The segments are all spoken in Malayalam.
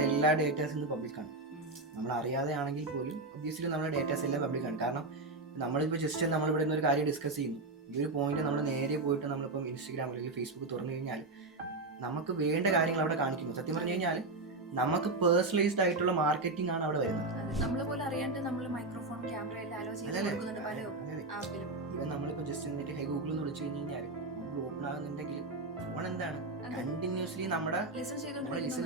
നമ്മുടെ എല്ലാ ഡേറ്റാസും ഇന്ന് പബ്ലിക്കാണ്. നമ്മൾ അറിയാതെ ആണെങ്കിൽ പോലും ഒബ്വിയസ്ലി നമ്മുടെ ഡേറ്റാസ് എല്ലാം പബ്ലിക്കാണ്. കാരണം നമ്മളിപ്പോൾ ജസ്റ്റ് നമ്മളിവിടെ നിന്ന് ഒരു കാര്യം ഡിസ്കസ് ചെയ്യുന്നു, ഈ ഒരു പോയിന്റ് നമ്മൾ നേരെ പോയിട്ട് നമ്മളിപ്പം ഇൻസ്റ്റഗ്രാം അല്ലെങ്കിൽ ഫേസ്ബുക്ക് തുറന്നു കഴിഞ്ഞാൽ നമുക്ക് വേണ്ട കാര്യങ്ങൾ അവിടെ കാണിക്കുന്നു. സത്യം പറഞ്ഞു കഴിഞ്ഞാൽ നമുക്ക് പേഴ്സണലൈസ്ഡ് ആയിട്ടുള്ള മാർക്കറ്റിംഗ് ആണ് അവിടെ വരുന്നത്. നമ്മളെ പോലെ അറിയാണ്ട് നമ്മൾ മൈക്രോഫോൺ ക്യാമറ എല്ലാം ആലോചിക്കുന്നുണ്ട് പല ആപ്പിലും. ഇവൻ നമ്മളിപ്പോൾ ജസ്റ്റ് എന്നിട്ട് ഗൂഗിളിൽ നിന്ന് വിളിച്ചു കഴിഞ്ഞാൽ ഗൂഗിൾ ഓപ്പൺ ആകുന്നുണ്ടെങ്കിൽ ഫോൺ എന്താണ് കണ്ടിന്യൂസ്ലി നമ്മുടെ ലിസൺ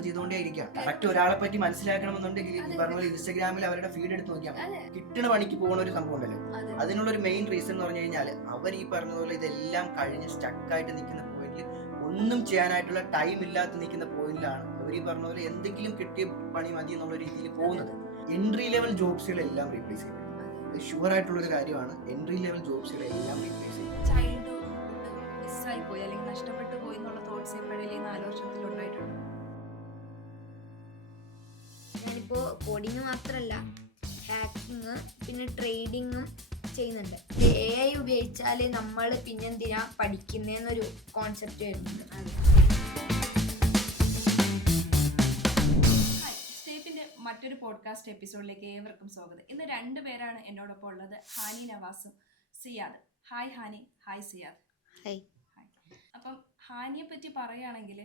ചെയ്തുകൊണ്ടേ ഇരിക്കുക. കറക്റ്റ് ഒരാളെ പറ്റി മനസ്സിലാക്കണമെന്നുണ്ടെങ്കിൽ ഈ പറഞ്ഞ പോലെ ഇൻസ്റ്റാഗ്രാമിൽ അവരുടെ ഫീഡ് എടുത്ത് നോക്കിയാൽ കിട്ടണ പണിക്ക് പോകുന്ന ഒരു സംഭവം ഉണ്ടല്ലോ. അതിനുള്ള ഒരു മെയിൻ റീസൺ എന്ന് പറഞ്ഞു കഴിഞ്ഞാൽ അവർ ഈ പറഞ്ഞ പോലെ ഇതെല്ലാം കഴിഞ്ഞ് സ്റ്റക്കായിട്ട് നിൽക്കുന്ന പോയിന്റിൽ, ഒന്നും ചെയ്യാനായിട്ടുള്ള ടൈം ഇല്ലാത്ത നിൽക്കുന്ന പോയിന്റിലാണ് അവർ ഈ പറഞ്ഞ പോലെ എന്തെങ്കിലും കിട്ടിയ പണി മതി എന്നുള്ള രീതിയിൽ പോകുന്നത്. എൻട്രി ലെവൽ ജോബ്സുകളെല്ലാം റീപ്ലേസ് ചെയ്യും. ഷുവർ ആയിട്ടുള്ളൊരു കാര്യമാണ്, എൻട്രി ലെവൽ ജോബ്സുകളെല്ലാം റീപ്ലേസ് ചെയ്യും. പോയി അല്ലെങ്കിൽ നഷ്ടപ്പെട്ടു പോയി എന്നുള്ള തോട്ട്സ് എപ്പോഴേ 4 വർഷത്തിൽ ഉണ്ടായിട്ടുണ്ട്. ഞാനിപ്പോ കോഡിങ് മാത്രല്ല ഹാക്കിങ് പിന്നെ ട്രേഡിങ്ങും ചെയ്യുന്നുണ്ട്. AI ഉപയോഗിച്ചാൽ നമ്മൾ പിന്നെന്തിനാ പഠിക്കുന്നതെന്നൊരു കോൺസെപ്റ്റ് വരുന്നുണ്ട്. സ്റ്റേപ്പിന്റെ മറ്റൊരു പോഡ്കാസ്റ്റ് എപ്പിസോഡിലേക്ക് ഏവർക്കും സ്വാഗതം. ഇന്ന് 2 പേരാണ് എന്നോടൊപ്പം ഉള്ളത്, ഹാനി നവാസും Siyad. Hi Hani, hi Siyad. Hi. അപ്പം ഹാനിയെ പറ്റി പറയുകയാണെങ്കിൽ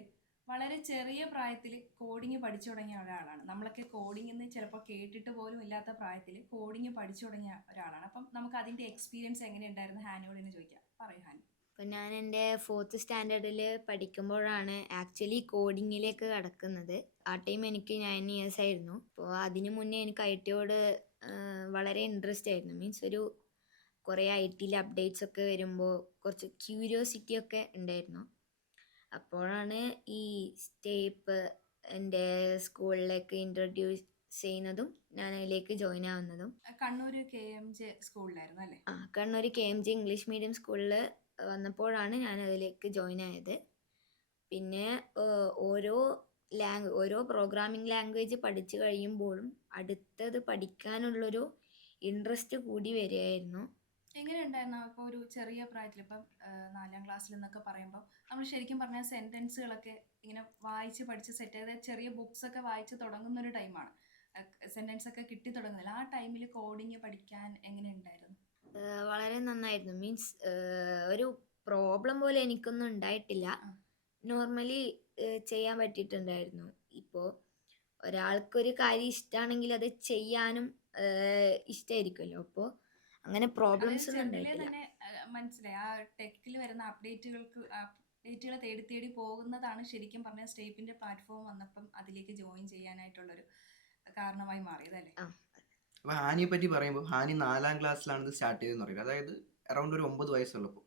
വളരെ ചെറിയ പ്രായത്തിൽ കോഡിങ് പഠിച്ചു തുടങ്ങിയ ഒരാളാണ്. നമ്മളൊക്കെ കോഡിംഗ് എന്ന് ചിലപ്പോൾ കേട്ടിട്ട് പോലും ഇല്ലാത്ത പ്രായത്തിൽ കോഡിങ് പഠിച്ചു തുടങ്ങിയ ഒരാളാണ്. അപ്പം നമുക്ക് അതിൻ്റെ എക്സ്പീരിയൻസ് എങ്ങനെയുണ്ടായിരുന്നു ഹാനിയോട് തന്നെ ചോദിക്കാം. പറയൂ ഹാനി. അപ്പോൾ ഞാൻ എൻ്റെ 4th സ്റ്റാൻഡേർഡിൽ പഠിക്കുമ്പോഴാണ് ആക്ച്വലി കോഡിങ്ങിലേക്ക് കടക്കുന്നത്. ആ ടൈം എനിക്ക് 9 ഇയേഴ്സ് ആയിരുന്നു. അപ്പോൾ അതിന് മുന്നേ എനിക്ക് IT-യോട് വളരെ ഇൻട്രസ്റ്റ് ആയിരുന്നു. മീൻസ് ഒരു കുറേ IT-യിൽ അപ്ഡേറ്റ്സ് ഒക്കെ വരുമ്പോൾ കുറച്ച് ക്യൂരിയോസിറ്റി ഒക്കെ ഉണ്ടായിരുന്നു. അപ്പോഴാണ് ഈ സ്റ്റേപ്പ് എൻ്റെ സ്കൂളിലേക്ക് ഇൻട്രൊഡ്യൂസ് ചെയ്യുന്നതും ഞാൻ അതിലേക്ക് ജോയിൻ ആവുന്നതും. കണ്ണൂർ KMJ സ്കൂളിലായിരുന്നു അല്ലേ? കണ്ണൂർ KMJ ഇംഗ്ലീഷ് മീഡിയം സ്കൂളിൽ വന്നപ്പോഴാണ് ഞാൻ അതിലേക്ക് ജോയിൻ ആയത്. പിന്നെ ഓരോ പ്രോഗ്രാമിംഗ് ലാംഗ്വേജ് പഠിച്ചു കഴിയുമ്പോഴും അടുത്തത് പഠിക്കാനുള്ളൊരു ഇൻട്രസ്റ്റ് കൂടി വരികയായിരുന്നു. എങ്ങനെയുണ്ടായിരുന്നു അപ്പോൾ ഒരു ചെറിയ പ്രായത്തിൽ, ഇപ്പം 4ാം ക്ലാസ്സിൽ എന്നൊക്കെ പറയുമ്പോൾ നമ്മൾ ശരിക്കും പറഞ്ഞാൽ സെൻറ്റൻസുകളൊക്കെ ഇങ്ങനെ വായിച്ച് പഠിച്ച് സെറ്റ് ചെയ്ത ചെറിയ ബുക്സൊക്കെ വായിച്ച് തുടങ്ങുന്നൊരു ടൈമാണ്, സെൻറ്റൻസ് ഒക്കെ കിട്ടി തുടങ്ങുന്നില്ല. ആ ടൈമിൽ കോഡിങ് പഠിക്കാൻ എങ്ങനെയുണ്ടായിരുന്നു? വളരെ നന്നായിരുന്നു. മീൻസ് ഒരു പ്രോബ്ലം പോലെ എനിക്കൊന്നും ഉണ്ടായിട്ടില്ല. നോർമലി ചെയ്യാൻ പറ്റിയിട്ടുണ്ടായിരുന്നു. ഇപ്പോൾ ഒരാൾക്കൊരു കാര്യം ഇഷ്ടമാണെങ്കിൽ അത് ചെയ്യാനും ഇഷ്ടമായിരിക്കുമല്ലോ. അപ്പോൾ അങ്ങനെ പ്രോബ്ലംസ് ഒന്നും ഉണ്ടായിട്ടില്ല. തന്നെ മനസ്സിലായി, ആ ടെക്കിൽ വരുന്ന അപ്ഡേറ്റുകൾ തേടി പോകുന്നതാണ് ശരിക്കും പറഞ്ഞ സ്റ്റേപ്പിന്റെ പ്ലാറ്റ്ഫോം വന്നപ്പം അതിലേക്ക് ജോയിൻ ചെയ്യാനായിട്ടുള്ളൊരു കാരണമായി മാറിയത് അല്ലേ? അപ്പോൾ ഹാനിയെ പറ്റി പറയുമ്പോൾ ഹാനി 4ാം ക്ലാസ്സിലാണ് ഇത് സ്റ്റാർട്ട് ചെയ്തതെന്ന് പറയുന്നത്. അതായത് അറൗണ്ട് ഒരു 9 വയസ്സുള്ളപ്പോൾ.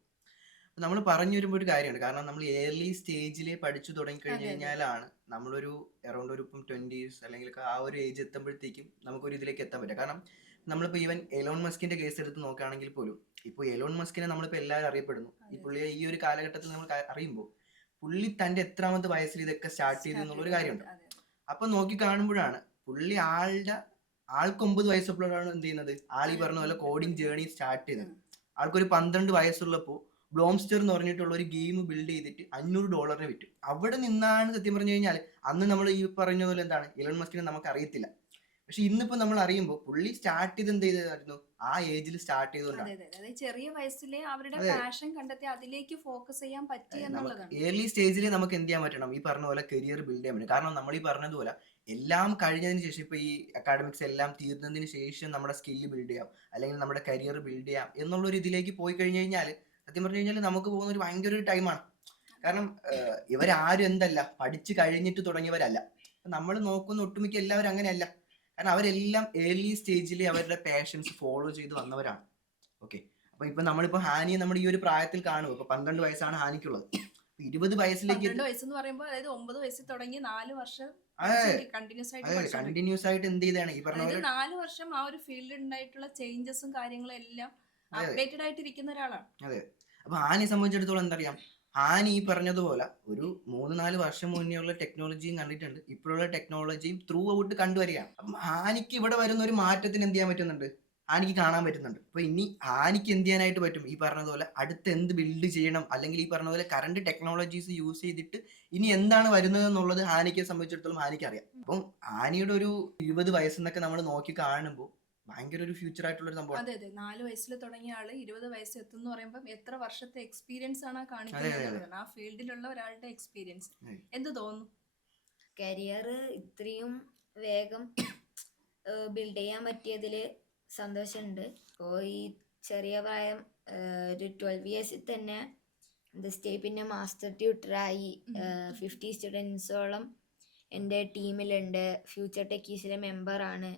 നമ്മൾ പറഞ്ഞു വരുമ്പോൾ ഒരു കാര്യമാണ്, കാരണം നമ്മൾ ഏർലി സ്റ്റേജിൽ പഠിച്ചു തുടങ്ങിക്കഴിഞ്ഞ് കഴിഞ്ഞാലാണ് നമ്മളൊരു അറൗണ്ട് ഒരു 20s അല്ലെങ്കിൽ ആ ഒരു ഏജ് എത്തുമ്പോഴത്തേക്കും നമുക്കൊരു ഇതിലേക്ക് എത്താൻ പറ്റുക. കാരണം നമ്മളിപ്പോൾ ഈവൻ എലോൺ മസ്കിന്റെ കേസ് എടുത്ത് നോക്കുകയാണെങ്കിൽ പോലും, ഇപ്പോൾ എലോൺ മസ്കിനെ നമ്മളിപ്പോൾ എല്ലാവരും അറിയപ്പെടുന്നു. ഈ പുള്ളിയെ ഈ ഒരു കാലഘട്ടത്തിൽ നമ്മൾ അറിയുമ്പോൾ പുള്ളി തൻ്റെ എത്രാമത്തെ വയസ്സിൽ ഇതൊക്കെ സ്റ്റാർട്ട് ചെയ്തു എന്നുള്ളൊരു കാര്യമുണ്ട്. അപ്പൊ നോക്കി കാണുമ്പോഴാണ് പുള്ളി ആൾക്ക് 9 വയസ്സുള്ളപ്പോഴാണ് എന്ത് ചെയ്യുന്നത്, ആളീ പറഞ്ഞ പോലെ കോഡിങ് ജേർണി സ്റ്റാർട്ട് ചെയ്തത്. ആൾക്കൊരു 12 വയസ്സുള്ളപ്പോൾ ബ്ലോംസ്റ്റർ എന്ന് പറഞ്ഞിട്ടുള്ള ഒരു ഗെയിം ബിൽഡ് ചെയ്തിട്ട് $500 വിറ്റു. അവിടെ നിന്നാണ് സത്യം പറഞ്ഞു കഴിഞ്ഞാൽ അന്ന് നമ്മൾ ഈ പറഞ്ഞ പോലെ എന്താണ് എലോൺ മസ്കിനെ നമുക്ക് അറിയത്തില്ല. പക്ഷെ ഇന്നിപ്പോ നമ്മൾ അറിയുമ്പോൾ പുള്ളി സ്റ്റാർട്ട് ചെയ്ത് എന്ത് ചെയ്തായിരുന്നു, ആ ഏജിൽ സ്റ്റാർട്ട് ചെയ്തുകൊണ്ടാണ്. ചെറിയ വയസ്സിലെ അവരുടെ പാഷൻ കണ്ടെത്തി അതിലേക്ക് ഫോക്കസ് ചെയ്യാൻ പറ്റിയ എന്നുള്ളതാണ്. ഏർലി സ്റ്റേജിൽ നമുക്ക് എന്ത് ചെയ്യാൻ പറ്റണം, ഈ പറഞ്ഞ പോലെ കരിയർ ബിൽഡ് ചെയ്യാൻ പറ്റും. കാരണം നമ്മൾ ഈ പറഞ്ഞതുപോലെ എല്ലാം കഴിഞ്ഞതിന് ശേഷം, ഇപ്പൊ ഈ അക്കാഡമിക്സ് എല്ലാം തീർന്നതിന് ശേഷം നമ്മുടെ സ്കില്ല് ബിൽഡ് ചെയ്യാം അല്ലെങ്കിൽ നമ്മുടെ കരിയർ ബിൽഡ് ചെയ്യാം എന്നുള്ളൊരു ഇതിലേക്ക് പോയി കഴിഞ്ഞു കഴിഞ്ഞാൽ സത്യം പറഞ്ഞു കഴിഞ്ഞാൽ നമുക്ക് പോകുന്ന ഒരു ഭയങ്കര ഒരു ടൈമാണ്. കാരണം ഇവരാരും എന്തല്ല പഠിച്ചു കഴിഞ്ഞിട്ട് തുടങ്ങിയവരല്ല. നമ്മൾ നോക്കുന്ന ഒട്ടുമിക്ക എല്ലാവരും അങ്ങനെയല്ല. കാരണം അവരെല്ലാം ഏർലി സ്റ്റേജിൽ അവരുടെ പാഷൻസ് ഫോളോ ചെയ്ത് വന്നവരാണ്. ഓക്കെ, അപ്പൊ ഇപ്പൊ നമ്മളിപ്പോ ഹാനിയെ നമ്മുടെ ഈ ഒരു പ്രായത്തിൽ കാണും. ഇപ്പൊ 12 വയസ്സാണ് ഹാനിക്കുള്ളത്. 20 വയസ്സിലേക്ക് 12 വയസ്സെന്ന് പറയുമ്പോൾ അതായത് 9 വയസ്സിൽ തുടങ്ങി 4 വർഷം കണ്ടിന്യൂസ് ആയിട്ട് എന്ത് ചെയ്താണ് ഈ പറഞ്ഞ 4 വർഷം ആ ഒരു ഫീൽഡിൽ ഉണ്ടായിട്ടുള്ള ചേഞ്ചസും കാര്യങ്ങളും എല്ലാം അപ്ഡേറ്റഡ് ആയിട്ട് ഇരിക്കുന്ന ഒരാളാണ്. അതെ. അപ്പൊ ഹാനിയെ സംബന്ധിച്ചിടത്തോളം എന്തറിയാം, ഹാനി ഈ പറഞ്ഞതുപോലെ ഒരു 3-4 വർഷം മുന്നേ ഉള്ള ടെക്നോളജിയും കണ്ടിട്ടുണ്ട്, ഇപ്പോഴുള്ള ടെക്നോളജിയും ത്രൂ ഔട്ട് കണ്ടുവരികയാണ്. അപ്പം ഹാനിക്ക് ഇവിടെ വരുന്ന ഒരു മാറ്റത്തിന് എന്ത് ചെയ്യാൻ പറ്റുന്നുണ്ട്, ഹാനിക്ക് കാണാൻ പറ്റുന്നുണ്ട്. അപ്പൊ ഇനി ഹാനിക്ക് എന്ത് ചെയ്യാനായിട്ട് പറ്റും? ഈ പറഞ്ഞതുപോലെ അടുത്ത് എന്ത് ബിൽഡ് ചെയ്യണം, അല്ലെങ്കിൽ ഈ പറഞ്ഞ പോലെ കറണ്ട് ടെക്നോളജീസ് യൂസ് ചെയ്തിട്ട് ഇനി എന്താണ് വരുന്നത് എന്നുള്ളത് ഹാനിയെ സംബന്ധിച്ചിടത്തോളം ഹാനിക്ക് അറിയാം. അപ്പം ഹാനിയുടെ ഒരു 20 വയസ്സെന്നൊക്കെ നമ്മൾ നോക്കി കാണുമ്പോൾ ഭയങ്കര ഒരു ഫ്യൂച്ചർ ആയിട്ടുള്ള ഒരു സംഭവമാണ്. അതെ 4 വയസ്സിൽ തുടങ്ങിയ ആള് 20 വയസ്സ് എത്തുന്ന പറയുമ്പോൾ എത്ര വർഷത്തെ എക്സ്പീരിയൻസ് ആണ് ആ അതെ കാണിക്കുന്നത് അതെ അതെ എന്നുള്ളതാണ്. ആ ഫീൽഡിലുള്ള ഒരാളുടെ എക്സ്പീരിയൻസ് അതെ. എന്ത് തോന്നുന്നു? കരിയർ ഇത്രയും വേഗം ബിൽഡ് ചെയ്യാൻ പറ്റിയതിൽ സന്തോഷമുണ്ട്. ഇപ്പോൾ ഈ ചെറിയ പ്രായം ഒരു 12 ഇയേഴ്സിൽ തന്നെ പിന്നെ മാസ്റ്റർ ട്യൂട്ടറായി 50 സ്റ്റുഡൻസോളം എൻ്റെ ടീമിലുണ്ട്. ഫ്യൂച്ചർ ടെക്കീസിലെ മെമ്പറാണ്.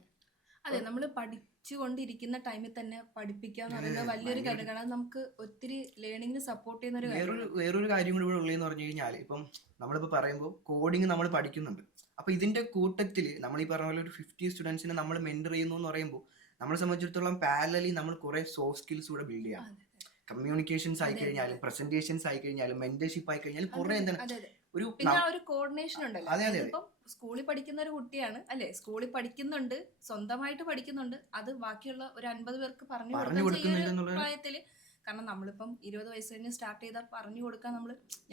അതെ, നമ്മൾ പഠിച്ചുകൊണ്ടിരിക്കുന്ന ടൈമിൽ തന്നെ പഠിപ്പിക്കുക എന്ന് അതെ പറയുന്നത് അതെ വലിയൊരു ഭയങ്കര കാര്യം. കാരണം നമുക്ക് ഒത്തിരി ലേണിങ്ങിന് സപ്പോർട്ട് ചെയ്യുന്ന ഒരു കാര്യമാണ്. വേറൊരു കാര്യം കൂടി ഇവിടെ ഉള്ളതെന്ന് പറഞ്ഞു കഴിഞ്ഞാൽ, ഇപ്പം നമ്മളിപ്പോൾ പറയുമ്പോൾ കോഡിങ് നമ്മൾ പഠിക്കുന്നുണ്ട്. അപ്പൊ ഇതിന്റെ കൂട്ടത്തിൽ നമ്മൾ ഈ പറഞ്ഞ പോലെ ഒരു 50 സ്റ്റുഡൻസിനെ നമ്മൾ മെന്റർ ചെയ്യുന്നു എന്ന് പറയുമ്പോൾ നമ്മളെ സംബന്ധിച്ചിടത്തോളം പാരലലി നമ്മൾ കുറെ സോഫ്റ്റ് സ്കിൽസ് കൂടെ ബിൽഡ് ചെയ്യണം. അതെ കമ്മ്യൂണിക്കേഷൻസ് ആയി അതെ അതെ കഴിഞ്ഞാലും പ്രസന്റേഷൻസ് ആയി കഴിഞ്ഞാലും മെന്റർഷിപ്പ് ആയി കഴിഞ്ഞാലും അതെ കുറെ എന്താണ് അതെ അതെ. ഒരു പിന്നെ ആ ഒരു കോർഡിനേഷൻ ഉണ്ടല്ലോ. അതെ അതെ അതായത് അതെ ഇപ്പം സ്കൂളിൽ പഠിക്കുന്ന ഒരു കുട്ടിയാണ് അല്ലെ, സ്കൂളിൽ പഠിക്കുന്നുണ്ട്, സ്വന്തമായിട്ട് പഠിക്കുന്നുണ്ട്, അത് ബാക്കിയുള്ള ഒരു 50 പേർക്ക് പറഞ്ഞു പറഞ്ഞു കൊടുക്കാൻ ഈ ഒരു കൊടുക്കുന്നുണ്ട് എന്നുള്ളത്. പ്രായത്തില്. കാരണം നമ്മളിപ്പം 20 വയസ്സ് കഴിഞ്ഞ് സ്റ്റാർട്ട് ചെയ്താൽ പറഞ്ഞു കൊടുക്കാൻ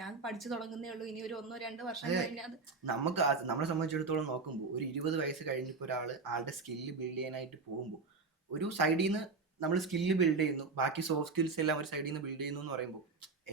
ഞാൻ പഠിച്ചു തുടങ്ങുന്നേ ഉള്ളൂ, ഇനി ഒരു 1-2 വർഷം അതെ കഴിഞ്ഞാൽ അത് നമുക്ക് നമ്മളെ സംബന്ധിച്ചിടത്തോളം നോക്കുമ്പോൾ ഒരു 20 വയസ്സ് കഴിഞ്ഞിപ്പോൾ ആളുടെ സ്കില്ല് ബിൽഡ് ചെയ്യാനായിട്ട് പോകുമ്പോൾ ഒരു സൈഡിൽ നിന്ന് നമ്മൾ സ്കില്ല് ബിൽഡ് ചെയ്യുന്നു, ബാക്കി സോഫ്റ്റ് സ്കിൽസ് എല്ലാം ഒരു സൈഡിൽ നിന്ന് ബിൽഡ് ചെയ്യുന്നു എന്ന് പറയുമ്പോൾ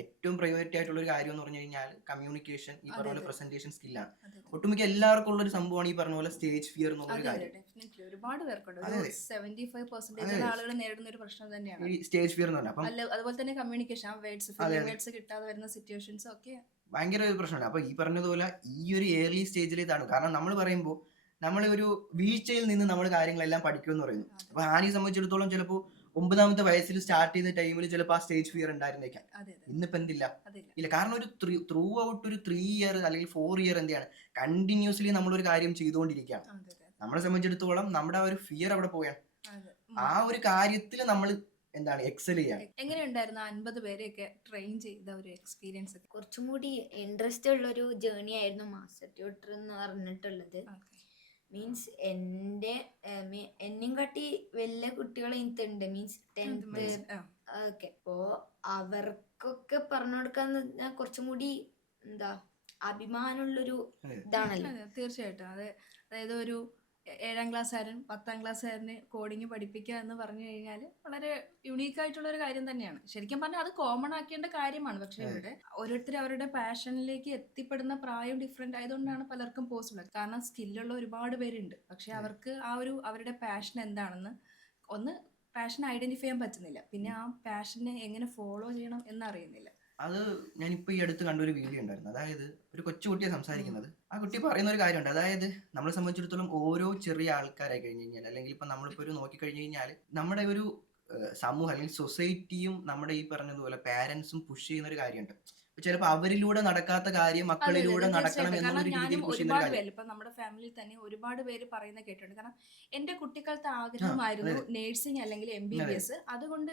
ഏറ്റവും പ്രയോറിറ്റി ആയിട്ടുള്ള ഒരു കാര്യം എന്ന് പറഞ്ഞു കഴിഞ്ഞാൽ കമ്മ്യൂണിക്കേഷൻ, ഈ പറഞ്ഞ അതെ പോലെ അതെ പ്രസന്റേഷൻ സ്കില്ലാണ്. അതെ അതെ ഒട്ടുമിക്ക എല്ലാവർക്കും ഉള്ള ഒരു സംഭവമാണ് ഈ പറഞ്ഞ പോലെ സ്റ്റേജ് ഫിയർ എന്നുള്ളൊരു അതെ അതെ കാര്യം. ഡെഫിനറ്റ്ലി ഒരുപാട് പേർക്കുണ്ട്. അതെ ഒരു അതെ 75% അതെ ആളുകൾ നേരിടുന്ന ഒരു പ്രശ്നം തന്നെയാണ് ഈ അത്. സ്റ്റേജ് ഫിയർ എന്ന് പറഞ്ഞാൽ അപ്പം അല്ല, അതുപോലെ തന്നെ കമ്മ്യൂണിക്കേഷൻ, ആ വേർഡ്സ് അതെ ഫില്ലിംഗ് അതെ വേർഡ്സ് കിട്ടാതെ വരുന്ന സിറ്റുവേഷൻസ് ഒക്കെ. ഭയങ്കര ഒരു പ്രശ്നമാണ്. അപ്പൊ ഈ പറഞ്ഞതുപോലെ ഈ ഒരു ഏർലി സ്റ്റേജിൽ ഇതാണ്. കാരണം നമ്മൾ പറയുമ്പോൾ നമ്മൾ ഒരു വീഴ്ചയിൽ നിന്ന് നമ്മൾ കാര്യങ്ങളെല്ലാം പഠിക്കുമെന്ന് പറയുന്നു. അതെ അപ്പൊ ഹാനിയെ സംബന്ധിച്ചിടത്തോളം ചിലപ്പോൾ 9ാമത്തെ വയസ്സിൽ സ്റ്റാർട്ട് ചെയ്ത ടൈമിൽ ചിലപ്പോൾ ആ സ്റ്റേജ് ഫിയർ ഉണ്ടായിരുന്നേക്കാം. അതെ അതെ ഇന്നിപ്പോ എന്തില്ല, അതില്ല. ഇല്ല. കാരണം ഒരു ത്രൂ ഔട്ട് ഒരു 3 ഇയർ അല്ലെങ്കിൽ 4 ഇയർ എന്തെയാണ് കണ്ടിന്യൂസ്ലി നമ്മളൊരു കാര്യം ചെയ്തുകൊണ്ടിരിക്കുകയാണ്. അതെ അതെ നമ്മളെ സംബന്ധിച്ചിടത്തോളം നമ്മുടെ ആ ഒരു ഫിയർ അവിടെ പോയാണ്. അതെ ആ ഒരു കാര്യത്തിൽ നമ്മൾ എന്താണ് എക്സൽ ചെയ്യാണ്. എങ്ങനെയുണ്ടായിരുന്നു 50 പേരെയൊക്കെ ട്രെയിൻ ചെയ്ത ഒരു എക്സ്പീരിയൻസ് ഒക്കെ? കുറച്ചും കൂടി ഇൻട്രസ്റ്റ് ഉള്ളൊരു ജേർണി ആയിരുന്നു മാസ്റ്റർ ട്യൂട്ടർ എന്ന് പറഞ്ഞിട്ടുള്ളത്. Okay. മീൻസ് എൻ്റെ എന്നെയും കാട്ടി വലിയ കുട്ടികൾ എനിക്കുണ്ട്. മീൻസ് അത് 10th മനസ്സിലായി. ഒക്കെ. അപ്പോൾ അവർക്കൊക്കെ പറഞ്ഞു കൊടുക്കാന്ന് പറഞ്ഞാൽ കുറച്ചും കൂടി എന്താ അഭിമാനമുള്ളൊരു അതെ ഇതാണല്ലോ. അതെ തീർച്ചയായിട്ടും. അതായത് ഒരു 7ാം ക്ലാസ്സുകാരൻ 10ാം ക്ലാസ്സുകാരന് കോഡിങ് പഠിപ്പിക്കുക എന്ന് പറഞ്ഞു കഴിഞ്ഞാൽ വളരെ യുണീക്ക് ആയിട്ടുള്ള ഒരു കാര്യം തന്നെയാണ്. ശരിക്കും പറഞ്ഞാൽ അത് കോമൺ ആക്കേണ്ട കാര്യമാണ്. പക്ഷെ അതെ ഇവിടെ ഓരോരുത്തർ അവരുടെ പാഷനിലേക്ക് എത്തിപ്പെടുന്ന പ്രായം ഡിഫറെന്റ് ആയതുകൊണ്ടാണ് പലർക്കും പോസിബിൾ. കാരണം സ്കില്ലുള്ള ഒരുപാട് പേരുണ്ട്, പക്ഷെ അതെ അവർക്ക് ആ ഒരു അവരുടെ പാഷൻ എന്താണെന്ന് ഒന്ന് പാഷൻ ഐഡന്റിഫൈ ചെയ്യാൻ പറ്റുന്നില്ല. പിന്നെ ആ പാഷനെ എങ്ങനെ ഫോളോ ചെയ്യണം എന്നറിയുന്നില്ല. അത് ഞാനിപ്പോൾ ഈ അടുത്ത് കണ്ടൊരു വീഡിയോ ഉണ്ടായിരുന്നു. അതായത് ഒരു കൊച്ചുകുട്ടിയെ ഉം. സംസാരിക്കുന്നത്. ആ കുട്ടി പറയുന്ന ഒരു കാര്യമുണ്ട്. അതായത് നമ്മളെ സംബന്ധിച്ചിടത്തോളം ഓരോ ചെറിയ ആൾക്കാരായി കഴിഞ്ഞ് കഴിഞ്ഞാൽ, അല്ലെങ്കിൽ ഇപ്പം നമ്മളിപ്പോൾ ഒരു നോക്കിക്കഴിഞ്ഞ് കഴിഞ്ഞാൽ നമ്മുടെ ഒരു സമൂഹം അല്ലെങ്കിൽ സൊസൈറ്റിയും നമ്മുടെ ഈ പറഞ്ഞതുപോലെ പാരൻസും പുഷ് ചെയ്യുന്ന ഒരു കാര്യമുണ്ട്. ചിലപ്പോൾ അവരിലൂടെ നടക്കാത്ത കാര്യം അതെ അതെ മക്കളിലൂടെ അതെ നടക്കണം തീർച്ചയായിട്ടും. കാരണം എന്നുള്ളൊരു രീതിയിൽ ഞാനും പുഷ് ചെയ്യുന്ന ഒരു ഒരുപാട് കാര്യം. പേര് ഇപ്പൊ നമ്മുടെ ഫാമിലിയിൽ തന്നെ ഒരുപാട് പേര് പറയുന്ന കേട്ടിട്ടുണ്ട്. കാരണം എന്റെ കുട്ടിക്കാലത്തെ ആ അതെ ആഗ്രഹമായിരുന്നു അതെ നേഴ്സിംഗ് അല്ലെങ്കിൽ അതെ MBBS. അതുകൊണ്ട്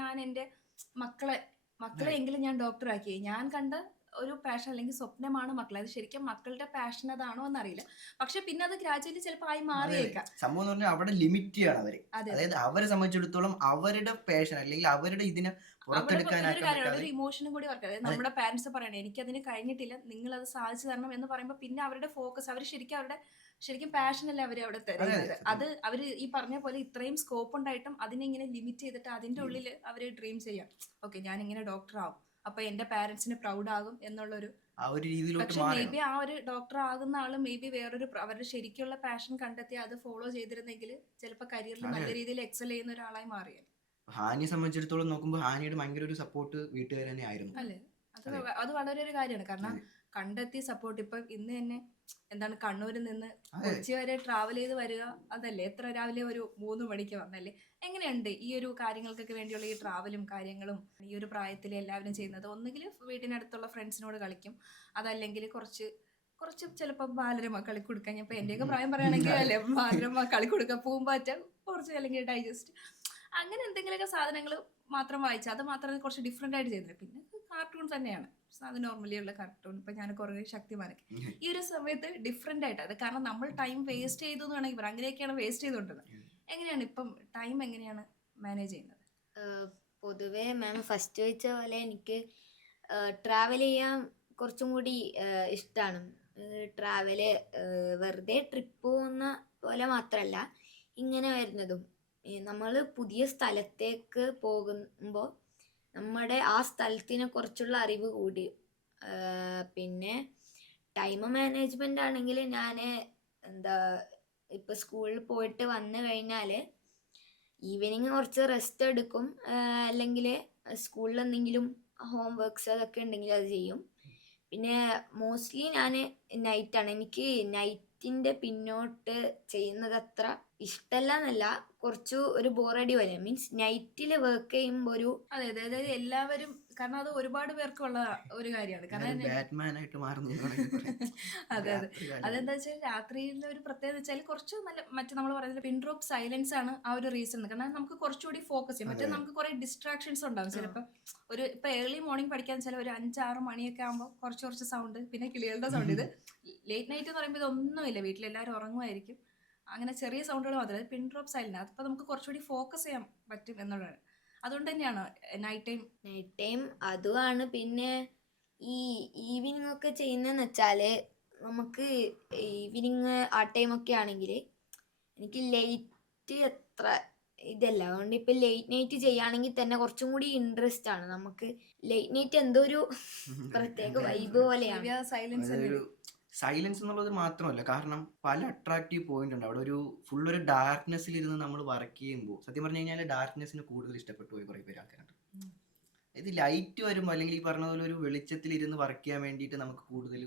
ഞാൻ എന്റെ മക്കളെ അതെ എങ്കിലും ഞാൻ ഡോക്ടറാക്കി. ഞാൻ കണ്ട ഒരു പാഷൻ അല്ലെങ്കിൽ സ്വപ്നമാണ് മക്കൾ. അത് ശരിക്കും മക്കളുടെ പാഷൻ അതാണോ എന്നറിയില്ല. പക്ഷെ പിന്നെ അത് ഗ്രാജുവലി ചിലപ്പോൾ ആയി അതെ മാറിയേക്കാം. സംഭവം എന്ന് പറഞ്ഞാൽ അവിടെ ലിമിറ്റ് ചെയ്യാണ് അവര്. അതെ അതെ അതായത് അവരെ സംബന്ധിച്ചിടത്തോളം അവരുടെ പാഷൻ അല്ലെങ്കിൽ അവരുടെ ഇതിനെ അവിടെ ഇതൊരു പുറത്തെടുക്കാനാക്കാൻ കാര്യമാണ്, പറ്റാതെ. ഒരു ഇമോഷനും കൂടി വർക്ക്. അതായത് അതെ നമ്മുടെ പാരന്റ്സ് പറയണേ എനിക്കതിന് കഴിഞ്ഞിട്ടില്ല, നിങ്ങൾ അത് സാധിച്ചു തരണം എന്ന് പറയുമ്പോൾ പിന്നെ അവരുടെ ഫോക്കസ് അവർ ശരിക്കും പാഷൻ അല്ല അവർ അവിടെ അതെ അതെ തരുന്നത്. സത്യം. അത് അവർ ഈ പറഞ്ഞ പോലെ ഇത്രയും സ്കോപ്പ് ഉണ്ടായിട്ടും അതിനെ ഇങ്ങനെ ലിമിറ്റ് ചെയ്തിട്ട് അതിന്റെ ഉം. ഉള്ളിൽ അവർ ഡ്രീം ചെയ്യാം. ഓക്കെ, ഞാൻ ഇങ്ങനെ ഡോക്ടർ ആവും, അപ്പൊ എന്റെ പാരന്റ്സിന് പ്രൗഡ് ആകും എന്നുള്ളൊരു. ആ ഒരു രീതിയിലോട്ട് പക്ഷെ മേ മാറണം. ബി ആ ഒരു ഡോക്ടർ ആകുന്ന ആള് മേ ബി വേറൊരു അവരുടെ ശരിക്കുള്ള പാഷൻ കണ്ടെത്തി അത് ഫോളോ ചെയ്തിരുന്നെങ്കിൽ ചിലപ്പോൾ കരിയറിൽ അതെ നല്ല അതെ രീതിയിൽ എക്സൽ ചെയ്യുന്ന ഒരാളായി മാറിയത്. ഹാനിയെ സംബന്ധിച്ചിടത്തോളം നോക്കുമ്പോൾ ഹാനിയുടെ ഭയങ്കര ഒരു സപ്പോർട്ട് വീട്ടുകാർ തന്നെ ആയിരുന്നു. അല്ലേ? അത് അതെ അത് വളരെ ഒരു കാര്യമാണ്. കാരണം അതെ കണ്ടെത്തി സപ്പോർട്ട്. ഇപ്പം ഇന്ന് തന്നെ എന്താണ് കണ്ണൂരിൽ നിന്ന് അതെ കൊച്ചി വരെ ട്രാവൽ ചെയ്ത് വരിക, അതല്ലേ എത്ര രാവിലെ ഒരു 3 മണിക്ക് വന്നല്ലേ. എങ്ങനെയുണ്ട് ഈ ഒരു കാര്യങ്ങൾക്കൊക്കെ വേണ്ടിയുള്ള ഈ ട്രാവലും കാര്യങ്ങളും ഈ ഒരു പ്രായത്തിൽ എല്ലാവരും ചെയ്യുന്നത്? ഒന്നുകിൽ വീടിനടുത്തുള്ള ഫ്രണ്ട്സിനോട് കളിക്കും, അതല്ലെങ്കിൽ കുറച്ച് കുറച്ച് ചിലപ്പോൾ ബാലരമ കളി കൊടുക്കാൻ. ഇപ്പം എൻ്റെയൊക്കെ പ്രായം പറയുകയാണെങ്കിൽ അതെ അല്ലേ ബാലരമ കളി കൊടുക്കുക, പൂമ്പാറ്റ കുറച്ച്, അല്ലെങ്കിൽ ഡൈജസ്റ്റ്, അങ്ങനെ എന്തെങ്കിലുമൊക്കെ സാധനങ്ങൾ മാത്രം വായിച്ചാൽ അത് മാത്രമേ കുറച്ച് ഡിഫറെൻ്റ് ആയിട്ട് ചെയ്യുന്നത്. പിന്നെ കാർട്ടൂൺ തന്നെയാണ്, അത് നോർമലി ഉള്ള കാർട്ടൂൺ. ഇപ്പം ഞാൻ കുറേ ശക്തിമാനൊക്കെ ഈ ഒരു സമയത്ത് ഡിഫറെൻ്റ് ആയിട്ട്. അത് കാരണം നമ്മൾ ടൈം വേസ്റ്റ് ചെയ്തു എന്ന് വേണമെങ്കിൽ പറയാം. അങ്ങനെയൊക്കെയാണ് വേസ്റ്റ് ചെയ്തുകൊണ്ടിരുന്നത്. എങ്ങനെയാണ് ഇപ്പം ടൈം എങ്ങനെയാണ് മാനേജ് ചെയ്യുന്നത്? പൊതുവേ മാം ഫസ്റ്റ് ചോദിച്ച പോലെ എനിക്ക് ട്രാവൽ ചെയ്യാൻ കുറച്ചും കൂടി ഇഷ്ടമാണ്. ട്രാവല് വെറുതെ ട്രിപ്പ് പോകുന്ന പോലെ മാത്രമല്ല ഇങ്ങനെ വരുന്നതും. നമ്മൾ പുതിയ സ്ഥലത്തേക്ക് പോകുമ്പോൾ നമ്മുടെ ആ സ്ഥലത്തിനെ കുറിച്ചുള്ള അറിവ് കൂടി. പിന്നെ ടൈം മാനേജ്മെൻ്റ് ആണെങ്കിൽ ഞാൻ എന്താ ഇപ്പോൾ സ്കൂളിൽ പോയിട്ട് വന്നു കഴിഞ്ഞാൽ ഈവനിങ് കുറച്ച് റെസ്റ്റ് എടുക്കും. അല്ലെങ്കിൽ സ്കൂളിൽ എന്തെങ്കിലും ഹോം വർക്ക്സ് അതൊക്കെ ഉണ്ടെങ്കിൽ അത് ചെയ്യും. പിന്നെ മോസ്റ്റ്ലി ഞാൻ നൈറ്റാണ്. എനിക്ക് നൈറ്റിൻ്റെ പിന്നോട്ട് ചെയ്യുന്നത് അത്ര ഇഷ്ടമല്ല എന്നല്ല, കുറച്ച് ഒരു ബോറടി പോലെ. മീൻസ് നൈറ്റിൽ വർക്ക് ചെയ്യുമ്പോൾ ഒരു അതെ അതെ, അതായത് എല്ലാവരും, കാരണം അത് ഒരുപാട് പേർക്കുള്ള ഒരു കാര്യമാണ്. കാരണം ബാറ്റ്മാൻ ആയിട്ട് മാറുന്നു അതെ അതെ, അതെന്താ വെച്ചാൽ രാത്രിയിലെ ഒരു പ്രത്യേകത വെച്ചാൽ കുറച്ച് നല്ല മറ്റേ നമ്മൾ പറയുന്നത് പിൻ ഡ്രോപ്പ് സൈലൻസ് ആണ് ആ ഒരു റീസൺ. കാരണം നമുക്ക് കുറച്ചുകൂടി ഫോക്കസ് ചെയ്യാം. മറ്റേ നമുക്ക് കുറെ ഡിസ്ട്രാക്ഷൻസ് ഉണ്ടാവും. ചിലപ്പോൾ ഇപ്പൊ ഏർലി മോർണിംഗ് പഠിക്കാൻ വെച്ചാൽ ഒരു 5-6 മണിയൊക്കെ ആകുമ്പോൾ കുറച്ച് സൗണ്ട്, പിന്നെ കിളികളുടെ സൗണ്ട്. ഇത് ലേറ്റ് നൈറ്റ് എന്ന് പറയുമ്പോൾ ഇതൊന്നുമില്ല, വീട്ടിലെല്ലാവരും ഉറങ്ങുമായിരിക്കും. അങ്ങനെ ചെറിയ സൗണ്ടുകൾ മാത്രമേ, പിൻ ഡ്രോപ്പ് സൈലന്റ്. അപ്പോൾ നമുക്ക് കുറച്ചുകൂടി ഫോക്കസ് ചെയ്യാൻ പറ്റും എന്നുള്ളതാണ്. അതുകൊണ്ട് തന്നെയാണ് നൈറ്റ് ടൈം അതുമാണ്. പിന്നെ ഈ ഈവനിങ് ഒക്കെ ചെയ്യുന്നതെന്ന് വെച്ചാൽ നമുക്ക് ഈവനിങ് ആ ടൈമൊക്കെ ആണെങ്കിൽ എനിക്ക് ലേറ്റ് അത്ര ഇതല്ല. അതുകൊണ്ട് ഇപ്പം ലേറ്റ് നൈറ്റ് ചെയ്യുകയാണെങ്കിൽ തന്നെ കുറച്ചും കൂടി ഇൻട്രസ്റ്റ് ആണ്. നമുക്ക് ലേറ്റ് നൈറ്റ് എന്തോ ഒരു പ്രത്യേക വൈബ് പോലെയാണ്. സൈലൻസ്. സൈലൻസ് എന്നുള്ളത് മാത്രമല്ല, കാരണം പല അട്രാക്റ്റീവ് പോയിന്റ് ഉണ്ട് അവിടെ. ഒരു ഫുൾ ഒരു ഡാർക്ക്നെസ്സിൽ ഇരുന്ന് നമ്മൾ വർക്ക് ചെയ്യുമ്പോൾ സത്യം പറഞ്ഞു കഴിഞ്ഞാൽ ഡാർക്ക്നെസ്സിന് കൂടുതൽ ഇഷ്ടപ്പെട്ടു പോയി കുറേ പേര് ആൾക്കാരുണ്ട്. ഇത് ലൈറ്റ് വരുമ്പോൾ അല്ലെങ്കിൽ ഈ പറഞ്ഞ പോലെ ഒരു വെളിച്ചത്തിൽ ഇരുന്ന് വർക്ക് ചെയ്യാൻ വേണ്ടിയിട്ട് നമുക്ക് കൂടുതൽ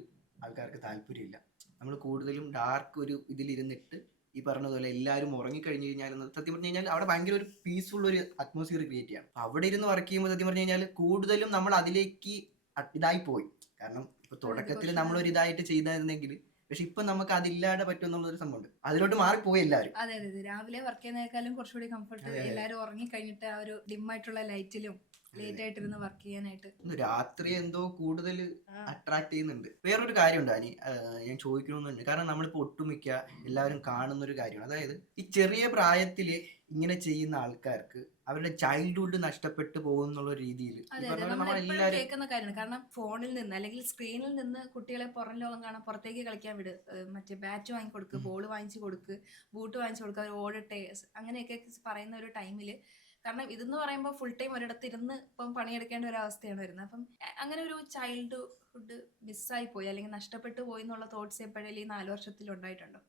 ആൾക്കാർക്ക് താല്പര്യമില്ല. നമ്മൾ കൂടുതലും ഡാർക്ക് ഒരു ഇതിലിരുന്നിട്ട് ഈ പറഞ്ഞതുപോലെ എല്ലാവരും ഉറങ്ങിക്കഴിഞ്ഞ് കഴിഞ്ഞാൽ സത്യം പറഞ്ഞു കഴിഞ്ഞാൽ അവിടെ ഭയങ്കര ഒരു പീസ്ഫുൾ ഒരു അറ്റ്മോസ്ഫിയർ ക്രിയേറ്റ് ചെയ്യണം. അവിടെ ഇരുന്ന് വർക്ക് ചെയ്യുമ്പോൾ സത്യം പറഞ്ഞു കഴിഞ്ഞാൽ കൂടുതലും നമ്മൾ അതിലേക്ക് ഇതായി പോയി. കാരണം ഇപ്പൊ തുടക്കത്തിൽ നമ്മളൊരു ഇതായിട്ട് ചെയ്തായിരുന്നെങ്കിൽ, പക്ഷെ ഇപ്പൊ നമുക്ക് അതില്ലാതെ പറ്റുമെന്നുള്ളൊരു സംഭവമുണ്ട്. അതിലോട്ട് മാറിപ്പോയി എല്ലാവരും. അതെ അതെ, രാവിലെ വർക്ക് ചെയ്യുന്നതിനേക്കാളും കുറച്ചുകൂടി കംഫർട്ട് എല്ലാവരും ഉറങ്ങി കഴിഞ്ഞിട്ട് ആ ഒരു ഡിം ആയിട്ടുള്ള ലൈറ്റിലും ലേറ്റ് ആയിട്ടിരുന്ന് വർക്ക് ചെയ്യാനായിട്ട് രാത്രി എന്തോ കൂടുതൽ അട്രാക്ട് ചെയ്യുന്നുണ്ട്. വേറൊരു കാര്യമുണ്ട് അനി, ഞാൻ ചോദിക്കണമെന്നുണ്ട്. കാരണം നമ്മളിപ്പോ ഒട്ടുമിക്ക എല്ലാവരും കാണുന്ന ഒരു കാര്യമാണ്. അതായത് ഈ ചെറിയ പ്രായത്തില് ഇങ്ങനെ ചെയ്യുന്ന ആൾക്കാർക്ക് അവരുടെ ചൈൽഡ്ഹുഡ് നഷ്ടപ്പെട്ടു പോകുന്നുള്ള രീതിയിൽ കേൾക്കുന്ന കാര്യമാണ്. കാരണം ഫോണിൽ നിന്ന് അല്ലെങ്കിൽ സ്ക്രീനിൽ നിന്ന് കുട്ടികളെ പുറം ലോകം കാണാൻ പുറത്തേക്ക് കളിക്കാൻ വിട്, മറ്റേ ബാറ്റ് വാങ്ങി കൊടുക്ക്, ബോൾ വാങ്ങിച്ചു കൊടുക്ക്, ബൂട്ട് വാങ്ങിച്ചു കൊടുക്കുക, അവർ ഓടട്ടെ, അങ്ങനെയൊക്കെ പറയുന്ന ഒരു ടൈമിൽ. കാരണം ഇതെന്ന് പറയുമ്പോൾ ഫുൾ ടൈം ഒരിടത്ത് ഇരുന്ന് ഇപ്പം പണിയെടുക്കേണ്ട ഒരു അവസ്ഥയാണ് വരുന്നത്. അപ്പം അങ്ങനെ ഒരു ചൈൽഡ്ഹുഡ് മിസ്സായി പോയി അല്ലെങ്കിൽ നഷ്ടപ്പെട്ടു പോയി എന്നുള്ള തോട്ട്സ് എപ്പോഴേലും ഈ 4 വർഷത്തിൽ ഉണ്ടായിട്ടുണ്ടോ?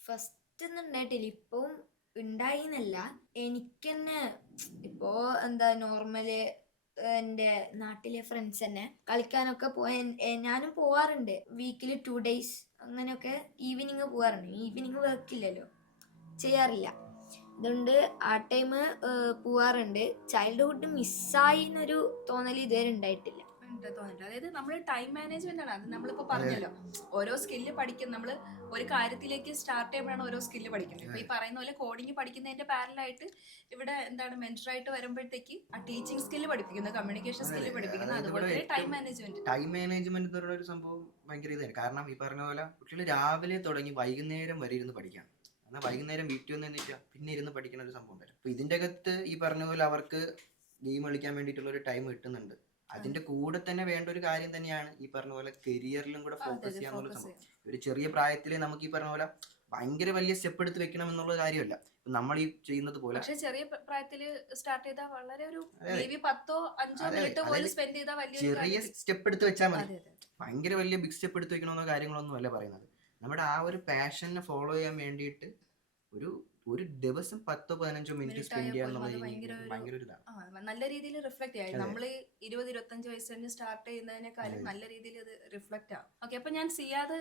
ഫസ്റ്റ് ഒന്നും ഉണ്ടായിട്ടില്ല, ഇപ്പം ഉണ്ടായിന്നല്ല. എനിക്ക് തന്നെ ഇപ്പോൾ എന്താ നോർമല് എൻ്റെ നാട്ടിലെ ഫ്രണ്ട്സ് തന്നെ കളിക്കാനൊക്കെ ഞാനും പോവാറുണ്ട്. വീക്കിലി 2 days അങ്ങനെയൊക്കെ ഈവനിങ് പോവാറുണ്ട്. ഈവനിങ് വർക്കില്ലല്ലോ, ചെയ്യാറില്ല. അതുകൊണ്ട് ആ ടൈം പോവാറുണ്ട്. ചൈൽഡ്ഹുഡ് മിസ്സായി എന്നൊരു തോന്നൽ ഇതുവരെ ഉണ്ടായിട്ടില്ല. തോന്നിട്ട് അതായത് നമ്മൾ ടൈം മാനേജ്മെന്റ് ആണ്. അത് നമ്മളിപ്പോ പറഞ്ഞല്ലോ, ഓരോ സ്കില്ല് പഠിക്കും. നമ്മൾ ഒരു കാര്യത്തിലേക്ക് സ്റ്റാർട്ട് ചെയ്യുമ്പോഴാണ് ഓരോ സ്കില്ല് പഠിക്കുന്നത്. ഇപ്പൊ ഈ പറയുന്ന പോലെ കോഡിങ് പഠിക്കുന്നതിന്റെ പാരലായിട്ട് ഇവിടെ എന്താണ് മെന്ററായിട്ട് വരുമ്പോഴത്തേക്ക് ആ ടീച്ചിങ് സ്കില്ല് പഠിപ്പിക്കുന്നത്, കമ്മ്യൂണിക്കേഷൻ സ്കില്ല് പഠിപ്പിക്കുന്നത്. അതുപോലെ ടൈം മാനേജ്മെന്റ് എന്ന് പറയുന്ന ഒരു സംഭവം ഭയങ്കര ഇതാണ്. കാരണം ഈ പറഞ്ഞ പോലെ കുട്ടികൾ രാവിലെ തുടങ്ങി വൈകുന്നേരം വരെ ഇരുന്ന് പഠിക്കാം. എന്നാൽ വൈകുന്നേരം വീട്ടിൽ വന്ന് എന്നിട്ട് പിന്നെ ഇരുന്ന് പഠിക്കുന്ന ഒരു സംഭവം വരും. അപ്പൊ ഇതിന്റെ അകത്ത് ഈ പറഞ്ഞ പോലെ അവർക്ക് ഗെയിം കളിക്കാൻ വേണ്ടിയിട്ടുള്ള ഒരു ടൈം കിട്ടുന്നുണ്ട്. അതിന്റെ കൂടെ തന്നെ വേണ്ട ഒരു കാര്യം തന്നെയാണ് ഈ പറഞ്ഞ പോലെ കരിയറിലും കൂടെ ഫോക്കസ് ചെയ്യാന്നുള്ള സംഭവം. ഒരു ചെറിയ പ്രായത്തില് നമുക്ക് ഈ പറഞ്ഞ പോലെ ഭയങ്കര വലിയ സ്റ്റെപ്പ് എടുത്ത് വെക്കണം എന്നുള്ള കാര്യമല്ല. നമ്മൾ ഈ ചെയ്യുന്നത് പോലെ ചെറിയ പ്രായത്തില് സ്റ്റാർട്ട് ചെയ്താൽ വളരെ ഒരു 10-5 മിനിറ്റ് പോലും സ്പെൻഡ് ചെയ്താൽ ചെറിയ സ്റ്റെപ്പ് എടുത്ത് വെച്ചാൽ മതി. ഭയങ്കര വലിയ ബിഗ് സ്റ്റെപ്പ് എടുത്ത് വെക്കണമെന്ന കാര്യങ്ങളൊന്നും അല്ല പറയുന്നത്. നമ്മുടെ ആ ഒരു പാഷനെ ഫോളോ ചെയ്യാൻ വേണ്ടിയിട്ട് ഒരു ദിവസം 10-15 മിനിറ്റ് സ്പെൻഡ് ചെയ്യാന്നുള്ളത് ഭയങ്കര ഒരു ഇതാണ്. നല്ല രീതിയിൽ റിഫ്ലക്ട് ആയി. നമ്മൾ 20-25 വയസ്സിന് സ്റ്റാർട്ട് ചെയ്യുന്നതിനേക്കാളും നല്ല രീതിയിൽ അത് റിഫ്ലക്ട് ആവും. ഓക്കെ, അപ്പൊ ഞാൻ സിയാദ്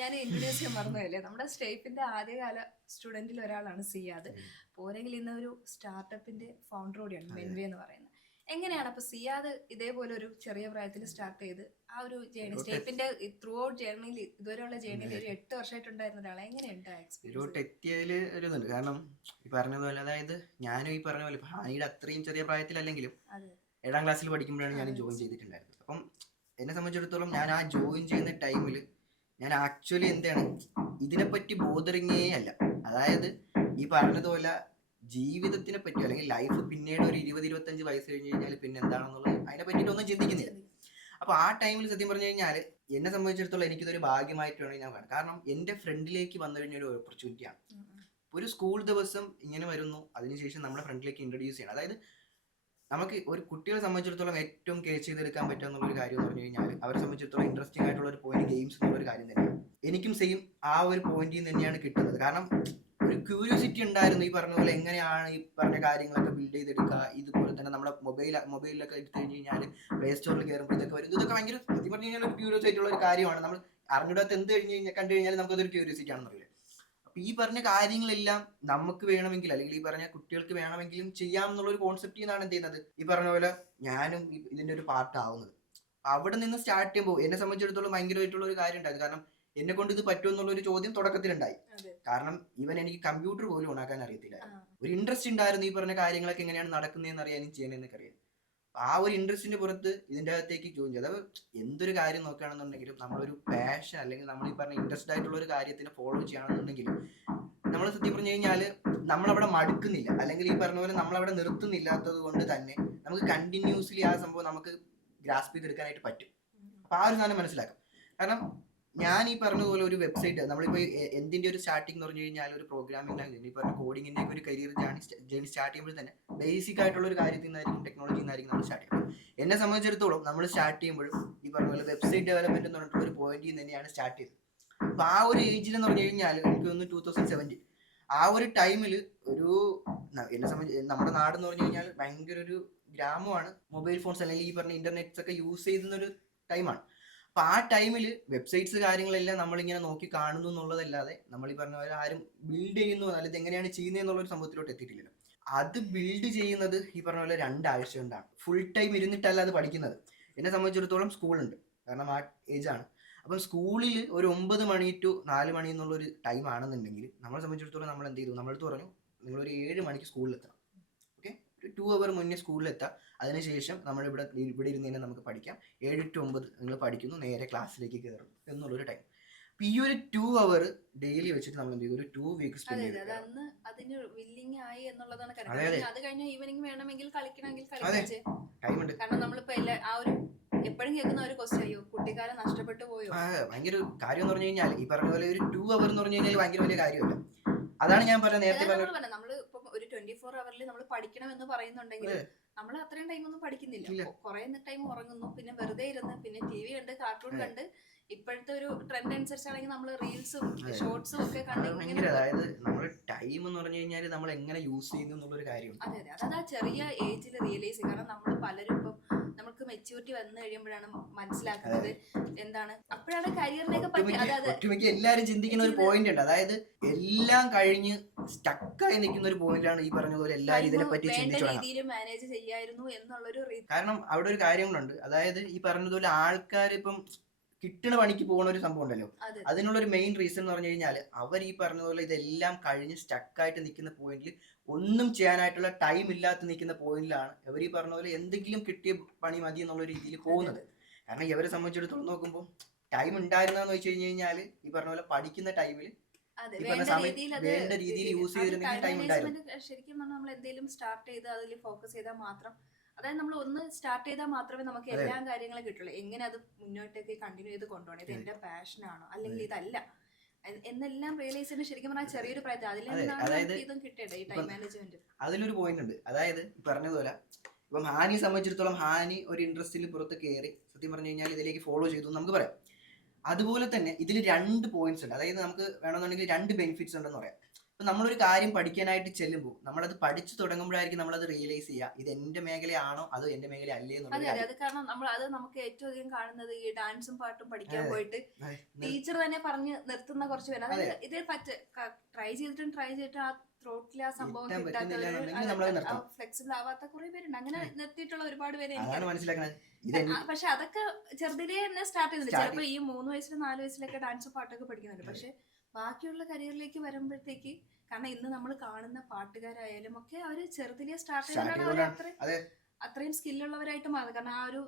ഞാൻ ഇൻട്രൊഡ്യൂസ് ചെയ്യാൻ മറന്നതല്ലേ, നമ്മുടെ സ്റ്റേപ്പിന്റെ ആദ്യകാല സ്റ്റുഡന്റിൽ ഒരാളാണ് സിയാദ്. പോരെങ്കിൽ ഇന്ന് ഒരു സ്റ്റാർട്ടപ്പിന്റെ ഫൗണ്ടർ കൂടിയാണ് മെൻവേ എന്ന് പറയുന്നത്. എങ്ങനെയാണ് അപ്പൊ സിയാദ് ഇതേപോലെ ഒരു ചെറിയ പ്രായത്തിൽ സ്റ്റാർട്ട് ചെയ്ത് ആ ഒരു ജേർണി, സ്റ്റേപ്പിന്റെ ത്രൂ ഔട്ട് ജേർണിയിൽ ഇതുവരെയുള്ള ജേർണിയിൽ ഒരു 8 വർഷമായിട്ടുണ്ടായിരുന്ന ഒരാളെ എങ്ങനെയുണ്ട് എക്സ്പീരിയൻസ്? എത്തിയതിൽ ഒരു ഇതുണ്ട്. കാരണം ഈ പറഞ്ഞതുപോലെ, അതായത് ഞാനും ഈ പറഞ്ഞ പോലെ ഹാനിയുടെ അത്രയും ചെറിയ പ്രായത്തിലല്ലെങ്കിലും 7ാം ക്ലാസ്സിൽ പഠിക്കുമ്പോഴാണ് ഞാൻ ജോയിൻ ചെയ്തിട്ടുണ്ടായിരുന്നത്. അപ്പം എന്നെ സംബന്ധിച്ചിടത്തോളം ഞാൻ ആ ജോയിൻ ചെയ്യുന്ന ടൈമിൽ ഞാൻ ആക്ച്വലി എന്താണ് ഇതിനെപ്പറ്റി ബോധറിങ്ങേ അല്ല. അതായത് ഈ പറഞ്ഞതുപോലെ ജീവിതത്തിനെ പറ്റി അല്ലെങ്കിൽ ലൈഫ് പിന്നീട് ഒരു 20-25 വയസ്സ് കഴിഞ്ഞ് കഴിഞ്ഞാൽ പിന്നെ എന്താണെന്നുള്ളത് അതിനെ പറ്റിയിട്ടൊന്നും ചിന്തിക്കുന്നില്ല. അപ്പോൾ ആ ടൈമിൽ സത്യം പറഞ്ഞു കഴിഞ്ഞാൽ എന്നെ സംബന്ധിച്ചിടത്തോളം എനിക്കിതൊരു ഭാഗ്യമായിട്ട് വേണമെങ്കിൽ ഞാൻ കാണാം. കാരണം എൻ്റെ ഫ്രണ്ടിലേക്ക് വന്നു കഴിഞ്ഞ ഒരു ഓപ്പർച്യൂണിറ്റിയാണ്. ഒരു സ്കൂൾ ദിവസം ഇങ്ങനെ വരുന്നു, അതിനുശേഷം നമ്മുടെ ഫ്രണ്ടിലേക്ക് ഇൻട്രൊഡ്യൂസ് ചെയ്യണം. അതായത് നമുക്ക് ഒരു കുട്ടികളെ സംബന്ധിച്ചിടത്തോളം ഏറ്റവും കേച്ച് ചെയ്തെടുക്കാൻ പറ്റുക എന്നുള്ളൊരു കാര്യം എന്ന് പറഞ്ഞു കഴിഞ്ഞാൽ അവരെ സംബന്ധിച്ചിടത്തോളം ഇൻട്രസ്റ്റിംഗ് ആയിട്ടുള്ള ഒരു പോയിന്റ് ഗെയിംസ് എന്നുള്ളൊരു കാര്യം തന്നെയാണ്. എനിക്കും സെയിം ആ ഒരു പോയിന്റിൽ നിന്ന് തന്നെയാണ് കിട്ടുന്നത്. കാരണം ഒരു ക്യൂരിയോസിറ്റി ഉണ്ടായിരുന്നു ഈ പറഞ്ഞ പോലെ എങ്ങനെയാണ് ഈ പറഞ്ഞ കാര്യങ്ങളൊക്കെ ബിൽഡ് ചെയ്തെടുക്കുക. ഇതുപോലെ തന്നെ നമ്മുടെ മൊബൈലിലൊക്കെ എടുത്തു കഴിഞ്ഞ് കഴിഞ്ഞാൽ പ്ലേ സ്റ്റോറിൽ കയറുമ്പോൾ ഇതൊക്കെ വരും. ഇതൊക്കെ ഭയങ്കര സത്യം പറഞ്ഞു കഴിഞ്ഞാൽ ഒരു ക്യൂരിയോസ് ആയിട്ടുള്ള ഒരു കാര്യമാണ്. നമ്മൾ അറിഞ്ഞിടാത്ത എന്ത് കണ്ടു കഴിഞ്ഞാൽ നമുക്കതൊരു ക്യൂരിയോസിറ്റി ആണെന്ന് അറിയില്ല. അപ്പൊ ഈ പറഞ്ഞ കാര്യങ്ങളെല്ലാം നമുക്ക് വേണമെങ്കിൽ അല്ലെങ്കിൽ ഈ പറഞ്ഞ കുട്ടികൾക്ക് വേണമെങ്കിലും ചെയ്യാം എന്നുള്ള ഒരു കോൺസെപ്റ്റിൽ നിന്നാണ് എന്ത് ചെയ്യുന്നത് ഈ പറഞ്ഞ പോലെ ഞാനും ഇതിന്റെ ഒരു പാർട്ട് ആവുന്നത്. അവിടെ നിന്ന് സ്റ്റാർട്ട് ചെയ്യുമ്പോൾ എന്നെ സംബന്ധിച്ചിടത്തോളം ഭയങ്കരമായിട്ടുള്ള ഒരു കാര്യം ഉണ്ടായത്. കാരണം എന്നെ കൊണ്ട് ഇത് പറ്റുമോ എന്നുള്ള ഒരു ചോദ്യം തുടക്കത്തിലുണ്ടായി. കാരണം ഇവൻ എനിക്ക് കമ്പ്യൂട്ടർ പോലും ഉണ്ടാക്കാൻ അറിയത്തില്ല. ഒരു ഇൻട്രസ്റ്റ് ഉണ്ടായിരുന്നു ഈ പറഞ്ഞ കാര്യങ്ങളൊക്കെ എങ്ങനെയാണ് നടക്കുന്നതെന്ന് അറിയാനും ചെയ്യണമെന്നൊക്കെ അറിയാം. ആ ഒരു ഇൻട്രസ്റ്റിന്റെ പുറത്ത് ഇതിന്റെ അകത്തേക്ക് ജോയിൻ ചെയ്ത് അത് എന്തൊരു കാര്യം നോക്കുകയാണെന്നുണ്ടെങ്കിലും നമ്മളൊരു പാഷൻ അല്ലെങ്കിൽ നമ്മൾ ഈ പറഞ്ഞ ഇൻട്രസ്റ്റ് ആയിട്ടുള്ള ഒരു കാര്യത്തിന് ഫോളോ ചെയ്യുകയാണെന്നുണ്ടെങ്കിലും നമ്മൾ സത്യം പറഞ്ഞു കഴിഞ്ഞാൽ നമ്മളവിടെ മടുക്കുന്നില്ല അല്ലെങ്കിൽ ഈ പറഞ്ഞ പോലെ നമ്മളവിടെ നിർത്തുന്നില്ലാത്തത് കൊണ്ട് തന്നെ നമുക്ക് കണ്ടിന്യൂസ്ലി ആ സംഭവം നമുക്ക് ഗ്രാസ്പ് ചെയ്തെടുക്കാനായിട്ട് പറ്റും. അപ്പൊ ആ ഒരു സാധനം മനസ്സിലാക്കും. കാരണം ഞാൻ ഈ പറഞ്ഞതുപോലെ ഒരു വെബ്സൈറ്റ് നമ്മളിപ്പോൾ എന്തിന്റെ ഒരു സ്റ്റാർട്ടിംഗ് എന്ന് പറഞ്ഞു കഴിഞ്ഞാൽ ഒരു പ്രോഗ്രാമിംഗ് ലാംഗ്വേജ് ഈ പറഞ്ഞ കോഡിങ്ങിന്റെ ഒരു കരിയർ ജേണി സ്റ്റാർട്ട് ചെയ്യുമ്പോൾ തന്നെ ബേസിക് ആയിട്ടുള്ള ഒരു കാര്യത്തിൽ നിന്നായിരിക്കും ടെക്നോളജിയിൽ നിന്നായിരിക്കും നമ്മൾ സ്റ്റാർട്ട് ചെയ്യുന്നത്. എന്നെ സംബന്ധിച്ചിടത്തോളം നമ്മൾ സ്റ്റാർട്ട് ചെയ്യുമ്പോഴും ഈ പറഞ്ഞ പോലെ വെബ്സൈറ്റ് ഡെവലപ്മെന്റ് എന്ന് പറഞ്ഞിട്ടുള്ള ഒരു പോയിന്റിൽ തന്നെയാണ് സ്റ്റാർട്ട് ചെയ്തത്. അപ്പൊ ആ ഒരു ഏജിൽ എന്ന് പറഞ്ഞു കഴിഞ്ഞാൽ എനിക്ക് തോന്നുന്നു 2017 ആ ഒരു ടൈമിൽ ഒരു എന്നെ സംബന്ധിച്ച് നമ്മുടെ നാട് എന്ന് പറഞ്ഞു കഴിഞ്ഞാൽ ഭയങ്കര ഒരു ഗ്രാമമാണ്. മൊബൈൽ ഫോൺസ് അല്ലെങ്കിൽ ഈ പറഞ്ഞ ഇന്റർനെറ്റ്സ് ഒക്കെ യൂസ് ചെയ്യുന്ന ഒരു ടൈമാണ്. അപ്പൊ ആ ടൈമിൽ വെബ്സൈറ്റ്സ് കാര്യങ്ങളെല്ലാം നമ്മളിങ്ങനെ നോക്കി കാണുന്നു എന്നുള്ളതല്ലാതെ നമ്മൾ ഈ പറഞ്ഞ പോലെ ആരും ബിൽഡ് ചെയ്യുന്നു അല്ലെങ്കിൽ എങ്ങനെയാണ് ചെയ്യുന്നത് എന്നുള്ള ഒരു സംഭവത്തിലോട്ട് എത്തിയിട്ടില്ല. അത് ബിൽഡ് ചെയ്യുന്നത് ഈ പറഞ്ഞ പോലെ 2 ആഴ്ച കൊണ്ടാണ്. ഫുൾ ടൈം ഇരുന്നിട്ടല്ല അത് പഠിക്കുന്നത്. എന്നെ സംബന്ധിച്ചിടത്തോളം സ്കൂളുണ്ട്, കാരണം ആ ഏജാണ്. അപ്പം സ്കൂളിൽ ഒരു 9 മണി ടു 4 മണി എന്നുള്ളൊരു ടൈം ആണെന്നുണ്ടെങ്കിൽ നമ്മളെ സംബന്ധിച്ചിടത്തോളം നമ്മൾ എന്ത് ചെയ്തു, നമ്മളടുത്ത് പറഞ്ഞു നിങ്ങളൊരു 7 മണിക്ക് സ്കൂളിൽ എത്തണം. ഓക്കെ, ഒരു 2 അവർ മുന്നേ സ്കൂളിലെത്താം. അതിനുശേഷം നമ്മൾ ഇവിടെ ഇരുന്ന് തന്നെ നമുക്ക് പഠിക്കാം. 7 to 9 നിങ്ങൾ പഠിക്കുന്നു, നേരെ ക്ലാസ്സിലേക്ക് കയറും എന്നുള്ളൊരു ടൈം. അപ്പൊ ഈ ഒരു 2 അവർ ഡെയിലി വെച്ചിട്ട് നമ്മൾ എന്ത് ചെയ്തു, ഒരു 2 വീക്സ് അതിന് വില്ലിങ് ആയി എന്നുള്ളതാണ് കാര്യം. അത് കഴിഞ്ഞ ഈവനിങ് വേണമെങ്കിൽ കളിക്കണമെങ്കിൽ കളിക്കാം. കാരണം നമ്മളിപ്പോ ആ ഒരു എപ്പോഴും കേൾക്കുന്ന ഒരു ക്വസ്റ്റ്യൻ, അയ്യോ കുട്ടിക്കാലം നഷ്ടപ്പെട്ടു പോയോ. ഭയങ്കര കാര്യം എന്ന് പറഞ്ഞു കഴിഞ്ഞാൽ ഈ പറഞ്ഞ പോലെ ഒരു 2 അവർ എന്ന് പറഞ്ഞു കഴിഞ്ഞാൽ ഭയങ്കര വലിയ കാര്യമല്ല. അതാണ് ഞാൻ പറഞ്ഞത് നേരത്തെ പറഞ്ഞത്. നമ്മള് ഇപ്പൊ ഒരു 24 അവറിൽ നമ്മൾ പഠിക്കണം എന്ന് പറയുന്നുണ്ടെങ്കിൽ നമ്മൾ അത്രയും ടൈം ഒന്നും പഠിക്കുന്നില്ല. കുറെ ടൈം ഉറങ്ങുന്നു, പിന്നെ വെറുതെ ഇരുന്ന്, പിന്നെ TV കണ്ട്, കാർട്ടൂൺ കണ്ട്, ഇപ്പോഴത്തെ ഒരു ട്രെൻഡ് അനുസരിച്ചാണെങ്കിൽ നമ്മൾ റീൽസും ഷോർട്സും ഒക്കെ കണ്ട് അതായത് നമ്മൾ ടൈം എന്ന് പറഞ്ഞു കഴിഞ്ഞാൽ നമ്മൾ എങ്ങനെ യൂസ് ചെയ്യുന്നു എന്നുള്ളൊരു കാര്യം. അതെ അതെ, അതായത് ആ ചെറിയ ഏജിൽ റിയലൈസ് ചെയ്യും. കാരണം നമ്മൾ പലരും ഇപ്പം നമുക്ക് മെച്യൂരിറ്റി വന്നു കഴിയുമ്പോഴാണ് മനസ്സിലാക്കുന്നത് എന്താണ്, അപ്പോഴാണ് കരിയറിനെയൊക്കെ പറ്റി എല്ലാരും ചിന്തിക്കുന്ന ഒരു പോയിന്റ് ഉണ്ട്. അതായത് എല്ലാം കഴിഞ്ഞ് സ്റ്റക്കായി നിൽക്കുന്ന ഒരു പോയിന്റാണ് ഈ പറഞ്ഞ പോലെ എല്ലാരും ഇതിനെ പറ്റി രീതിയിൽ മാനേജ് ചെയ്യായിരുന്നു എന്നുള്ളൊരു. കാരണം അവിടെ ഒരു കാര്യങ്ങളുണ്ട്. അതായത് ഈ പറഞ്ഞതുപോലെ ആൾക്കാർ ഇപ്പം കിട്ടണ പണിക്ക് പോകുന്ന ഒരു സംഭവം ഉണ്ടല്ലോ, അതിനുള്ളൊരു മെയിൻ റീസൺ എന്ന് പറഞ്ഞു കഴിഞ്ഞാൽ അവർ ഈ പറഞ്ഞതുപോലെ ഇതെല്ലാം കഴിഞ്ഞ് സ്റ്റക്കായിട്ട് നിൽക്കുന്ന പോയിന്റിൽ ഒന്നും ചെയ്യാനായിട്ടുള്ള ടൈം ഇല്ലാത്ത നിൽക്കുന്ന പോയിന്റിലാണ് ഇവർ ഈ പറഞ്ഞ പോലെ എന്തെങ്കിലും കിട്ടിയ പണി മതി എന്നുള്ള രീതിയിൽ പോകുന്നത്. കാരണം ഇവരെ സംബന്ധിച്ചിടത്തോളം നോക്കുമ്പോൾ ടൈം ഉണ്ടായിരുന്നെന്ന് വെച്ച് കഴിഞ്ഞ് കഴിഞ്ഞാൽ ഈ പറഞ്ഞ പോലെ പഠിക്കുന്ന ടൈമിൽ വേണ്ട രീതിയിൽ യൂസ് ചെയ്തിരുന്നെങ്കിൽ ടൈം ഉണ്ടായിരുന്നു. ശരിക്കും പറഞ്ഞാൽ നമ്മൾ എന്തെങ്കിലും സ്റ്റാർട്ട് ചെയ്ത് അതിൽ ഫോക്കസ് ചെയ്താൽ മാത്രം, അതായത് നമ്മൾ ഒന്ന് സ്റ്റാർട്ട് ചെയ്താൽ മാത്രമേ നമുക്ക് എല്ലാ കാര്യങ്ങളും കിട്ടുള്ളൂ. എങ്ങനെ അത് മുന്നോട്ടേക്ക് കണ്ടിന്യൂ ചെയ്ത് കൊണ്ടുപോകണം, ഇത് എന്റെ പാഷനാണോ അല്ലെങ്കിൽ ഇതല്ല എന്നെല്ലാം റിയലൈസ് ചെയ്യുന്ന ശരിക്കും പറഞ്ഞാൽ ചെറിയൊരു പ്രായത്തിൽ അതിലെന്താണ് ഇതും കിട്ടേണ്ടത് ഈ ടൈം മാനേജ്മെന്റ്. അതിലൊരു പോയിന്റ് ഉണ്ട്. അതായത് പറഞ്ഞതുപോലെ ഇപ്പം ഹാനിയെ സംബന്ധിച്ചിടത്തോളം ഹാനി ഒരു ഇൻട്രസ്റ്റിൽ പുറത്ത് കയറി സത്യം പറഞ്ഞു കഴിഞ്ഞാൽ ഇതിലേക്ക് ഫോളോ ചെയ്തു നമുക്ക് പറയാം. അതുപോലെ തന്നെ ഇതിൽ 2 പോയിന്റ്സ് ഉണ്ട്. അതായത് നമുക്ക് വേണമെന്നുണ്ടെങ്കിൽ 2 ബെനിഫിറ്റ്സ് ഉണ്ടെന്ന് പറയാം. അപ്പൊ നമ്മളൊരു കാര്യം പഠിക്കാനായിട്ട് ചെല്ലുമ്പോൾ നമ്മളത് പഠിച്ചു തുടങ്ങുമ്പോഴായിരിക്കും നമ്മളത് റിയലൈസ് ചെയ്യുക, ഇത് എന്റെ മേഖലയാണോ അതോ എന്റെ മേഖല അല്ലേ എന്നുള്ളത്. അതെ, കാരണം അത് നമുക്ക് ഏറ്റവും അധികം കാണുന്നത് ഈ ഡാൻസും പാട്ടും പഠിക്കാൻ പോയിട്ട് ടീച്ചർ തന്നെ പറഞ്ഞ് നിർത്തുന്ന കുറച്ച് പേര്. അതായത് ഇത് ട്രൈ ചെയ്തിട്ട് ആ ത്രോട്ടിൽ ആ സംഭവം കിട്ടാത്ത, ഫ്ലെക്സിബിൾ ആവാത്ത കുറെ പേരുണ്ട്. അങ്ങനെ നിർത്തിയിട്ടുള്ള ഒരുപാട് പേര് എനിക്ക്. പക്ഷെ അതൊക്കെ ചെറുതിലേ തന്നെ സ്റ്റാർട്ട് ചെയ്തിട്ടുണ്ട്. ചിലപ്പോ ഈ 3 വയസ്സിലും 4 വയസ്സിലൊക്കെ ഡാൻസും പാട്ടൊക്കെ പഠിക്കുന്നുണ്ട്. പക്ഷെ ബാക്കിയുള്ള കരിയറിലേക്ക് വരുമ്പോഴത്തേക്ക്, കാരണം ഇന്ന് നമ്മൾ കാണുന്ന പാട്ടുകാരായാലും ഒക്കെ അവര് ചെറുതിലേ സ്റ്റാർട്ട് ചെയ്തിട്ടാണ് അവർ അത്രയും സ്കില്ലുള്ളവരായിട്ട് മാറുന്നത്. കാരണം ആ ഒരു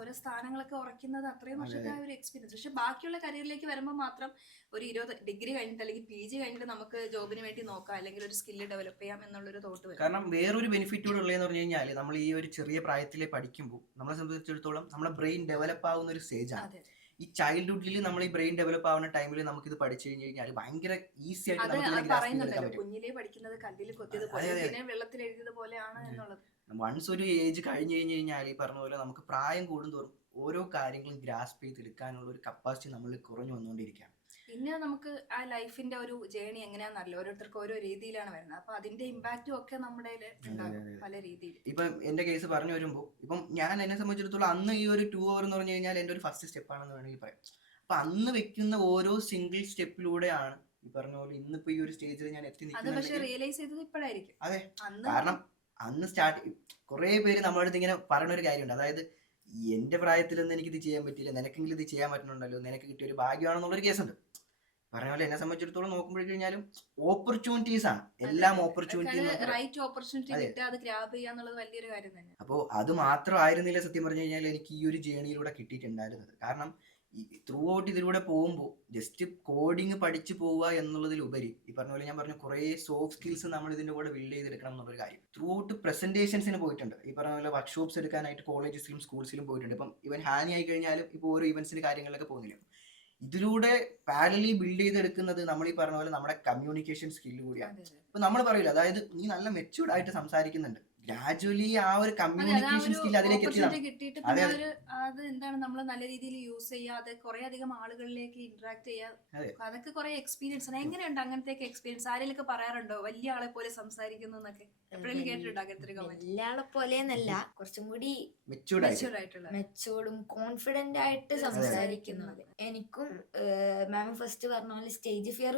ഓരോ സ്ഥാനങ്ങളൊക്കെ ഉറയ്ക്കുന്നത് അത്രയും വർഷത്തെ ആ ഒരു എക്സ്പീരിയൻസ്. പക്ഷെ ബാക്കിയുള്ള കരിയറിലേക്ക് വരുമ്പോൾ മാത്രം ഒരു 20 ഡിഗ്രി കഴിഞ്ഞിട്ട് അല്ലെങ്കിൽ PG കഴിഞ്ഞിട്ട് നമുക്ക് ജോബിന് വേണ്ടി നോക്കാം, അല്ലെങ്കിൽ ഒരു സ്കില്ല് ഡെവലപ്പ് ചെയ്യാം എന്നുള്ളൊരു തോട്ട് വരും. കാരണം വേറൊരു ബെനിഫിറ്റ് കൂടെ ഉള്ളതെന്ന് പറഞ്ഞു കഴിഞ്ഞാൽ നമ്മൾ ഈ ഒരു ചെറിയ പ്രായത്തിലെ പഠിക്കുമ്പോൾ നമ്മളെ സംബന്ധിച്ചിടത്തോളം നമ്മുടെ ബ്രെയിൻ ഡെവലപ്പ് ആവുന്ന ഒരു സ്റ്റേജാണ്. അതെ, ഈ ചൈൽഡ്ഹുഡിൽ നമ്മൾ ഈ ബ്രെയിൻ ഡെവലപ്പ് ആവുന്ന ടൈമിൽ നമുക്ക് ഇത് പഠിച്ചു കഴിഞ്ഞ് കഴിഞ്ഞാൽ ഭയങ്കര ഈസി ആയിട്ട് അത് നമുക്ക് അത് ഇതിനെ grasp ചെയ്തെടുക്കാൻ പറയുന്നുണ്ടല്ലോ, പറ്റും. കുഞ്ഞിലേ പഠിക്കുന്നത് കല്ലിൽ കൊത്തിയത് പോലെ, അതെ, അതെ. പിന്നെ വെള്ളത്തിൽ എഴുതിയത് പോലെയാണ് എന്നുള്ളത്. വൺസ് ഒരു ഏജ് കഴിഞ്ഞ് കഴിഞ്ഞ് കഴിഞ്ഞാൽ ഈ പറഞ്ഞ പോലെ നമുക്ക് പ്രായം കൂടുന്തോറും ഓരോ കാര്യങ്ങളും ഗ്രാസ്പ് ചെയ്തെടുക്കാനുള്ള ഒരു കപ്പാസിറ്റി നമ്മൾ കുറഞ്ഞു വന്നുകൊണ്ടിരിക്കുകയാണ്. പിന്നെ നമുക്ക് ആ ലൈഫിന്റെ ഒരു ജേണി എങ്ങനെയാണെന്നറിയില്ല, ഓരോരുത്തർക്ക് ഓരോ രീതിയിലാണ് വരുന്നത്. അപ്പൊ അതിന്റെ ഇമ്പാക്റ്റും ഒക്കെ നമ്മുടെ ഉണ്ടാകും പല രീതിയിൽ. ഇപ്പം എന്റെ കേസ് പറഞ്ഞു വരുമ്പോൾ ഇപ്പം ഞാൻ എന്നെ സംബന്ധിച്ചിടത്തോളം അന്ന് ഈ ഒരു 2 hour എന്ന് പറഞ്ഞു കഴിഞ്ഞാൽ എന്റെ ഒരു ഫസ്റ്റ് സ്റ്റെപ്പ് ആണെന്ന് വേണമെങ്കിൽ പറയാം. അപ്പൊ അന്ന് വെക്കുന്ന ഓരോ സിംഗിൾ സ്റ്റെപ്പിലൂടെയാണ് ഈ പറഞ്ഞ പോലെ ഇന്നിപ്പോ ഈ ഒരു സ്റ്റേജിൽ ഞാൻ എത്തി അത് പക്ഷെ നിൽക്കുന്നത്. റിയലൈസ് ചെയ്തത് ഇപ്പോഴായിരിക്കും. അതെ, അന്ന് കാരണം അന്ന് കുറെ പേര് നമ്മുടെ അടുത്ത് ഇങ്ങനെ പറയുന്ന ഒരു കാര്യമുണ്ട്. അതായത് എന്റെ പ്രായത്തിലൊന്നും എനിക്കിത് ചെയ്യാൻ പറ്റില്ല, നിനക്കെങ്കിലും ഇത് ചെയ്യാൻ പറ്റുന്നുണ്ടല്ലോ, നിനക്ക് കിട്ടിയ ഒരു ഭാഗ്യമാണെന്നുള്ളൊരു കേസുണ്ട്. പറഞ്ഞ പോലെ എന്നെ സംബന്ധിച്ചിടത്തോളം നോക്കുമ്പോഴേക്കും ഓപ്പർച്യൂണിറ്റീസ് ആണ്, എല്ലാം ഓപ്പർച്യൂണിറ്റി. റൈറ്റ് ഓപ്പർച്യൂണിറ്റി കിട്ടുക, അത് ഗ്രാബ് ചെയ്യുക എന്നുള്ളത് വലിയൊരു കാര്യം തന്നെ. അപ്പോൾ അത് മാത്രമായിരുന്നില്ല സത്യം പറഞ്ഞു കഴിഞ്ഞാൽ എനിക്ക് ഈ ഒരു ജേണിയിലൂടെ കിട്ടിയിട്ടുണ്ടായിരുന്നത്. കാരണം ഈ ത്രൂ ഔട്ട് ഇതിലൂടെ പോകുമ്പോൾ ജസ്റ്റ് കോഡിങ് പഠിച്ചു പോവുക എന്നുള്ളതിലുപരി ഈ പറഞ്ഞ പോലെ ഞാൻ പറഞ്ഞു കുറേ സോഫ്റ്റ് സ്കിൽസ് നമ്മൾ ഇതിന്റെ കൂടെ ബിൽഡ് ചെയ്തെടുക്കണം എന്നുള്ളൊരു കാര്യം. ത്രൂ ഔട്ട് പ്രസന്റേഷൻസിന് പോയിട്ടുണ്ട്, ഈ പറഞ്ഞ പോലെ വർക്ക്ഷോപ്സ് എടുക്കാനായിട്ട് കോളേജസിലും സ്കൂൾസിലും പോയിട്ടുണ്ട്. ഇപ്പം ഇവൻ ഹാനി ആയി കഴിഞ്ഞാലും ഇപ്പോൾ ഓരോ ഇവന്റ്സിന് കാര്യങ്ങളിലൊക്കെ പോകുന്നില്ല. ഇതിലൂടെ പാരലി ബിൽഡ് ചെയ്തെടുക്കുന്നത് നമ്മൾ ഈ പറഞ്ഞ പോലെ നമ്മുടെ കമ്മ്യൂണിക്കേഷൻ സ്കില്ല് കൂടിയാണ്. ഇപ്പൊ നമ്മൾ പറയില്ല, അതായത് നീ നല്ല മെച്യൂർഡ് ആയിട്ട് സംസാരിക്കുന്നുണ്ട്, ഗ്രാജുവലി ആ ഒരു കമ്മ്യൂണിക്കേഷൻ സ്കിൽ അതിലേക്ക് കിട്ടിയിട്ട് പിന്നെ അത് എന്താണ് നമ്മൾ നല്ല രീതിയിൽ യൂസ് ചെയ്യാതെ കുറെ അധികം ആളുകളിലേക്ക് ഇന്ററാക്ട് ചെയ്യാതെ അതൊക്കെ കുറെ എക്സ്പീരിയൻസ് ആണ്. എങ്ങനെയുണ്ട് അങ്ങനത്തെ എക്സ്പീരിയൻസ്? ആരെങ്കിലും പറയാറുണ്ടോ വലിയ ആളെ പോലെ സംസാരിക്കുന്നു എന്നൊക്കെ? എപ്പോഴെങ്കിലും കേട്ടിട്ടുണ്ടോ അങ്ങനത്തെ കമന്റ്? വലിയ ആളെ പോലെയെന്നല്ല, കുറച്ചും കൂടി മെച്യൂർഡ് ആയിട്ടുള്ള, മെച്ചോർഡും കോൺഫിഡന്റ് ആയിട്ട് സംസാരിക്കുന്നത്. എനിക്കും മാം ഫസ്റ്റ് പറഞ്ഞ പോലെ സ്റ്റേജ് ഫിയർ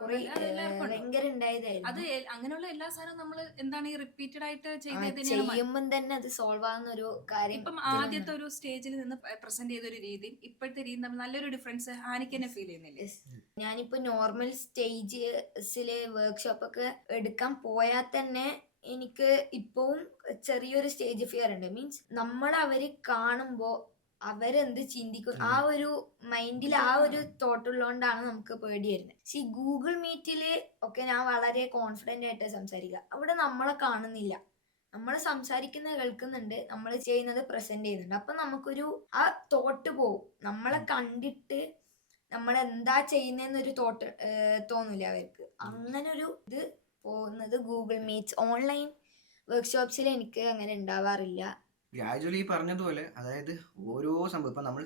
ഭയങ്കര ഉണ്ടായതായിരുന്നു. അത് അങ്ങനെയുള്ള എല്ലാ സാധനവും നമ്മൾ എന്താണ് ഈ റിപ്പീറ്റഡ് ആയിട്ട് ചെയ്യുമ്പോൾ തന്നെ അത് സോൾവ് ആവുന്ന ഒരു കാര്യം. ഇപ്പം ആദ്യത്തെ ഒരു സ്റ്റേജിൽ നിന്ന് പ്രസന്റ് ചെയ്ത ഒരു രീതിയും ഇപ്പോഴത്തെ രീതിയും തമ്മിൽ നല്ലൊരു ഡിഫറൻസ് ഹാനിക്ക് തന്നെ ഫീൽ ചെയ്യുന്നില്ലേ? ഞാനിപ്പോ നോർമൽ സ്റ്റേജസില് വർക്ക്ഷോപ്പ് ഒക്കെ എടുക്കാൻ പോയാൽ തന്നെ എനിക്ക് ഇപ്പവും ചെറിയൊരു സ്റ്റേജ് ഫിയർ ഉണ്ട്. മീൻസ് നമ്മൾ അവര് കാണുമ്പോ അവരെന്ത് ചിന്തിക്കും, ആ ഒരു മൈൻഡിൽ ആ ഒരു തോട്ട് ഉള്ളതുകൊണ്ടാണ് നമുക്ക് പേടി വരുന്നത്. പക്ഷെ ഗൂഗിൾ മീറ്റില് ഒക്കെ ഞാൻ വളരെ കോൺഫിഡന്റ് ആയിട്ട് സംസാരിക്കുക. അവിടെ നമ്മളെ കാണുന്നില്ല, നമ്മൾ സംസാരിക്കുന്നത് കേൾക്കുന്നുണ്ട്, നമ്മൾ ചെയ്യുന്നത് പ്രസന്റ് ചെയ്യുന്നുണ്ട്. അപ്പൊ നമുക്കൊരു ആ തോട്ട് പോവും. നമ്മളെ കണ്ടിട്ട് നമ്മൾ എന്താ ചെയ്യുന്നതെന്നൊരു തോട്ട് തോന്നില്ല അവർക്ക്. അങ്ങനെ ഒരു ഇത് പോകുന്നത് ഗൂഗിൾ മീറ്റ്സ് ഓൺലൈൻ വർക്ക്ഷോപ്സിൽ എനിക്ക് അങ്ങനെ ഉണ്ടാവാറില്ല. ഗ്രാജുവലി പറഞ്ഞതുപോലെ അതായത് ഓരോ സംഭവം ഇപ്പൊ നമ്മൾ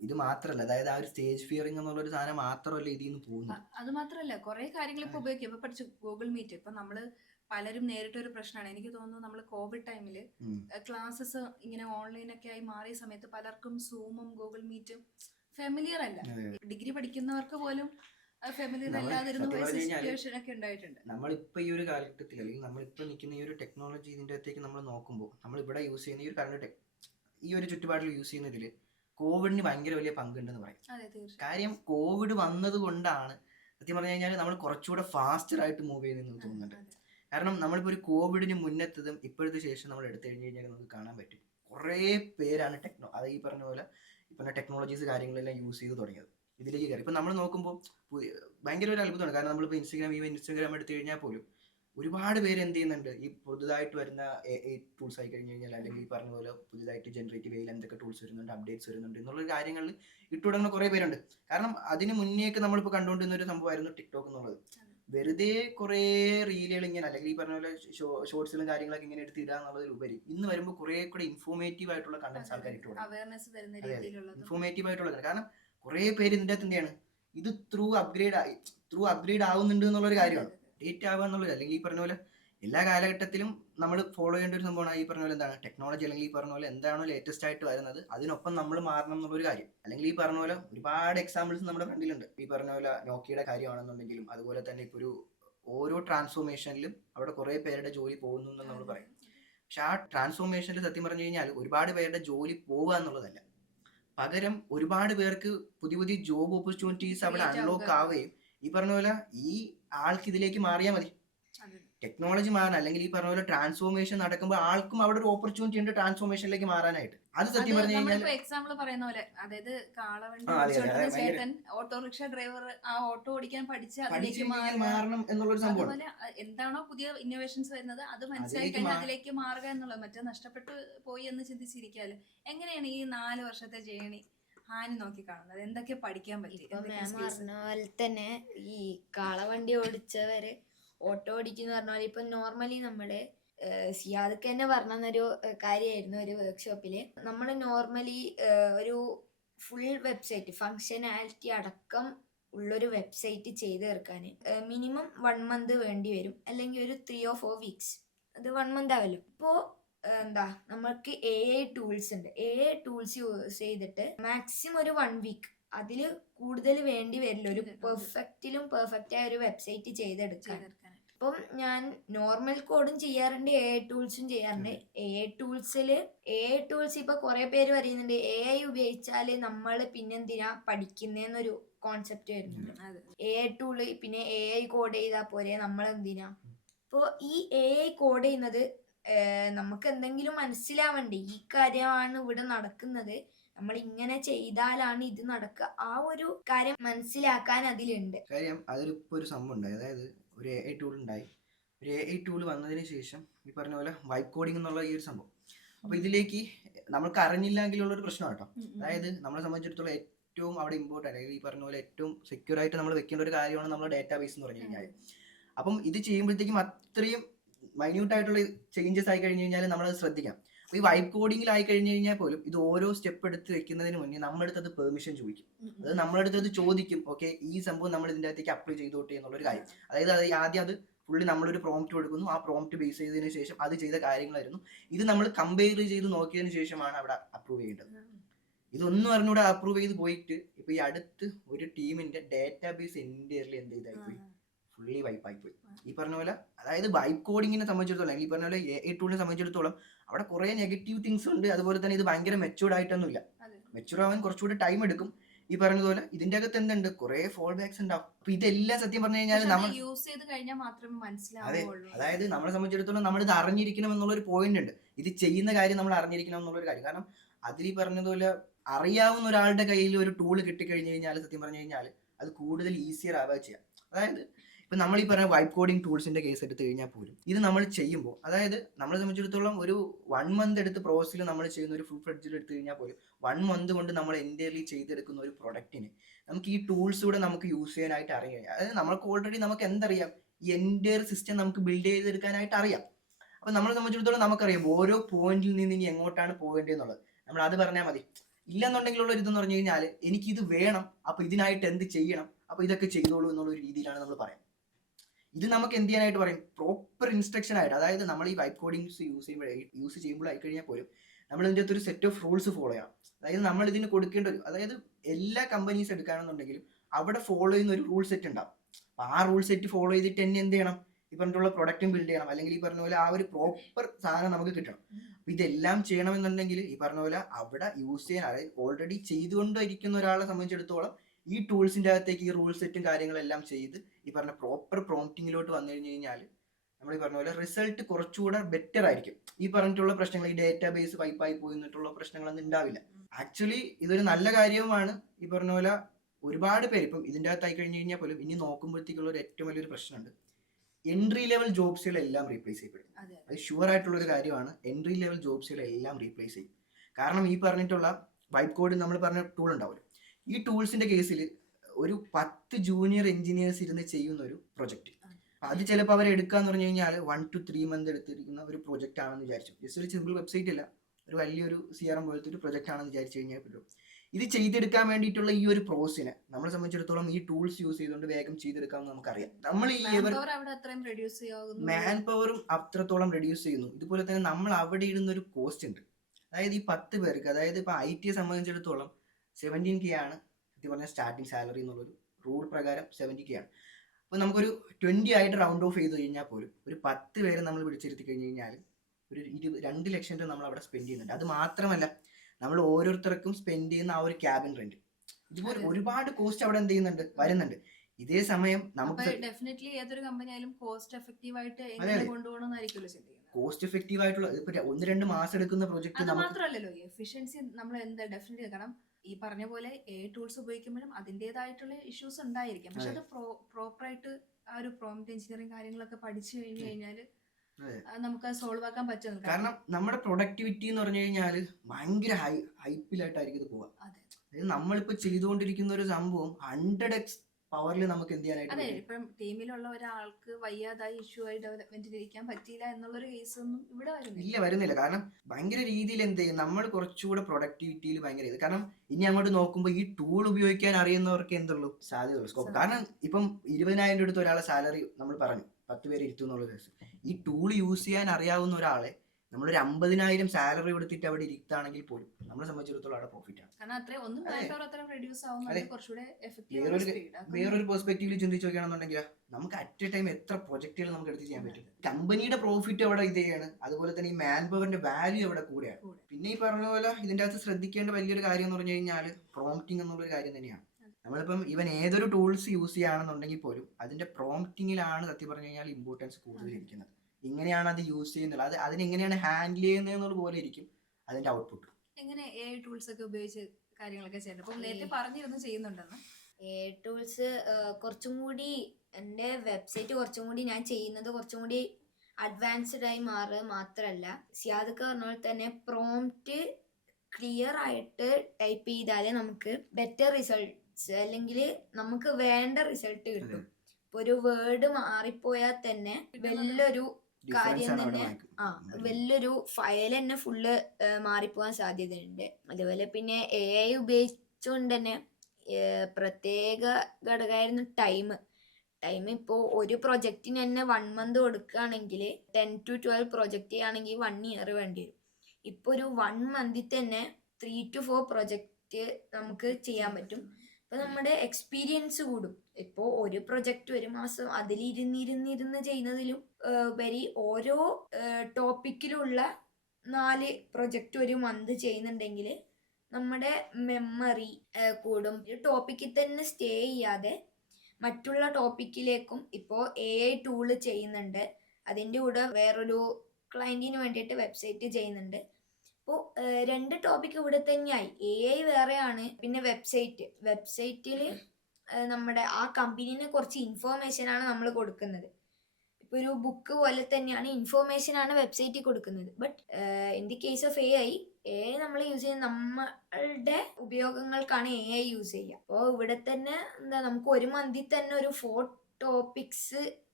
ഇത് മാത്രല്ല, അതായത് ആ ഒരു സ്റ്റേജ് ഫിയറിംഗ് എന്നുള്ള ഒരു സാധനം മാത്രമല്ല ഇതിൽ നിന്ന് പോകുന്നത്. അത് മാത്രല്ല കുറെ കാര്യങ്ങൾ ഇപ്പൊ ഉപയോഗിക്കും. ഇപ്പൊ പഠിച്ചു ഗൂഗിൾ മീറ്റ്, ഇപ്പൊ നമ്മള് പലരും നേരിട്ടൊരു പ്രശ്നമാണ്. എനിക്ക് തോന്നുന്നു നമ്മൾ കോവിഡ് ടൈമില് ക്ലാസ്സസ് ഇങ്ങനെ ഓൺലൈനൊക്കെ ആയി മാറിയ സമയത്ത് പലർക്കും സൂമും ഗൂഗിൾ മീറ്റും ഫെമിലിയർ അല്ല. ഡിഗ്രി പഠിക്കുന്നവർക്ക് പോലും ഫെമിലിയർ അല്ലാതിരുന്ന സിറ്റുവേഷൻ ഒക്കെ ഉണ്ടായിട്ടുണ്ട്. നമ്മളിപ്പോ ഈ ഒരു കാലഘട്ടത്തിൽ അല്ലെങ്കിൽ നമ്മളിപ്പോ നിൽക്കുന്ന ഈ ഒരു ടെക്നോളജി ഇതിന്റെ അകത്തേക്ക് നമ്മൾ നോക്കുമ്പോൾ നമ്മൾ ഇവിടെ യൂസ് ചെയ്യുന്ന ഈ ഒരു കറണ്ട് ഈ ഒരു ചുറ്റുപാടിൽ യൂസ് ചെയ്യുന്നതിൽ കോവിഡിന് ഭയങ്കര വലിയ പങ്കുണ്ടെന്ന് പറയും. കാര്യം കോവിഡ് വന്നത് കൊണ്ടാണ് സത്യം പറഞ്ഞു കഴിഞ്ഞാൽ നമ്മൾ കുറച്ചുകൂടെ ഫാസ്റ്റർ ആയിട്ട് മൂവ് ചെയ്യുന്നതെന്ന് തോന്നുന്നുണ്ട്. കാരണം നമ്മളിപ്പോ ഒരു കോവിഡിന് മുന്നത്തതും ഇപ്പോഴത്തെ ശേഷം നമ്മൾ എടുത്തു കഴിഞ്ഞ് കഴിഞ്ഞാൽ നമുക്ക് കാണാൻ പറ്റും കുറേ പേരാണ് അത് ഈ പറഞ്ഞ പോലെ ഇപ്പൊ ടെക്നോളജീസ് കാര്യങ്ങളെല്ലാം യൂസ് ചെയ്ത് തുടങ്ങിയത് ഇതിലേക്ക് കയറി. ഇപ്പൊ നമ്മൾ നോക്കുമ്പോൾ ഭയങ്കര ഒരു അത്ഭുതമാണ്. കാരണം നമ്മളിപ്പോൾ ഇൻസ്റ്റാഗ്രാം എടുത്തു കഴിഞ്ഞാൽ പോലും ഒരുപാട് പേര് എന്ത് ചെയ്യുന്നുണ്ട്, ഈ പുതുതായിട്ട് വരുന്ന ടൂൾസ് ആയി കഴിഞ്ഞ് കഴിഞ്ഞാൽ അല്ലെങ്കിൽ ഈ പറഞ്ഞ പോലെ പുതുതായിട്ട് ജനറേറ്റീവ് AI എന്തൊക്കെ ടൂൾസ് വരുന്നുണ്ട്, അപ്ഡേറ്റ്സ് വരുന്നുണ്ട് എന്നുള്ള കാര്യങ്ങളിൽ ഇട്ടുടങ്ങുന്ന കുറേ പേരുണ്ട്. കാരണം അതിന് മുന്നേയൊക്കെ നമ്മളിപ്പോൾ കണ്ടുകൊണ്ടിരുന്ന ഒരു സംഭവമായിരുന്നു ടിക്ടോക്ക് എന്നുള്ളത്. വെറുതെ കുറേ റീലുകൾ ഇങ്ങനെ അല്ലെങ്കിൽ ഈ പറഞ്ഞ പോലെ ഷോർട്സിലും കാര്യങ്ങളൊക്കെ ഇങ്ങനെ എടുത്തിടുക എന്നുള്ളതിലുപരി ഇന്ന് വരുമ്പോൾ കുറേ കൂടെ ഇൻഫോർമേറ്റീവ് ആയിട്ടുള്ള കണ്ടന്റ്സ് ആൾക്കാർ ഇട്ടു. ഇൻഫോർമേറ്റീവ് ആയിട്ടുള്ള കാരണം കുറേ പേര് ഇതിൻ്റെ അകത്ത് എന്തെയാണ് ഇത് ത്രൂ അപ്ഗ്രേഡ് ആവുന്നുണ്ട് എന്നുള്ളൊരു കാര്യമാണ്. അപ്ഡേറ്റ് ആവുക എന്നുള്ളത് അല്ലെങ്കിൽ ഈ പറഞ്ഞ പോലെ എല്ലാ കാലഘട്ടത്തിലും നമ്മൾ ഫോളോ ചെയ്യേണ്ട ഒരു സംഭവമാണ് ഈ പറഞ്ഞ പോലെ എന്താണ് ടെക്നോളജി അല്ലെങ്കിൽ ഈ പറഞ്ഞ പോലെ എന്താണോ ലേറ്റസ്റ്റ് ആയിട്ട് വരുന്നത് അതിനൊപ്പം നമ്മൾ മാറണം എന്നുള്ളൊരു കാര്യം. അല്ലെങ്കിൽ ഈ പറഞ്ഞ പോലെ ഒരുപാട് എക്സാമ്പിൾസ് നമ്മുടെ ഫ്രണ്ടിലുണ്ട്. ഈ പറഞ്ഞ പോലെ നോക്കിയുടെ കാര്യമാണെന്നുണ്ടെങ്കിലും അതുപോലെ തന്നെ ഇപ്പോൾ ഒരു ഓരോ ട്രാൻസ്ഫോർമേഷനിലും അവിടെ കുറേ പേരുടെ ജോലി പോകുന്നു എന്ന് നമ്മൾ പറയും. പക്ഷെ ആ ട്രാൻസ്ഫോർമേഷനിൽ സത്യം പറഞ്ഞു കഴിഞ്ഞാൽ ഒരുപാട് പേരുടെ ജോലി പോവുക എന്നുള്ളതല്ല, പകരം ഒരുപാട് പേർക്ക് പുതിയ പുതിയ ജോബ് ഓപ്പർച്യൂണിറ്റീസ് അവിടെ അൺലോക്ക് ആവുകയും ഈ പറഞ്ഞ പോലെ ഈ ആൾക്ക് ഇതിലേക്ക് മാറിയാൽ മതി. ടെക്നോളജി മാറാൻ അല്ലെങ്കിൽ ഈ പറഞ്ഞ പോലെ ട്രാൻസ്ഫോർമേഷൻ നടക്കുമ്പോൾ ആൾക്കും അവിടെ ഒരു ഓപ്പർച്യൂണിറ്റി ഉണ്ട് ട്രാൻസ്ഫോർമേഷനിലേക്ക് മാറാനായിട്ട്. അത് അത് സത്യം പറഞ്ഞു കഴിഞ്ഞാൽ നമ്മളിപ്പോ എക്സാമ്പിൾ പറയുന്ന പോലെ, അതായത് കാളവണ്ടി അതെ, അതെ, ഓടിച്ചോണ്ടിരുന്ന ഭയങ്കര ചേട്ടൻ ഓട്ടോറിക്ഷ ഡ്രൈവർ ആ ഓട്ടോ ഓടിക്കാൻ പഠിച്ച് അതിലേക്ക് പഠിച്ചു കഴിഞ്ഞാൽ മാറുക. മാറണം എന്നുള്ളൊരു സംഭവമാണ്. അതുപോലെ എന്താണോ പുതിയ ഇന്നോവേഷൻസ് വരുന്നത് അത് മനസ്സിലാക്കി അതിലേക്ക് കഴിഞ്ഞാൽ മാ- അതിലേക്ക് മാറുക എന്നുള്ളത്. മറ്റേ നഷ്ടപ്പെട്ടു പോയി എന്ന് ചിന്തിച്ചിരിക്കാല്. എങ്ങനെയാണ് ഈ 4 വർഷത്തെ ജേണി ഹാനി നോക്കി കാണുന്നത്? എന്തൊക്കെ പഠിക്കാൻ പറ്റി? ഇപ്പൊ എന്തൊക്കെ മാം skills? പറഞ്ഞ പോലെ തന്നെ ഈ കാളവണ്ടി ഓടിച്ചവര് ഓട്ടോ ഓടിക്കുന്ന പറഞ്ഞ പോലെ ഇപ്പൊ നോർമലി നമ്മള് സിയാദക്ക് തന്നെ പറഞ്ഞൊരു കാര്യമായിരുന്നു ഒരു വർക്ക്ഷോപ്പില്. നമ്മൾ നോർമലി ഒരു ഫുൾ വെബ്സൈറ്റ് ഫങ്ഷനാലിറ്റി അടക്കം ഉള്ളൊരു വെബ്സൈറ്റ് ചെയ്ത് തീർക്കാൻ മിനിമം 1 month വേണ്ടി വരും, അല്ലെങ്കിൽ ഒരു 3 or 4 weeks. അത് 1 month ആവല്ലോ. ഇപ്പോൾ എന്താ നമ്മൾക്ക് AI ടൂൾസ് ഉണ്ട്. AI ടൂൾസ് യൂസ് ചെയ്തിട്ട് മാക്സിമം ഒരു 1 week, അതിൽ കൂടുതൽ വേണ്ടി വരില്ല ഒരു പെർഫെക്റ്റിലും പെർഫെക്റ്റ് ആയ ഒരു വെബ്സൈറ്റ് ചെയ്തെടുക്കാൻ. ചെയ്തെടുക്കാനായിട്ട്. ഇപ്പം ഞാൻ നോർമൽ കോഡും ചെയ്യാറുണ്ട്, AI ടൂൾസും ചെയ്യാറുണ്ട്. AI ടൂൾസ് ഇപ്പൊ കുറെ പേര് പറയുന്നുണ്ട് AI ഉപയോഗിച്ചാല് നമ്മൾ പിന്നെന്തിനാ പഠിക്കുന്നേന്നൊരു കോൺസെപ്റ്റ് വരുന്നുണ്ട്. അതെ. AI ടൂള് പിന്നെ AI കോഡ് ചെയ്താൽ പോരെ, നമ്മൾ എന്തിനാ? ഇപ്പോൾ ഈ AI കോഡ് ചെയ്യുന്നത് നമുക്ക് എന്തെങ്കിലും മനസ്സിലാവണ്ടേ, ഈ കാര്യമാണ് ഇവിടെ നടക്കുന്നത്, നമ്മൾ ഇങ്ങനെ ചെയ്താലാണ് ഇത് നടക്കുക, ആ ഒരു കാര്യം മനസ്സിലാക്കാൻ അതിലുണ്ട്. കാര്യം അതിലിപ്പോൾ ഒരു സംഭവം ഉണ്ടായി. അതായത് ഒരു AI ടൂൾ ഉണ്ടായി. ഒരു AI ടൂൾ വന്നതിന് ശേഷം ഈ പറഞ്ഞ പോലെ വൈബ് കോഡിംഗ് എന്നുള്ള ഈ ഒരു സംഭവം, അപ്പോൾ ഇതിലേക്ക് നമുക്ക് അറിഞ്ഞില്ലെങ്കിലുള്ള ഒരു പ്രശ്നം കേട്ടോ. അതായത് നമ്മളെ സംബന്ധിച്ചിടത്തോളം ഏറ്റവും അവിടെ ഇമ്പോർട്ടൻ്റ്, അല്ലെങ്കിൽ ഈ പറഞ്ഞ പോലെ ഏറ്റവും സെക്യൂർ ആയിട്ട് നമ്മൾ വെക്കേണ്ട ഒരു കാര്യമാണ് നമ്മുടെ ഡാറ്റാബേസ് എന്ന് പറഞ്ഞു കഴിഞ്ഞാൽ. അപ്പം ഇത് ചെയ്യുമ്പോഴത്തേക്കും അത്രയും മൈന്യൂട്ട് ആയിട്ടുള്ള ചേഞ്ചസ് ആയി കഴിഞ്ഞ് കഴിഞ്ഞാൽ നമ്മളത് ശ്രദ്ധിക്കാം. അപ്പോൾ ഈ വൈബ് കോഡിങ്ങിൽ ആയി കഴിഞ്ഞ് കഴിഞ്ഞാൽ പോലും ഇത് ഓരോ സ്റ്റെപ്പ് എടുത്ത് വെക്കുന്നതിന് മുന്നേ നമ്മുടെ അടുത്ത് അത് പെർമിഷൻ ചോദിക്കും. അത് നമ്മുടെ അടുത്ത് അത് ചോദിക്കും, ഓക്കെ ഈ സംഭവം നമ്മൾ ഇതിൻ്റെ അകത്തേക്ക് അപ്ലൈ ചെയ്തോട്ടെ എന്നുള്ളൊരു കാര്യം. അതായത് ആദ്യം അത് ഫുള്ളി നമ്മളൊരു പ്രോംപ്റ്റ് കൊടുക്കുന്നു, ആ പ്രോംപ്റ്റ് ബേസ് ചെയ്തതിന് ശേഷം അത് ചെയ്ത കാര്യങ്ങളായിരുന്നു. ഇത് നമ്മൾ കമ്പയർ ചെയ്ത് നോക്കിയതിന് ശേഷമാണ് അവിടെ അപ്രൂവ് ചെയ്യേണ്ടത്. ഇതൊന്നും അറിഞ്ഞൂടെ അപ്രൂവ് ചെയ്ത് പോയിട്ട് ഇപ്പൊ ഈ അടുത്ത് ഒരു ടീമിന്റെ ഡാറ്റാബേസ് എൻറ്റയർലി എന്ത് ചെയ്തായിപ്പോയി, ഫുള്ളി വൈപ്പായി പോയി. ഈ പറഞ്ഞ പോലെ അതായത് വൈബ് കോഡിങ്ങിനെ സംബന്ധിച്ചിടത്തോളം, ഈ പറഞ്ഞ പോലെ AI ടൂളിനെ സംബന്ധിച്ചിടത്തോളം അവിടെ കുറെ നെഗറ്റീവ് തിങ്സ് ഉണ്ട്. അതുപോലെ തന്നെ ഇത് ഭയങ്കര മെച്ചൂർഡ് ആയിട്ടൊന്നുമില്ല. മെച്ചൂർ ആവാൻ കുറച്ചുകൂടി ടൈം എടുക്കും. ഈ പറഞ്ഞതുപോലെ ഇതിന്റെ അകത്ത് എന്തുണ്ട്, കുറെ ഫോൾ ബാക്സ് ഉണ്ടാവും. അപ്പൊ ഇതെല്ലാം സത്യം പറഞ്ഞു കഴിഞ്ഞാൽ നമ്മൾ യൂസ് ചെയ്ത് കഴിഞ്ഞാൽ മാത്രമേ അതെ, മനസ്സിലാവുള്ളൂ. അതായത് നമ്മളെ സംബന്ധിച്ചിടത്തോളം നമ്മൾ ഇത് അറിഞ്ഞിരിക്കണം എന്നുള്ളൊരു പോയിന്റ് ഉണ്ട്. ഇത് ചെയ്യുന്ന കാര്യം നമ്മൾ അറിഞ്ഞിരിക്കണം എന്നുള്ളൊരു കാര്യം. കാരണം അതിൽ ഈ പറഞ്ഞതുപോലെ അറിയാവുന്ന ഒരാളുടെ കയ്യിൽ ഒരു ടൂൾ കിട്ടിക്കഴിഞ്ഞു കഴിഞ്ഞാൽ സത്യം പറഞ്ഞു കഴിഞ്ഞാൽ അത് കൂടുതൽ ഈസിയർ ആവുക ചെയ്യാം. അതായത് ഇപ്പം നമ്മൾ ഈ പറഞ്ഞ വൈബ് കോഡിംഗ് ടൂൾസിന്റെ കേസ് എടുത്തു കഴിഞ്ഞാൽ പോലും ഇത് നമ്മൾ ചെയ്യുമ്പോൾ, അതായത് നമ്മളെ സംബന്ധിച്ചിടത്തോളം ഒരു 1 month എടുത്ത് പ്രോസസ്സിൽ നമ്മൾ ചെയ്യുന്ന ഒരു ഫുൾ ഫ്ലെഡ്ജിൽ എടുത്തു കഴിഞ്ഞാൽ പോലും 1 month കൊണ്ട് നമ്മൾ എൻറ്റയർലി ചെയ്തെടുക്കുന്ന ഒരു പ്രൊഡക്റ്റിന് നമുക്ക് ഈ ടൂൾസ് കൂടെ നമുക്ക് യൂസ് ചെയ്യാനായിട്ട് അറിയാം. അതായത് നമുക്ക് ഓൾറെഡി നമുക്ക് എന്തറിയാം, ഈ എൻറ്റയർ സിസ്റ്റം നമുക്ക് ബിൽഡ് ചെയ്തെടുക്കാനായിട്ട് അറിയാം. അപ്പം നമ്മളെ സംബന്ധിച്ചിടത്തോളം നമുക്കറിയാം ഓരോ പോയിന്റിൽ നിന്ന് ഇനി എങ്ങോട്ടാണ് പോകേണ്ടതെന്നുള്ളത്. നമ്മൾ അത് പറഞ്ഞാൽ മതി. ഇല്ലെന്നുണ്ടെങ്കിലുള്ള ഒരു ഇതെന്ന് പറഞ്ഞു കഴിഞ്ഞാൽ എനിക്കിത് വേണം, അപ്പൊ ഇതിനായിട്ട് എന്ത് ചെയ്യണം, അപ്പൊ ഇതൊക്കെ ചെയ്തോളൂ എന്നുള്ള ഒരു രീതിയിലാണ് നമ്മൾ പറയാം. ഇത് നമുക്ക് എന്ത് ചെയ്യാനായിട്ട് പറയും, പ്രോപ്പർ ഇൻസ്ട്രക്ഷൻ ആയിട്ട്. അതായത് നമ്മൾ ഈ വൈബ് കോഡിങ്സ് യൂസ് ചെയ്യുമ്പോഴായി കഴിഞ്ഞാൽ പോലും നമ്മൾ ഇതിൻ്റെ അകത്ത് ഒരു സെറ്റ് ഓഫ് റൂൾസ് ഫോളോ ചെയ്യണം. അതായത് നമ്മൾ ഇതിന് കൊടുക്കേണ്ട ഒരു, അതായത് എല്ലാ കമ്പനീസ് എടുക്കുകയാണെന്നുണ്ടെങ്കിലും അവിടെ ഫോളോ ചെയ്യുന്ന ഒരു റൂൾ സെറ്റ് ഉണ്ടാവും. അപ്പൊ ആ റൂൾ സെറ്റ് ഫോളോ ചെയ്തിട്ട് തന്നെ എന്ത് ചെയ്യണം, ഈ പറഞ്ഞിട്ടുള്ള പ്രൊഡക്റ്റും ബിൽഡ് ചെയ്യണം, അല്ലെങ്കിൽ ഈ പറഞ്ഞ പോലെ ആ ഒരു പ്രോപ്പർ സാധനം നമുക്ക് കിട്ടണം. അപ്പൊ ഇതെല്ലാം ചെയ്യണമെന്നുണ്ടെങ്കിൽ ഈ പറഞ്ഞ പോലെ അവിടെ യൂസ് ചെയ്യാൻ, അതായത് ഓൾറെഡി ചെയ്തുകൊണ്ടിരിക്കുന്ന ഒരാളെ സംബന്ധിച്ചിടത്തോളം ഈ ടൂൾസിന്റെ അകത്തേക്ക് ഈ റൂൾ സെറ്റും കാര്യങ്ങളെല്ലാം ചെയ്ത് ഈ പറഞ്ഞ പ്രോപ്പർ പ്രോംപ്റ്റിങ്ങിലോട്ട് വന്നു കഴിഞ്ഞു കഴിഞ്ഞാൽ നമ്മൾ ഈ പറഞ്ഞ പോലെ റിസൾട്ട് കുറച്ചുകൂടെ ബെറ്റർ ആയിരിക്കും. ഈ പറഞ്ഞിട്ടുള്ള പ്രശ്നങ്ങൾ, ഈ ഡേറ്റാബേസ് വൈപ്പായി പോയിട്ടുള്ള പ്രശ്നങ്ങളൊന്നും ഉണ്ടാവില്ല. ആക്ച്വലി ഇതൊരു നല്ല കാര്യവുമാണ്. ഈ പറഞ്ഞ പോലെ ഒരുപാട് പേര് ഇപ്പം ഇതിൻ്റെ അകത്തായി കഴിഞ്ഞു കഴിഞ്ഞാൽ പോലും ഇനി നോക്കുമ്പോഴത്തേക്കുള്ള ഒരു ഏറ്റവും വലിയൊരു പ്രശ്നമുണ്ട്, എൻട്രി ലെവൽ ജോബ്സുകളെല്ലാം റീപ്ലേസ് ചെയ്യപ്പെടും. അത് ഷുവർ ആയിട്ടുള്ള ഒരു കാര്യമാണ്. എൻട്രി ലെവൽ ജോബ്സുകളെല്ലാം റീപ്ലേസ് ചെയ്യും. കാരണം ഈ പറഞ്ഞിട്ടുള്ള വൈബ് കോഡ് നമ്മൾ പറഞ്ഞ ടൂൾ ഉണ്ടാവുമല്ലോ, ഈ ടൂൾസിന്റെ കേസിൽ ഒരു 10 ജൂനിയർ എഞ്ചിനീയേഴ്സ് ഇരുന്ന് ചെയ്യുന്ന ഒരു പ്രൊജക്ട്, അത് ചിലപ്പോൾ അവർ എടുക്കാന്ന് പറഞ്ഞു കഴിഞ്ഞാൽ 1 to 3 months എടുത്തിരിക്കുന്ന ഒരു പ്രൊജക്റ്റ് ആണെന്ന് വിചാരിച്ചു. ജസ്റ്റ് ഒരു സിമ്പിൾ വെബ്സൈറ്റ് അല്ല, ഒരു വലിയൊരു CRM പോലത്തെ ഒരു പ്രൊജക്റ്റ് ആണെന്ന് വിചാരിച്ചു കഴിഞ്ഞാൽ പറ്റും. ഇത് ചെയ്തെടുക്കാൻ വേണ്ടിയിട്ടുള്ള ഈ ഒരു പ്രോസസ്സിനെ നമ്മളെ സംബന്ധിച്ചിടത്തോളം ഈ ടൂൾസ് യൂസ് ചെയ്തുകൊണ്ട് വേഗം ചെയ്തെടുക്കാമെന്ന് നമുക്കറിയാം. നമ്മൾ ഈ മാൻ പവറും അത്രത്തോളം റെഡ്യൂസ് ചെയ്യുന്നു. ഇതുപോലെ തന്നെ നമ്മൾ അവിടെ ഇടുന്ന ഒരു കോസ്റ്റ് ഉണ്ട്. അതായത് ഈ 10 പേർക്ക്, അതായത് ഇപ്പൊ IT സംബന്ധിച്ചിടത്തോളം 17K ആണ് ഇത് പറഞ്ഞ സ്റ്റാർട്ടിങ് സാലറി എന്നുള്ളൊരു റൂൾ പ്രകാരം 70K ആണ്. അപ്പോൾ നമുക്കൊരു 20 ആയിട്ട് റൗണ്ട് ഓഫ് ചെയ്ത് കഴിഞ്ഞാൽ പോലും ഒരു 10 പേരെ നമ്മൾ പിടിച്ചിരുത്തി കഴിഞ്ഞ് കഴിഞ്ഞാൽ ഒരു 2 ലക്ഷം രൂപ നമ്മൾ അവിടെ സ്പെൻഡ് ചെയ്യുന്നുണ്ട്. അത് മാത്രമല്ല നമ്മൾ ഓരോരുത്തർക്കും സ്പെൻഡ് ചെയ്യുന്ന ആ ഒരു ക്യാബിൻ റെന്റ്, ഇതുപോലെ ഒരുപാട് കോസ്റ്റ് അവിടെ എന്ത് ചെയ്യുന്നുണ്ട്, വരുന്നുണ്ട്. ഇതേ സമയം അപ്പൊ നമുക്ക് ഡെഫിനറ്റ്ലി ഏതൊരു കമ്പനി ആയാലും കോസ്റ്റ് എഫക്റ്റീവ് ആയിട്ട് അതെ എങ്ങനെ അതെ കൊണ്ടുപോകണമെന്നായിരിക്കുമല്ലോ ചിന്തിക്കുന്നത്. കോസ്റ്റ് എഫക്റ്റീവ് ആയിട്ടുള്ള ഇപ്പൊ 1-2 മാസം എടുക്കുന്ന പ്രൊജക്ട് അത് നമുക്ക് മാത്രമല്ലല്ലോ എഫിഷ്യൻസി നമ്മൾ എന്താ ഡെഫിനറ്റ്ലി കാരണം ഈ പറഞ്ഞ പോലെ ടൂൾസ് ഉപയോഗിക്കുമ്പോഴും അതിൻ്റെതായിട്ടുള്ള ഇഷ്യൂസ് ഉണ്ടായിരിക്കാം. പക്ഷെ അതെ അത് പ്രോപ്പറായിട്ട് ആ ഒരു പ്രോംപ്റ്റ് എഞ്ചിനീയറിംഗ് കാര്യങ്ങളൊക്കെ പഠിച്ചു കഴിഞ്ഞു കഴിഞ്ഞാൽ അതെ നമുക്ക് അത് സോൾവ് ആക്കാൻ പറ്റും. കാരണം നമ്മുടെ പ്രൊഡക്ടിവിറ്റി എന്ന് പറഞ്ഞു കഴിഞ്ഞാൽ ഭയങ്കര ഹൈപ്പിലായിട്ടായിരിക്കും ഇത് പോവുക. അതെ അതായത് നമ്മളിപ്പോ ചെയ്തുകൊണ്ടിരിക്കുന്ന ഒരു സംഭവം 100x പവറിൽ നമുക്ക് എന്ത് ചെയ്യാനായിട്ട് അതെ പറ്റും. ഇപ്പം ടീമിലുള്ള ഒരാൾക്ക് വയ്യാതായി ഇഷ്യൂ ആയി ഡെവലപ്മെന്റിൽ ഇരിക്കാൻ പറ്റിയില്ല എന്നുള്ളൊരു കേസ് ഒന്നും ഇവിടെ വരുന്നില്ല. വരുന്നില്ല. കാരണം ഭയങ്കര രീതിയിൽ എന്ത് ചെയ്യും, നമ്മൾ കുറച്ചുകൂടെ പ്രൊഡക്ടിവിറ്റിയിൽ ഭയങ്കര ഇത്. കാരണം ഇനി അങ്ങോട്ട് നോക്കുമ്പോൾ ഈ ടൂൾ ഉപയോഗിക്കാൻ അറിയുന്നവർക്ക് എന്തുള്ളൂ സാധ്യതയുള്ളൂ സ്കോപ്പ്. കാരണം ഇപ്പം 20,000 രൂപ എടുത്ത ഒരാളെ സാലറി നമ്മൾ പറഞ്ഞു 10 പേര് ഇരുത്തും എന്നുള്ള കേസ്. ഈ ടൂൾ യൂസ് ചെയ്യാൻ അറിയാവുന്ന ഒരാളെ നമ്മളൊരു 50,000 സാലറി കൊടുത്തിട്ട് അവിടെ ഇരുത്താണെങ്കിൽ പോലും നമ്മളെ സംബന്ധിച്ചിടത്തോളം അവിടെ പ്രോഫിറ്റ് ആണ്. കാരണം അത്രയും ഒന്നും അതെ മാൻ പവർ അത്ര റെഡ്യൂസ് ആവും, അതെ കുറച്ചുകൂടെ എഫക്റ്റീവ് വേറൊരു സ്പീഡ്. വേറൊരു പെർസ്പെക്റ്റീവിൽ ചിന്തിച്ച് നോക്കുകയാണെന്നുണ്ടെങ്കിൽ നമുക്ക് അറ്റ് എ ടൈം എത്ര പ്രൊജക്റ്റുകൾ നമുക്ക് എടുത്ത് ചെയ്യാൻ പറ്റും. കമ്പനിയുടെ പ്രോഫിറ്റ് അവിടെ ഇത് ചെയ്യാണ്, അതുപോലെ തന്നെ ഈ മാൻ പവറിന്റെ വാല്യൂ അവിടെ കൂടെയാണ്. പിന്നെ ഈ പറഞ്ഞ പോലെ ഇതിന്റെ അകത്ത് ശ്രദ്ധിക്കേണ്ട വലിയൊരു കാര്യം എന്ന് പറഞ്ഞു കഴിഞ്ഞാൽ പ്രോംപ്റ്റിംഗ് എന്നുള്ളൊരു കാര്യം തന്നെയാണ്. നമ്മളിപ്പം ഇവൻ ഏതൊരു ടൂൾസ് യൂസ് ചെയ്യുകയാണെന്നുണ്ടെങ്കിൽ പോലും അതിന്റെ പ്രോംപ്റ്റിങ്ങിലാണ് സത്യം പറഞ്ഞു കഴിഞ്ഞാൽ ഇമ്പോർട്ടൻസ് കൂടുതൽ ഇരിക്കുന്നത്. ഇങ്ങനെയാണ് അത് യൂസ് ചെയ്യുന്നത്, അത് അതിനെങ്ങനെയാണ് ഹാൻഡിൽ ചെയ്യുന്നത് പോലെ ഇരിക്കും അതിന്റെ ഔട്ട്പുട്ട്. എങ്ങനെ ടൂൾസ് ഒക്കെ ഉപയോഗിച്ച് കാര്യങ്ങളൊക്കെ ചെയ്യുന്നത്? അപ്പം നേരത്തെ പറഞ്ഞിരുന്നു ചെയ്യുന്നുണ്ടെന്ന്. ടൂൾസ് കുറച്ചും കൂടി എൻ്റെ വെബ്സൈറ്റ് കുറച്ചും കൂടി ഞാൻ ചെയ്യുന്നത് കുറച്ചും കൂടി അഡ്വാൻസ്ഡ് ആയി മാറുക മാത്രമല്ല, സിയാദൊക്കെ പറഞ്ഞ പോലെ തന്നെ പ്രോംപ്റ്റ് ക്ലിയർ ആയിട്ട് ടൈപ്പ് ചെയ്താലേ നമുക്ക് ബെറ്റർ റിസൾട്ട്സ് അല്ലെങ്കിൽ നമുക്ക് വേണ്ട റിസൾട്ട് കിട്ടും. ഇപ്പൊ ഒരു വേർഡ് മാറിപ്പോയാൽ തന്നെ വലിയൊരു കാര്യം തന്നെ വലിയൊരു ഫയൽ തന്നെ ഫുള്ള് മാറിപ്പോകാൻ സാധ്യതയുണ്ട്. അതുപോലെ പിന്നെ AI ഉപയോഗിച്ചുകൊണ്ട് തന്നെ പ്രത്യേക ഘടകമായിരുന്നു ടൈം ഇപ്പോൾ ഒരു പ്രൊജക്റ്റിന് തന്നെ 1 month കൊടുക്കുകയാണെങ്കിൽ 10 to 12 പ്രൊജക്റ്റ് ചെയ്യുകയാണെങ്കിൽ 1 year വേണ്ടി വരും. ഇപ്പോൾ ഒരു 1 month തന്നെ 3 to 4 പ്രൊജക്റ്റ് നമുക്ക് ചെയ്യാൻ പറ്റും. അപ്പോൾ നമ്മുടെ എക്സ്പീരിയൻസ് കൂടും. ഇപ്പോൾ ഒരു പ്രൊജക്റ്റ് 1 മാസം അതിലിരുന്നിരുന്നിരുന്ന് ചെയ്യുന്നതിലും ഉപരി ഓരോ ടോപ്പിക്കിലുള്ള 4 പ്രൊജക്റ്റ് 1 month ചെയ്യുന്നുണ്ടെങ്കിൽ നമ്മുടെ മെമ്മറി കൂടും. ഒരു ടോപ്പിക്കിൽ തന്നെ സ്റ്റേ ചെയ്യാതെ മറ്റുള്ള ടോപ്പിക്കിലേക്കും ഇപ്പോൾ AI ടൂള് ചെയ്യുന്നുണ്ട്. അതിൻ്റെ കൂടെ വേറൊരു ക്ലയൻറ്റിന് വേണ്ടിയിട്ട് വെബ്സൈറ്റ് ചെയ്യുന്നുണ്ട്. അപ്പോൾ 2 ടോപ്പിക്ക് ഇവിടെ തന്നെയായി. AI വേറെയാണ്, പിന്നെ വെബ്സൈറ്റിൽ നമ്മുടെ ആ കമ്പനീനെ കുറച്ച് ഇൻഫോർമേഷനാണ് നമ്മൾ കൊടുക്കുന്നത്. ഇപ്പോൾ ഒരു ബുക്ക് പോലെ തന്നെയാണ് ഇൻഫോർമേഷനാണ് വെബ്സൈറ്റിൽ കൊടുക്കുന്നത്. But in the case of AI നമ്മൾ യൂസ് ചെയ്യുന്ന നമ്മളുടെ ഉപയോഗങ്ങൾക്കാണ് AI യൂസ് ചെയ്യുക. അപ്പോൾ ഇവിടെ തന്നെ എന്താ നമുക്ക് 1 month തന്നെ ഒരു 4 topics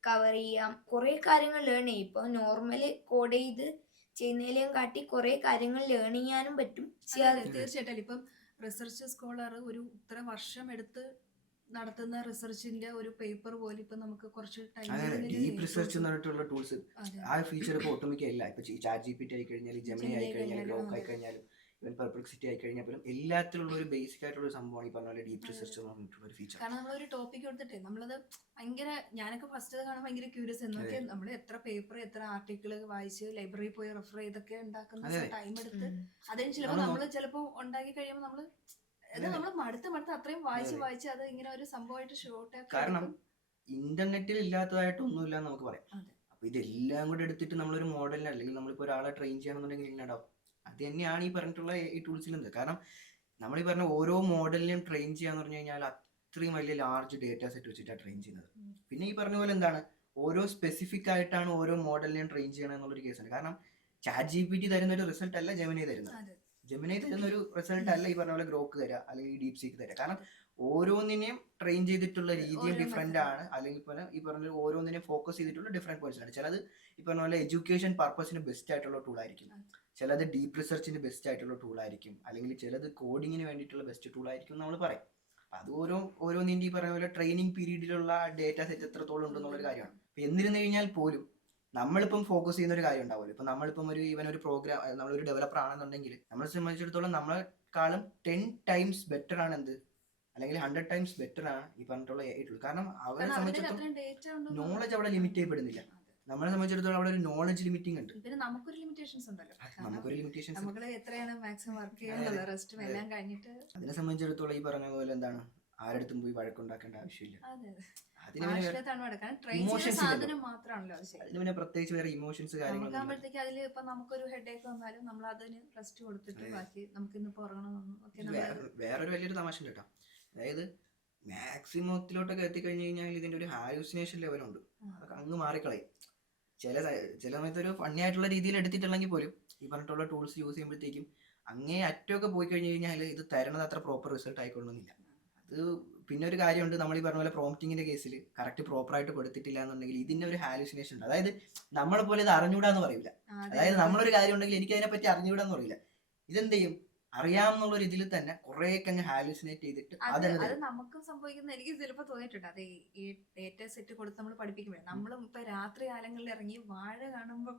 കവർ ചെയ്യാം. കുറേ കാര്യങ്ങൾ ലേൺ ചെയ്യും. ഇപ്പോൾ നോർമലി കോഡ് ചെയ്ത് ചെയ്യുന്നതിലേയും കാട്ടി കുറേ കാര്യങ്ങൾ ലേൺ ചെയ്യാനും പറ്റും. തീർച്ചയായിട്ടും ഇപ്പം റിസർച്ച് സ്കോളർ ഒരു ഇത്ര വർഷം എടുത്ത് നടത്തുന്ന റിസർച്ചിന്റെ ഒരു പേപ്പർ പോലെ ഇപ്പൊ നമുക്ക് കുറച്ച് ഡീപ് റിസർച്ച് എന്ന് പറഞ്ഞിട്ടുള്ള ടൂൾസ് ആ ഫീച്ചർ ഇപ്പോൾ ഒട്ടുമിക്ക ഇല്ല. ഇപ്പൊ ChatGPT ആയി കഴിഞ്ഞാൽ, ജെമിനി ആയി കഴിഞ്ഞാൽ, ഗ്രോക്ക് ആയി കഴിഞ്ഞാലും, ഇവൻ പെർപ്ലക്സിറ്റി ആയി കഴിഞ്ഞാൽ പോലും എല്ലാത്തിലുള്ള ഒരു ബേസിക് ആയിട്ടുള്ള ഒരു സംഭവമാണ് ഈ പറഞ്ഞ പോലെ ഡീപ് റിസർച്ച് എന്ന് പറഞ്ഞിട്ടുള്ള ഒരു ഫീച്ചർ. കാരണം നമ്മളൊരു ടോപ്പിക് എടുത്തിട്ട് നമ്മളത് ഭയങ്കര, ഞാനൊക്കെ ഫസ്റ്റ് കാണാൻ ഭയങ്കര ക്യൂരിയസ് എന്നൊക്കെ നമ്മൾ എത്ര പേപ്പർ എത്ര ആർട്ടിക്കിൾ വായിച്ച് ലൈബ്രറി പോയി റെഫർ ചെയ്തൊക്കെ ഉണ്ടാക്കുന്ന ടൈം എടുത്ത് അതിന് ചിലപ്പോൾ നമ്മൾ ചിലപ്പോൾ ഉണ്ടാക്കി കഴിയുമ്പോൾ നമ്മൾ മടുത്ത് അത്രയും വായിച്ച് അത് ഇങ്ങനെ ഒരു സംഭവമായിട്ട് ഷോർട്ട്. കാരണം ഇന്റർനെറ്റിൽ ഇല്ലാത്തതായിട്ടൊന്നുമില്ല എന്ന് നമുക്ക് പറയാം. അപ്പൊ ഇതെല്ലാം കൂടെ എടുത്തിട്ട് നമ്മളൊരു മോഡലിന് അല്ലെങ്കിൽ നമ്മളിപ്പോ ഒരാളെ ട്രെയിൻ ചെയ്യണമെന്നുണ്ടെങ്കിൽ എങ്ങനെ ഉണ്ടാവും? അത് തന്നെയാണ് ഈ പറഞ്ഞിട്ടുള്ള ഈ ടൂൾസിലുണ്ട്. കാരണം നമ്മൾ ഈ പറഞ്ഞ ഓരോ മോഡലിനെയും ട്രെയിൻ ചെയ്യാന്ന് പറഞ്ഞു കഴിഞ്ഞാൽ അത്രയും വലിയ ലാർജ് ഡേറ്റ സെറ്റ് വെച്ചിട്ടാണ് ട്രെയിൻ ചെയ്യുന്നത്. പിന്നെ ഈ പറഞ്ഞ പോലെ എന്താണ് ഓരോ സ്പെസിഫിക് ആയിട്ടാണ് ഓരോ മോഡലിനെയും ട്രെയിൻ ചെയ്യണം എന്നുള്ളൊരു കേസാണ്. കാരണം ChatGPT തരുന്ന ഒരു റിസൾട്ട് അല്ല ജെമിനി തരുന്നത്. ജെമിനി തരുന്ന ഒരു റിസൾട്ട് അല്ല ഈ പറഞ്ഞ പോലെ ഗ്രോക്ക് തരാ അല്ലെങ്കിൽ ഡീപ് സീക്ക് തരാ. കാരണം ഓരോന്നിനെയും ട്രെയിൻ ചെയ്തിട്ടുള്ള രീതിയും ഡിഫറെന്റ് ആണ്. അല്ലെങ്കിൽ പോലെ ഈ പറഞ്ഞ ഓരോന്നിനെയും ഫോക്കസ് ചെയ്തിട്ടുള്ള ഡിഫറെന്റ് പോയിന്റ്സ് ആണ്. ചിലത് ഈ പറഞ്ഞ പോലെ എഡ്യൂക്കേഷൻ പർപ്പസിന് ബെസ്റ്റ് ആയിട്ടുള്ള ടൂൾ ആയിരിക്കും, ചിലത് ഡീപ് റിസർച്ചിന് ബെസ്റ്റ് ആയിട്ടുള്ള ടൂൾ ആയിരിക്കും, അല്ലെങ്കിൽ ചിലത് കോഡിങ്ങിന് വേണ്ടിയിട്ടുള്ള ബെസ്റ്റ് ടൂൾ ആയിരിക്കും നമ്മൾ പറയും. അത് ഓരോന്നിന്റെ ഈ പറഞ്ഞ പോലെ ട്രെയിനിങ് പീരീഡിലുള്ള ഡേറ്റ സെറ്റ് എത്രത്തോളം ഉണ്ടെന്നുള്ളൊരു കാര്യമാണ്. എന്നിരുന്നു കഴിഞ്ഞാൽ പോലും നമ്മളിപ്പം ഫോക്കസ് ചെയ്യുന്ന ഒരു കാര്യം ഉണ്ടാവുമല്ലോ. ഇപ്പൊ നമ്മളിപ്പം ഒരു പ്രോഗ്രാം നമ്മളൊരു ഡെവലപ്പർ ആണെന്നുണ്ടെങ്കിൽ നമ്മളെ സംബന്ധിച്ചിടത്തോളം നമ്മളെക്കാളും 10 times ബെറ്റർ ആണ് എന്ത്, അല്ലെങ്കിൽ 100 times ബെറ്റർ ആണ് ഈ പറഞ്ഞിട്ടുള്ള AI ടൂൾ. കാരണം അവരെ സംബന്ധിച്ചിടത്തോളം നോളജ് അവിടെ ലിമിറ്റ് ചെയ്യപ്പെടുന്നില്ല. നമ്മളെ സംബന്ധിച്ചിടത്തോളം അവിടെ ഒരു നോളജ് ലിമിറ്റിംഗ് ഉണ്ട്. പിന്നെ നമുക്കൊരു ലിമിറ്റേഷൻസ് ഉണ്ടല്ലോ. നമുക്കൊരു ലിമിറ്റേഷൻസ് നമ്മൾ എത്രയാണ് മാക്സിമം വർക്ക് ചെയ്യാനുള്ള റെസ്റ്റും എല്ലാം കഴിഞ്ഞിട്ട് അതിനെ സംബന്ധിച്ചിടത്തോളം ഈ പറഞ്ഞ പോലെ എന്താണ് ആരടുത്തും പോയി വഴക്കുണ്ടാക്കേണ്ട ആവശ്യമില്ല. അതെ അതിന് പിന്നെ ഭാഷയിലെ തന്മ കാരണം ട്രൈ ചെയ്ത ഇമോഷൻസ് ഇല്ലല്ലോ. സാധനം മാത്രമാണല്ലോ അത് ശരി. അതിന് പിന്നെ പ്രത്യേകിച്ച് വേറെ ഇമോഷൻസ് കാര്യങ്ങളൊന്നും ഇല്ല. നമുക്കാകുമ്പോഴത്തേക്ക് അതിൽ ഇപ്പൊ നമുക്കൊരു ഹെഡേക്ക് വന്നാലും നമ്മൾ അതിന് റെസ്റ്റ് കൊടുത്തിട്ട് അതെ. ബാക്കി നമുക്ക് ഇന്നിപ്പോ ഉറങ്ങണമെന്നും ഒക്കെ വേറൊരു വലിയൊരു തമാശ ഉണ്ട് കേട്ടോ. അതായത് മാക്സിമത്തിലോട്ടൊക്കെ എത്തിക്കഴിഞ്ഞ് കഴിഞ്ഞാൽ ഇതിന്റെ ഒരു ഹാലൂസിനേഷൻ ലെവലുണ്ട്. അതൊക്കെ അങ്ങ് മാറിക്കളയും. ചില സമയത്ത് ഒരു ഫണ്ണി ആയിട്ടുള്ള രീതിയിൽ എടുത്തിട്ടുണ്ടെങ്കിൽ പോലും ഈ പറഞ്ഞിട്ടുള്ള ടൂൾസ് യൂസ് ചെയ്യുമ്പോഴത്തേക്കും അങ്ങേ അറ്റമൊക്കെ പോയി കഴിഞ്ഞ് കഴിഞ്ഞാൽ ഇത് തരണത് അത്ര പ്രോപ്പർ റിസൾട്ട് ആയിക്കൊള്ളുന്നില്ല. അത് പിന്നെ ഒരു കാര്യമുണ്ട്, നമ്മൾ ഈ പറഞ്ഞ പോലെ പ്രോംപ്റ്റിങ്ങിന്റെ കേസിൽ കറക്റ്റ് പ്രോപ്പറായിട്ട് കൊടുത്തിട്ടില്ല എന്നുണ്ടെങ്കിൽ ഇതിന്റെ ഒരു ഹാലൂസിനേഷൻ ഉണ്ട്. അതായത് നമ്മളെ പോലെ ഇത് അറിഞ്ഞൂടാന്ന് പറയില്ല. അതായത് നമ്മളൊരു കാര്യം ഉണ്ടെങ്കിൽ എനിക്ക് അതിനെപ്പറ്റി അറിഞ്ഞൂടാന്ന് പറയില്ല. ഇതെന്ത് ചെയ്യും, അറിയാമെന്നുള്ള ഒരു ഇതിൽ തന്നെ കുറേയൊക്കെ അങ്ങ് ഹാലൂസിനേറ്റ് ചെയ്തിട്ട് അത് അതങ്ങ് നമുക്കും സംഭവിക്കുന്ന എനിക്ക് ചിലപ്പോൾ തോന്നിയിട്ടുണ്ട്. അതെ ഈ ഡേറ്റ സെറ്റ് കൊടുത്ത് നമ്മൾ പഠിപ്പിക്കുമ്പോഴേ നമ്മളും ഇപ്പൊ രാത്രി കാലങ്ങളിൽ ഇറങ്ങി വാഴ കാണുമ്പോൾ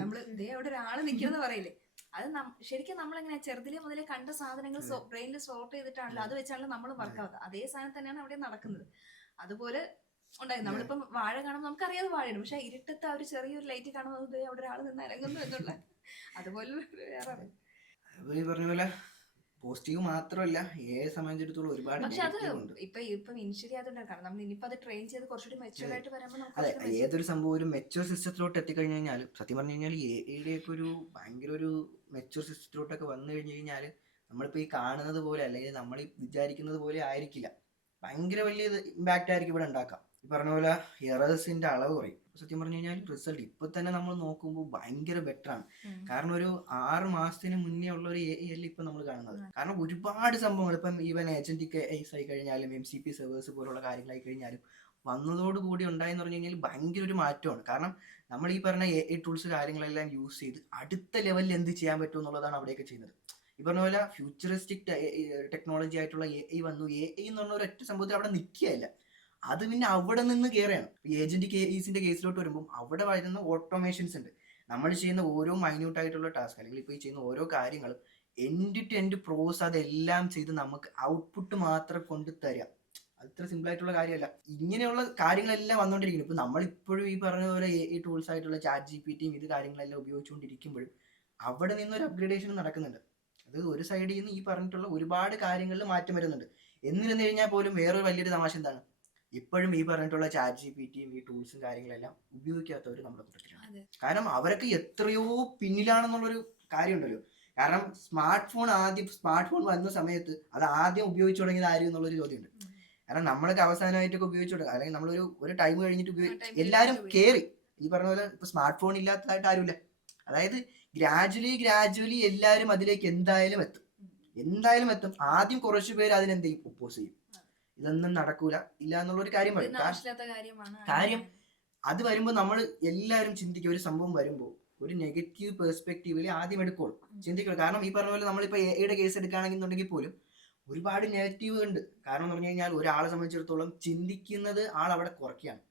നമ്മള് ഇതേ അവിടെ ഒരാള് നിൽക്കുമെന്ന് പറയില്ലേ, അത് ശരിക്കും നമ്മളെങ്ങനെ ചെറുതിലെ മുതലേ കണ്ട സാധനങ്ങൾ ബ്രെയിനിൽ സോർട്ട് ചെയ്തിട്ടാണല്ലോ അത് വെച്ചാണല്ലോ നമ്മൾ വർക്കാവുന്നത്. അതേ സാധനം തന്നെയാണ് അവിടെ നടക്കുന്നത്. അതുപോലെ ഉണ്ടായി നമ്മളിപ്പം വാഴ കാണുമ്പോൾ നമുക്കറിയാതെ വാഴയിടും, പക്ഷെ ഇരുട്ടത്ത് ആ ഒരു ചെറിയൊരു ലൈറ്റ് കാണുമ്പോൾ ഇതേ അവിടെ ഒരാൾ നിന്ന് ഇറങ്ങുന്നു എന്നുള്ള അതുപോലെ വേറെ. ഈ പറഞ്ഞ പോലെ പോസിറ്റീവ് മാത്രമല്ല, ഏത് സംബന്ധിച്ചിടത്തോളം ഒരുപാട് പക്ഷെ അത് നെഗറ്റീവ് ഉണ്ട്. ഇപ്പം ഇനിഷ്യലി അതുണ്ടാകും. കാരണം നമ്മൾ ഇനിയിപ്പോ അത് ട്രെയിൻ ചെയ്ത് കുറച്ചുകൂടി മെച്ചുവർ ആയിട്ട് വരുമ്പോൾ അതെ, നമുക്ക് ഏതൊരു സംഭവം ഒരു മെച്ചുവർ സിസ്റ്റത്തിലോട്ട് എത്തിക്കഴിഞ്ഞ് കഴിഞ്ഞാൽ സത്യം പറഞ്ഞു കഴിഞ്ഞാൽ എയുടെയൊക്കെ ഒരു ഭയങ്കര ഒരു മെച്ചുവർ സിസ്റ്റത്തിലോട്ടൊക്കെ വന്നു കഴിഞ്ഞ് കഴിഞ്ഞാൽ നമ്മളിപ്പോൾ ഈ കാണുന്നത് പോലെ അല്ലെങ്കിൽ നമ്മൾ ഈ വിചാരിക്കുന്നത് പോലെ ആയിരിക്കില്ല. ഭയങ്കര വലിയ ഇമ്പാക്റ്റ് ആയിരിക്കും ഇവിടെ ഉണ്ടാക്കാം. ഈ പറഞ്ഞ പോലെ എറേഴ്സിന്റെ അളവ് കുറയും. സത്യം പറഞ്ഞു കഴിഞ്ഞാൽ റിസൾട്ട് ഇപ്പൊ തന്നെ നമ്മൾ നോക്കുമ്പോൾ ഭയങ്കര ബെറ്റർ ആണ്. കാരണം ഒരു 6 മാസത്തിന് മുന്നേ ഉള്ള ഒരു എ ഇപ്പൊ നമ്മൾ കാണുന്നത്. കാരണം ഒരുപാട് സംഭവങ്ങൾ ഇപ്പം ഈവൻ ഏജന്റിക് ഐസ് ആയി കഴിഞ്ഞാലും MCP സെർവേഴ്സ് പോലുള്ള കാര്യങ്ങളായി കഴിഞ്ഞാലും വന്നതോടുകൂടി ഉണ്ടായെന്ന് പറഞ്ഞു കഴിഞ്ഞാൽ ഭയങ്കര ഒരു മാറ്റമാണ്. കാരണം നമ്മൾ ഈ പറഞ്ഞ AI ടൂൾസ് കാര്യങ്ങളെല്ലാം യൂസ് ചെയ്ത് അടുത്ത ലെവലിൽ എന്ത് ചെയ്യാൻ പറ്റും എന്നുള്ളതാണ് അവിടെയൊക്കെ ചെയ്യുന്നത്. ഈ പറഞ്ഞ പോലെ ഫ്യൂച്ചറിസ്റ്റിക് ടെക്നോളജി ആയിട്ടുള്ള AI വന്നു. AI എന്ന് പറഞ്ഞ ഒരൊറ്റ സംഭവത്തിൽ അവിടെ നിൽക്കുകയല്ല, അത് പിന്നെ അവിടെ നിന്ന് കയറുകയാണ്. ഏജന്റ് കേസിന്റെ കേസിലോട്ട് വരുമ്പോൾ അവിടെ വരുന്ന ഓട്ടോമേഷൻസ് ഉണ്ട്. നമ്മൾ ചെയ്യുന്ന ഓരോ മൈന്യൂട്ട് ആയിട്ടുള്ള ടാസ്ക് അല്ലെങ്കിൽ ഇപ്പോൾ ഈ ചെയ്യുന്ന ഓരോ കാര്യങ്ങളും എൻഡ് ടു എൻഡ് പ്രോസ് അതെല്ലാം ചെയ്ത് നമുക്ക് ഔട്ട്പുട്ട് മാത്രം കൊണ്ട് തരിക. അത്ര സിമ്പിൾ ആയിട്ടുള്ള കാര്യമല്ല. ഇങ്ങനെയുള്ള കാര്യങ്ങളെല്ലാം വന്നുകൊണ്ടിരിക്കുന്നു. ഇപ്പൊ നമ്മളിപ്പോഴും ഈ പറഞ്ഞ പോലെ AI ടൂൾസ് ആയിട്ടുള്ള ChatGPTയും ഇത് കാര്യങ്ങളെല്ലാം ഉപയോഗിച്ചുകൊണ്ടിരിക്കുമ്പോഴും അവിടെ നിന്നൊരു അപ്ഗ്രേഡേഷൻ നടക്കുന്നുണ്ട്. അത് ഒരു സൈഡിൽ നിന്ന് ഈ പറഞ്ഞിട്ടുള്ള ഒരുപാട് കാര്യങ്ങളിൽ മാറ്റം വരുന്നുണ്ട്. എന്നിരുന്നു കഴിഞ്ഞാൽ പോലും വേറൊരു വലിയൊരു തമാശ എന്താണ്, ഇപ്പോഴും ഈ പറഞ്ഞിട്ടുള്ള ChatGPTയും ഈ ടൂൾസും കാര്യങ്ങളെല്ലാം ഉപയോഗിക്കാത്തവർ നമ്മുടെ കൂട്ടത്തിലാണ്. കാരണം അവരൊക്കെ എത്രയോ പിന്നിലാണെന്നുള്ളൊരു കാര്യമുണ്ടല്ലോ. കാരണം സ്മാർട്ട് ഫോൺ വന്ന സമയത്ത് അത് ആദ്യം ഉപയോഗിച്ചു തുടങ്ങിയത് ആരും എന്നുള്ളൊരു ചോദ്യമുണ്ട്. കാരണം നമ്മളൊക്കെ അവസാനമായിട്ടൊക്കെ ഉപയോഗിച്ചു തുടങ്ങുക, അല്ലെങ്കിൽ നമ്മളൊരു ടൈം കഴിഞ്ഞിട്ട് എല്ലാവരും കയറി. ഈ പറഞ്ഞ പോലെ ഇപ്പൊ സ്മാർട്ട് ഫോൺ ഇല്ലാത്തതായിട്ട് ആരുമില്ല. അതായത് ഗ്രാജുവലി എല്ലാവരും അതിലേക്ക് എന്തായാലും എത്തും. ആദ്യം കുറച്ചു പേര് അതിനെന്ത് ചെയ്യും, ഒപ്പോസ് ചെയ്യും. ഇതൊന്നും നടക്കൂല ഇല്ല എന്നുള്ളൊരു കാര്യം പറയും. കാര്യം അത് വരുമ്പോൾ നമ്മൾ എല്ലാവരും ചിന്തിക്കും, ഒരു സംഭവം വരുമ്പോൾ ഒരു നെഗറ്റീവ് പെർസ്പെക്റ്റീവിൽ ആദ്യം എടുക്കുള്ളൂ, ചിന്തിക്കുള്ളൂ. കാരണം ഈ പറഞ്ഞ പോലെ നമ്മളിപ്പോ എയുടെ കേസ് എടുക്കുകയാണെന്നുണ്ടെങ്കിൽ പോലും ഒരുപാട് നെഗറ്റീവ് ഉണ്ട്. കാരണം എന്ന് പറഞ്ഞു കഴിഞ്ഞാൽ ഒരാളെ സംബന്ധിച്ചിടത്തോളം ചിന്തിക്കുന്നത് ആൾ അവിടെ കുറയ്ക്കുകയാണ്,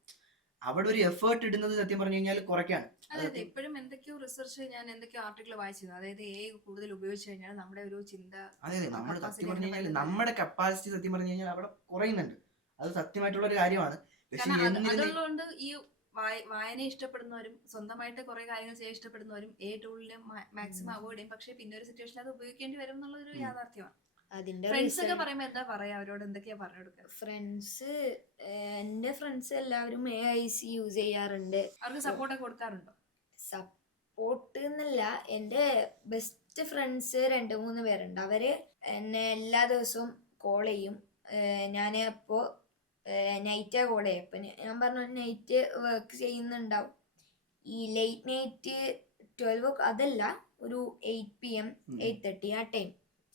അവിടെ ഒരു എഫേർട്ട് ഇടുന്നത് സത്യം പറഞ്ഞു കഴിഞ്ഞാൽ കുറയ്ക്കാണ്. അതായത് ഇപ്പോഴും എന്തൊക്കെയോ റിസർച്ച് ഞാൻ എന്തൊക്കെയോ ആർട്ടിക്കിൾ വായിച്ചത്, അതായത് AI കൂടുതൽ ഉപയോഗിച്ച് കഴിഞ്ഞാൽ നമ്മുടെ ഒരു ചിന്ത, അതെ നമ്മൾ സത്യം പറഞ്ഞു കഴിഞ്ഞാൽ നമ്മുടെ കപ്പാസിറ്റി സത്യം പറഞ്ഞു കഴിഞ്ഞാൽ അവിടെ കുറയുന്നുണ്ട്. അത് സത്യമായിട്ടുള്ള ഒരു കാര്യമാണ്. പക്ഷെ അതുകൊണ്ട് ഈ വായന ഇഷ്ടപ്പെടുന്നവരും സ്വന്തമായിട്ട് കുറെ കാര്യങ്ങൾ ചെയ്യാൻ ഇഷ്ടപ്പെടുന്നവരും ടൂളിനെ മാക്സിമം അവോയ്ഡ് ചെയ്യും. പക്ഷെ പിന്നെ ഒരു സിറ്റുവേഷനിൽ അത് ഉപയോഗിക്കേണ്ടി വരും എന്നുള്ളൊരു യാഥാർത്ഥ്യമാണ്. ഫ്രണ്ട്സ് ഒക്കെ പറയുമ്പോ എന്താ പറയാ, അവരോട് എന്തൊക്കെയാ പറഞ്ഞു കൊടുക്കുക? എന്റെ ഫ്രണ്ട്സ് എല്ലാവരും AIC യൂസ് ചെയ്യാറുണ്ട്. അവർക്ക് സപ്പോർട്ടൊക്കെ കൊടുക്കാറുണ്ടോ? സപ്പോർട്ട് എന്നല്ല, എൻ്റെ ബെസ്റ്റ് ഫ്രണ്ട്സ് 2-3 പേരുണ്ട്. അവര് എന്നെ എല്ലാ ദിവസവും കോൾ ചെയ്യും. ഞാൻ അപ്പോൾ നൈറ്റാ കോൾ ചെയ്യും. അപ്പം ഞാൻ പറഞ്ഞു നൈറ്റ് വർക്ക് ചെയ്യുന്നുണ്ടാവും. ഈ ലേറ്റ് നൈറ്റ് 12 അതല്ല, ഒരു 8 PM 8:30 ആ ടൈം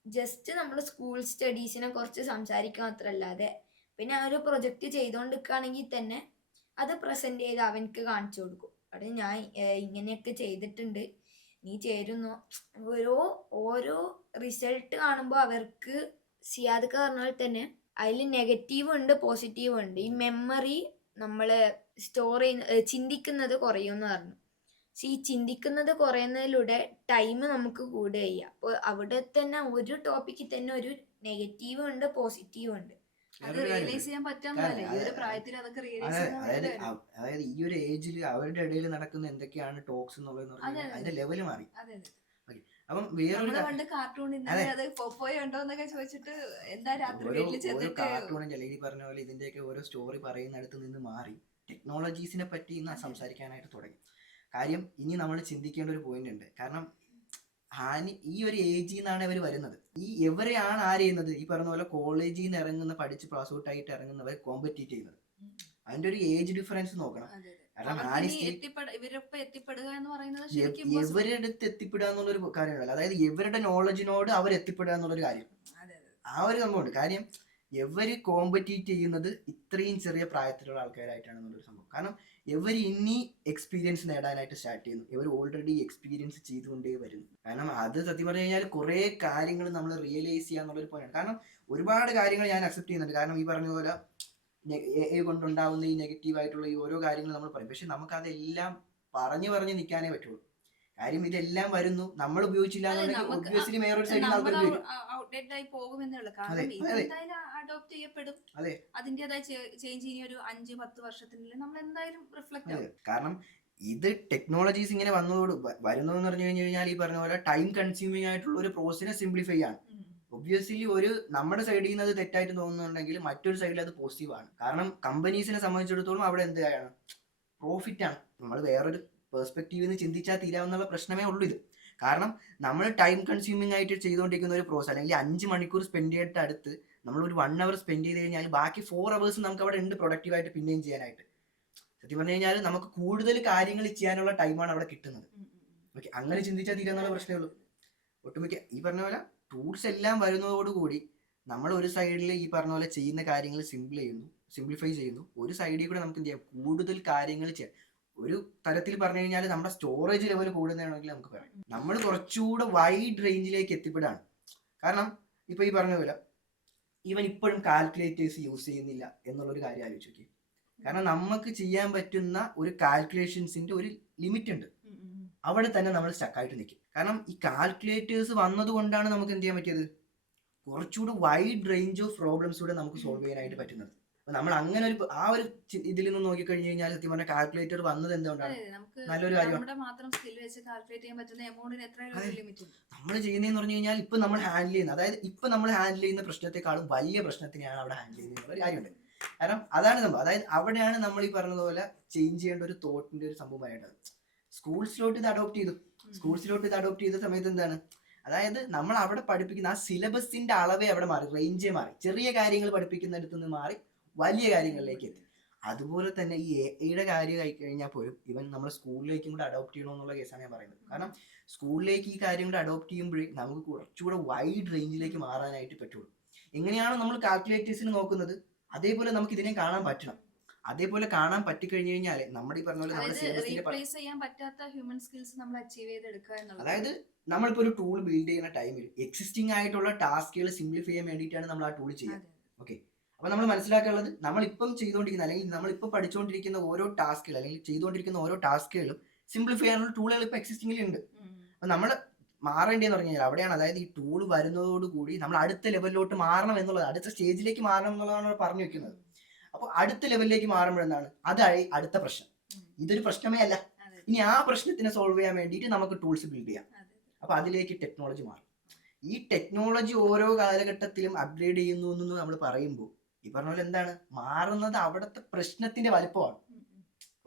ജസ്റ്റ് നമ്മൾ സ്കൂൾ സ്റ്റഡീസിനെ കുറിച്ച് സംസാരിക്കുക മാത്രമല്ലാതെ, പിന്നെ ആ ഒരു പ്രൊജക്റ്റ് ചെയ്തുകൊണ്ടിരിക്കുകയാണെങ്കിൽ തന്നെ അത് പ്രസന്റ് ചെയ്ത് അവനക്ക് കാണിച്ചു കൊടുക്കും. അവിടെ ഞാൻ ഇങ്ങനെയൊക്കെ ചെയ്തിട്ടുണ്ട്, നീ ചേരുന്നു. ഓരോ റിസൾട്ട് കാണുമ്പോൾ അവർക്ക് സിയാദൊക്കെ പറഞ്ഞാൽ തന്നെ അതിൽ നെഗറ്റീവ് ഉണ്ട്, പോസിറ്റീവ് ഉണ്ട്. ഈ മെമ്മറി നമ്മൾ സ്റ്റോർ ചെയ്യുന്ന ചിന്തിക്കുന്നത് കുറയുമെന്ന് പറഞ്ഞു. പക്ഷെ ഈ ചിന്തിക്കുന്നത് കുറയുന്നതിലൂടെ ടൈം നമുക്ക് കൂടുക ചെയ്യുക. അപ്പോൾ അവിടെ തന്നെ ഒരു ടോപ്പിക്കിൽ തന്നെ ഒരു നെഗറ്റീവ് ഉണ്ട്, പോസിറ്റീവ് ഉണ്ട്. അത് റിയലൈസ് ചെയ്യാൻ പറ്റാന്നല്ലേ ഈ ഒരു പ്രായത്തിൽ അതൊക്കെ റിയലൈസ് ചെയ്യാൻ. അതായത് ഈ ഒരു ഏജിൽ അവരുടെ ഇടയിൽ നടക്കുന്ന എന്തൊക്കെയാണ് ടോക്സ് എന്നുള്ളത് അതിന്റെ ലെവല് മാറി. അപ്പം വേറൊരു നമ്മള് പണ്ട് കാർട്ടൂൺ ഇന്നലെ അത് പൊപ്പോയി ഉണ്ടോ എന്നൊക്കെ ചോദിച്ചിട്ട് എന്താ രാത്രി ഓരോ വീട്ടിൽ ഓരോ ചെന്നിട്ട് കാർട്ടൂണും ഈ പറഞ്ഞ പോലെ ഇതിന്റെയൊക്കെ ഓരോ സ്റ്റോറി പറയുന്നിടത്ത് നിന്ന് മാറി ടെക്നോളജീസിനെ പറ്റി ഇന്ന് സംസാരിക്കാനായിട്ട് തുടങ്ങി. കാര്യം ഇനി നമ്മൾ ചിന്തിക്കേണ്ട ഒരു പോയിന്റ് ഉണ്ട്. കാരണം ഈ ഒരു ഏജിൽ നിന്നാണ് ഇവർ വരുന്നത്. എവരെയാണ് ചെയ്യുന്നത്, ഈ പറഞ്ഞ പോലെ കോളേജിൽ നിന്ന് ഇറങ്ങുന്ന പഠിച്ച് പാസ് ഔട്ട് ആയിട്ട് ഇറങ്ങുന്നവർ കോമ്പറ്റീറ്റ് ചെയ്യുന്നത്. അതിന്റെ ഒരു ഏജ് ഡിഫറൻസ് നോക്കണം. കാരണം ഇവരൊപ്പം എത്തിപ്പെടുക എന്ന് പറയുന്നത് ശരിക്കും ഇവരുടെ അടുത്ത് എത്തിപ്പെടുക എന്നുള്ളൊരു കാര്യമല്ല. അതായത് ഇവരുടെ നോളജിനോട് അവർ എത്തിപ്പെടുക എന്നുള്ളൊരു കാര്യം, ആ ഒരു സംഭവമുണ്ട്. കാര്യം ഇവര് കോമ്പറ്റീറ്റ് ചെയ്യുന്നത് ഇത്രയും ചെറിയ പ്രായത്തിലുള്ള ആൾക്കാരായിട്ടാണ് എന്നുള്ളൊരു സംഭവം. കാരണം ഇവർ ഇനി എക്സ്പീരിയൻസ് നേടാനായിട്ട് സ്റ്റാർട്ട് ചെയ്യുന്നു. ഇവർ ഓൾറെഡി എക്സ്പീരിയൻസ് ചെയ്തുകൊണ്ടേ വരുന്നു. കാരണം അത് സത്യം പറഞ്ഞു കഴിഞ്ഞാൽ കുറെ കാര്യങ്ങൾ നമ്മൾ റിയലൈസ് ചെയ്യാന്നുള്ളൊരു പോയിന്റ്. കാരണം ഒരുപാട് കാര്യങ്ങൾ ഞാൻ അക്സെപ്റ്റ് ചെയ്യുന്നുണ്ട്. കാരണം ഈ പറഞ്ഞ പോലെ AI കൊണ്ടുണ്ടാവുന്ന ഈ നെഗറ്റീവ് ആയിട്ടുള്ള ഈ ഓരോ കാര്യങ്ങൾ നമ്മൾ പറയും. പക്ഷെ നമുക്ക് അതെല്ലാം പറഞ്ഞു നിൽക്കാനേ പറ്റുള്ളൂ. കാര്യം ഇതെല്ലാം വരുന്നു, നമ്മൾ ഉപയോഗിച്ചില്ല എന്നുണ്ടെങ്കിൽ ഒബ്വിയസ്ലി വേറൊരു സൈഡിൽ ആൾക്കാർ വരും. ഔട്ട്ഡേറ്റ് ആയി പോകുമെന്നേ ഉള്ളൂ. കാരണം എന്തായാലും അഡോപ്റ്റ് ചെയ്യപ്പെടും. അതിന്റേതായ ചേഞ്ച് ഇനി ഒരു 5-10 വർഷത്തിനുള്ളിൽ നമ്മൾ എന്തായാലും റിഫ്ലക്ട് ആവും. കാരണം ഇത് ടെക്നോളജീസ് ഇങ്ങനെ വരുന്നതെന്ന് പറഞ്ഞു കഴിഞ്ഞാൽ ഈ പറഞ്ഞ പോലെ ടൈം കൺസ്യൂമിംഗ് ആയിട്ടുള്ള ഒരു പ്രോസസ്സിനെ സിംപ്ലിഫൈ ആണ്. ഒബ്വിയസ്ലി ഒരു നമ്മുടെ സൈഡിൽ നിന്ന് അത് തെറ്റായിട്ട് തോന്നുന്നുണ്ടെങ്കിൽ മറ്റൊരു സൈഡിൽ അത് പോസിറ്റീവ് ആണ്. കാരണം കമ്പനീസിനെ സംബന്ധിച്ചിടത്തോളം അവിടെ എന്താണ്, പ്രോഫിറ്റ് ആണ്. നമ്മൾ വേറൊരു പെർസ്പെക്റ്റീവിൽ നിന്ന് ചിന്തിച്ചാൽ തീരാവുന്ന പ്രശ്നമേ ഉള്ളൂ ഇത്. കാരണം നമ്മൾ ടൈം കൺസ്യൂമിംഗ് ആയിട്ട് ചെയ്തുകൊണ്ടിരിക്കുന്ന ഒരു പ്രോസസ്, അല്ലെങ്കിൽ 5 മണിക്കൂർ സ്പെൻഡ് ചെയ്തിട്ട് അടുത്ത് നമ്മൾ ഒരു 1 അവർ സ്പെൻഡ് ചെയ്ത് കഴിഞ്ഞാൽ ബാക്കി 4 hours നമുക്ക് അവിടെ ഉണ്ട് പ്രൊഡക്റ്റീവായിട്ട് പിന്നെയും ചെയ്യാനായിട്ട്. സത്യം പറഞ്ഞു കഴിഞ്ഞാൽ നമുക്ക് കൂടുതൽ കാര്യങ്ങൾ ചെയ്യാനുള്ള ടൈമാണ് അവിടെ കിട്ടുന്നത്. ഓക്കെ, അങ്ങനെ ചിന്തിച്ചാൽ തീരാന്നുള്ള പ്രശ്നമേ ഉള്ളൂ. ഒട്ടുമിക്ക ഈ പറഞ്ഞ പോലെ ടൂൾസ് എല്ലാം വരുന്നതോടുകൂടി നമ്മൾ ഒരു സൈഡിൽ ഈ പറഞ്ഞ പോലെ ചെയ്യുന്ന കാര്യങ്ങൾ സിംപ്ലിഫൈ ചെയ്യുന്നു. ഒരു സൈഡിൽ കൂടെ നമുക്ക് എന്ത് ചെയ്യാം, കൂടുതൽ കാര്യങ്ങൾ ചെയ്യാം. ഒരു തരത്തിൽ പറഞ്ഞു കഴിഞ്ഞാൽ നമ്മുടെ സ്റ്റോറേജ് ലെവൽ കൂടുന്നതാണെങ്കിൽ നമുക്ക് പറയാം നമ്മൾ കുറച്ചുകൂടെ വൈഡ് റേഞ്ചിലേക്ക് എത്തിപ്പെടാണ്. കാരണം ഇപ്പൊ ഈ പറഞ്ഞ പോലെ ഇവൻ ഇപ്പോഴും കാൽക്കുലേറ്റേഴ്സ് യൂസ് ചെയ്യുന്നില്ല എന്നുള്ളൊരു കാര്യം ആലോചിച്ച് നോക്കി. കാരണം നമുക്ക് ചെയ്യാൻ പറ്റുന്ന ഒരു കാൽക്കുലേഷൻസിന്റെ ഒരു ലിമിറ്റ് ഉണ്ട്. അവിടെ തന്നെ നമ്മൾ സ്റ്റക്കായിട്ട് നിൽക്കും. കാരണം ഈ കാൽക്കുലേറ്റേഴ്സ് വന്നത് കൊണ്ടാണ് നമുക്ക് എന്ത് ചെയ്യാൻ പറ്റിയത്, കുറച്ചുകൂടെ വൈഡ് റേഞ്ച് ഓഫ് പ്രോബ്ലംസ് കൂടെ നമുക്ക് സോൾവ് ചെയ്യാനായിട്ട് പറ്റുന്നത്. അപ്പൊ നമ്മൾ അങ്ങനെ ഒരു ഇതിൽ നിന്ന് നോക്കിക്കഴിഞ്ഞു കഴിഞ്ഞാൽ സത്യം പറഞ്ഞ കാൽക്കുലേറ്റർ വന്നത് എന്തുകൊണ്ടാണ്, നല്ലൊരു കാര്യമാണ്. നമ്മൾ ചെയ്യുന്നതെന്ന് പറഞ്ഞു കഴിഞ്ഞാൽ ഇപ്പൊ നമ്മൾ ഹാൻഡിൽ ചെയ്യുന്ന, അതായത് ഇപ്പൊ നമ്മൾ ഹാൻഡിൽ ചെയ്യുന്ന പ്രശ്നത്തെക്കാളും വലിയ പ്രശ്നത്തിനെയാണ് അവിടെ ഹാൻഡിൽ ചെയ്യുന്നത് ഒരു കാര്യമുണ്ട്. കാരണം അതാണ് സംഭവം. അതായത് അവിടെയാണ് നമ്മൾ ഈ പറഞ്ഞതുപോലെ ചേഞ്ച് ചെയ്യേണ്ട ഒരു തോട്ടിന്റെ ഒരു സംഭവമായിട്ടത്. സ്കൂൾസിലോട്ട് ഇത് അഡോപ്റ്റ് ചെയ്ത സമയത്ത് എന്താണ്, അതായത് നമ്മൾ അവിടെ പഠിപ്പിക്കുന്ന ആ സിലബസിന്റെ അളവേ അവിടെ മാറി, റേഞ്ചേ മാറി. ചെറിയ കാര്യങ്ങൾ പഠിപ്പിക്കുന്നിടത്ത് നിന്ന് മാറി വലിയ കാര്യങ്ങളിലേക്ക് എത്തി. അതുപോലെ തന്നെ ഈ AI കാര്യം കഴിഞ്ഞാൽ പോലും ഇവൻ നമ്മൾ സ്കൂളിലേക്കും കൂടെ അഡോപ്റ്റ് ചെയ്യണമെന്നുള്ള കേസാണ് ഞാൻ പറയുന്നത്. കാരണം സ്കൂളിലേക്ക് ഈ കാര്യം കൂടെ അഡോപ്റ്റ് ചെയ്യുമ്പോഴേ നമുക്ക് കുറച്ചുകൂടെ വൈഡ് റേഞ്ചിലേക്ക് മാറാനായിട്ട് പറ്റുള്ളൂ. എങ്ങനെയാണോ നമ്മൾ കാൽക്കുലേറ്റേഴ്സിന് നോക്കുന്നത് അതേപോലെ നമുക്ക് ഇതിനെ കാണാൻ പറ്റണം. അതേപോലെ കാണാൻ പറ്റിക്കഴിഞ്ഞു കഴിഞ്ഞാൽ നമ്മുടെ ഈ പറഞ്ഞ പോലെ നമ്മുടെ അതായത് നമ്മളിപ്പോ ഒരു ടൂൾ ബിൽഡ് ചെയ്യുന്ന ടൈമിൽ എക്സിസ്റ്റിംഗ് ആയിട്ടുള്ള ടാസ്കുകൾ സിംപ്ലിഫൈ ചെയ്യാൻ വേണ്ടിയിട്ടാണ് നമ്മൾ ആ ടൂൾ ചെയ്യുന്നത്. ഓക്കെ, അപ്പൊ നമ്മൾ മനസ്സിലാക്കാനുള്ളത് നമ്മളിപ്പം ചെയ്തുകൊണ്ടിരിക്കുന്ന അല്ലെങ്കിൽ നമ്മളിപ്പം പഠിച്ചുകൊണ്ടിരിക്കുന്ന ഓരോ ടാസ്കുകൾ അല്ലെങ്കിൽ ചെയ്തുകൊണ്ടിരിക്കുന്ന ഓരോ ടാസ്കുകളും സിംപ്ലിഫൈ ചെയ്യാനുള്ള ടൂളുകൾ ഇപ്പൊ എക്സിസ്റ്റിംഗിൽ ഉണ്ട്. അപ്പൊ നമ്മൾ മാറേണ്ടതെന്ന് പറഞ്ഞു കഴിഞ്ഞാൽ അവിടെയാണ്. അതായത് ഈ ടൂൾ വരുന്നതോടുകൂടി നമ്മൾ അടുത്ത ലെവലിലോട്ട് മാറണം എന്നുള്ളത്, അടുത്ത സ്റ്റേജിലേക്ക് മാറണം എന്നുള്ളതാണ് പറഞ്ഞു വെക്കുന്നത്. അപ്പൊ അടുത്ത ലെവലിലേക്ക് മാറുമ്പോഴെന്താണ്, അതായി അടുത്ത പ്രശ്നം. ഇതൊരു പ്രശ്നമേ അല്ല, ഇനി ആ പ്രശ്നത്തിനെ സോൾവ് ചെയ്യാൻ വേണ്ടിയിട്ട് നമുക്ക് ടൂൾസ് ബിൽഡ് ചെയ്യാം. അപ്പൊ അതിലേക്ക് ടെക്നോളജി മാറും. ഈ ടെക്നോളജി ഓരോ കാലഘട്ടത്തിലും അപ്ഗ്രേഡ് ചെയ്യുന്നു എന്ന് നമ്മൾ പറയുമ്പോൾ ഈ പറഞ്ഞ പോലെ എന്താണ് മാറുന്നത്, അവിടുത്തെ പ്രശ്നത്തിന്റെ വലുപ്പമാണ്.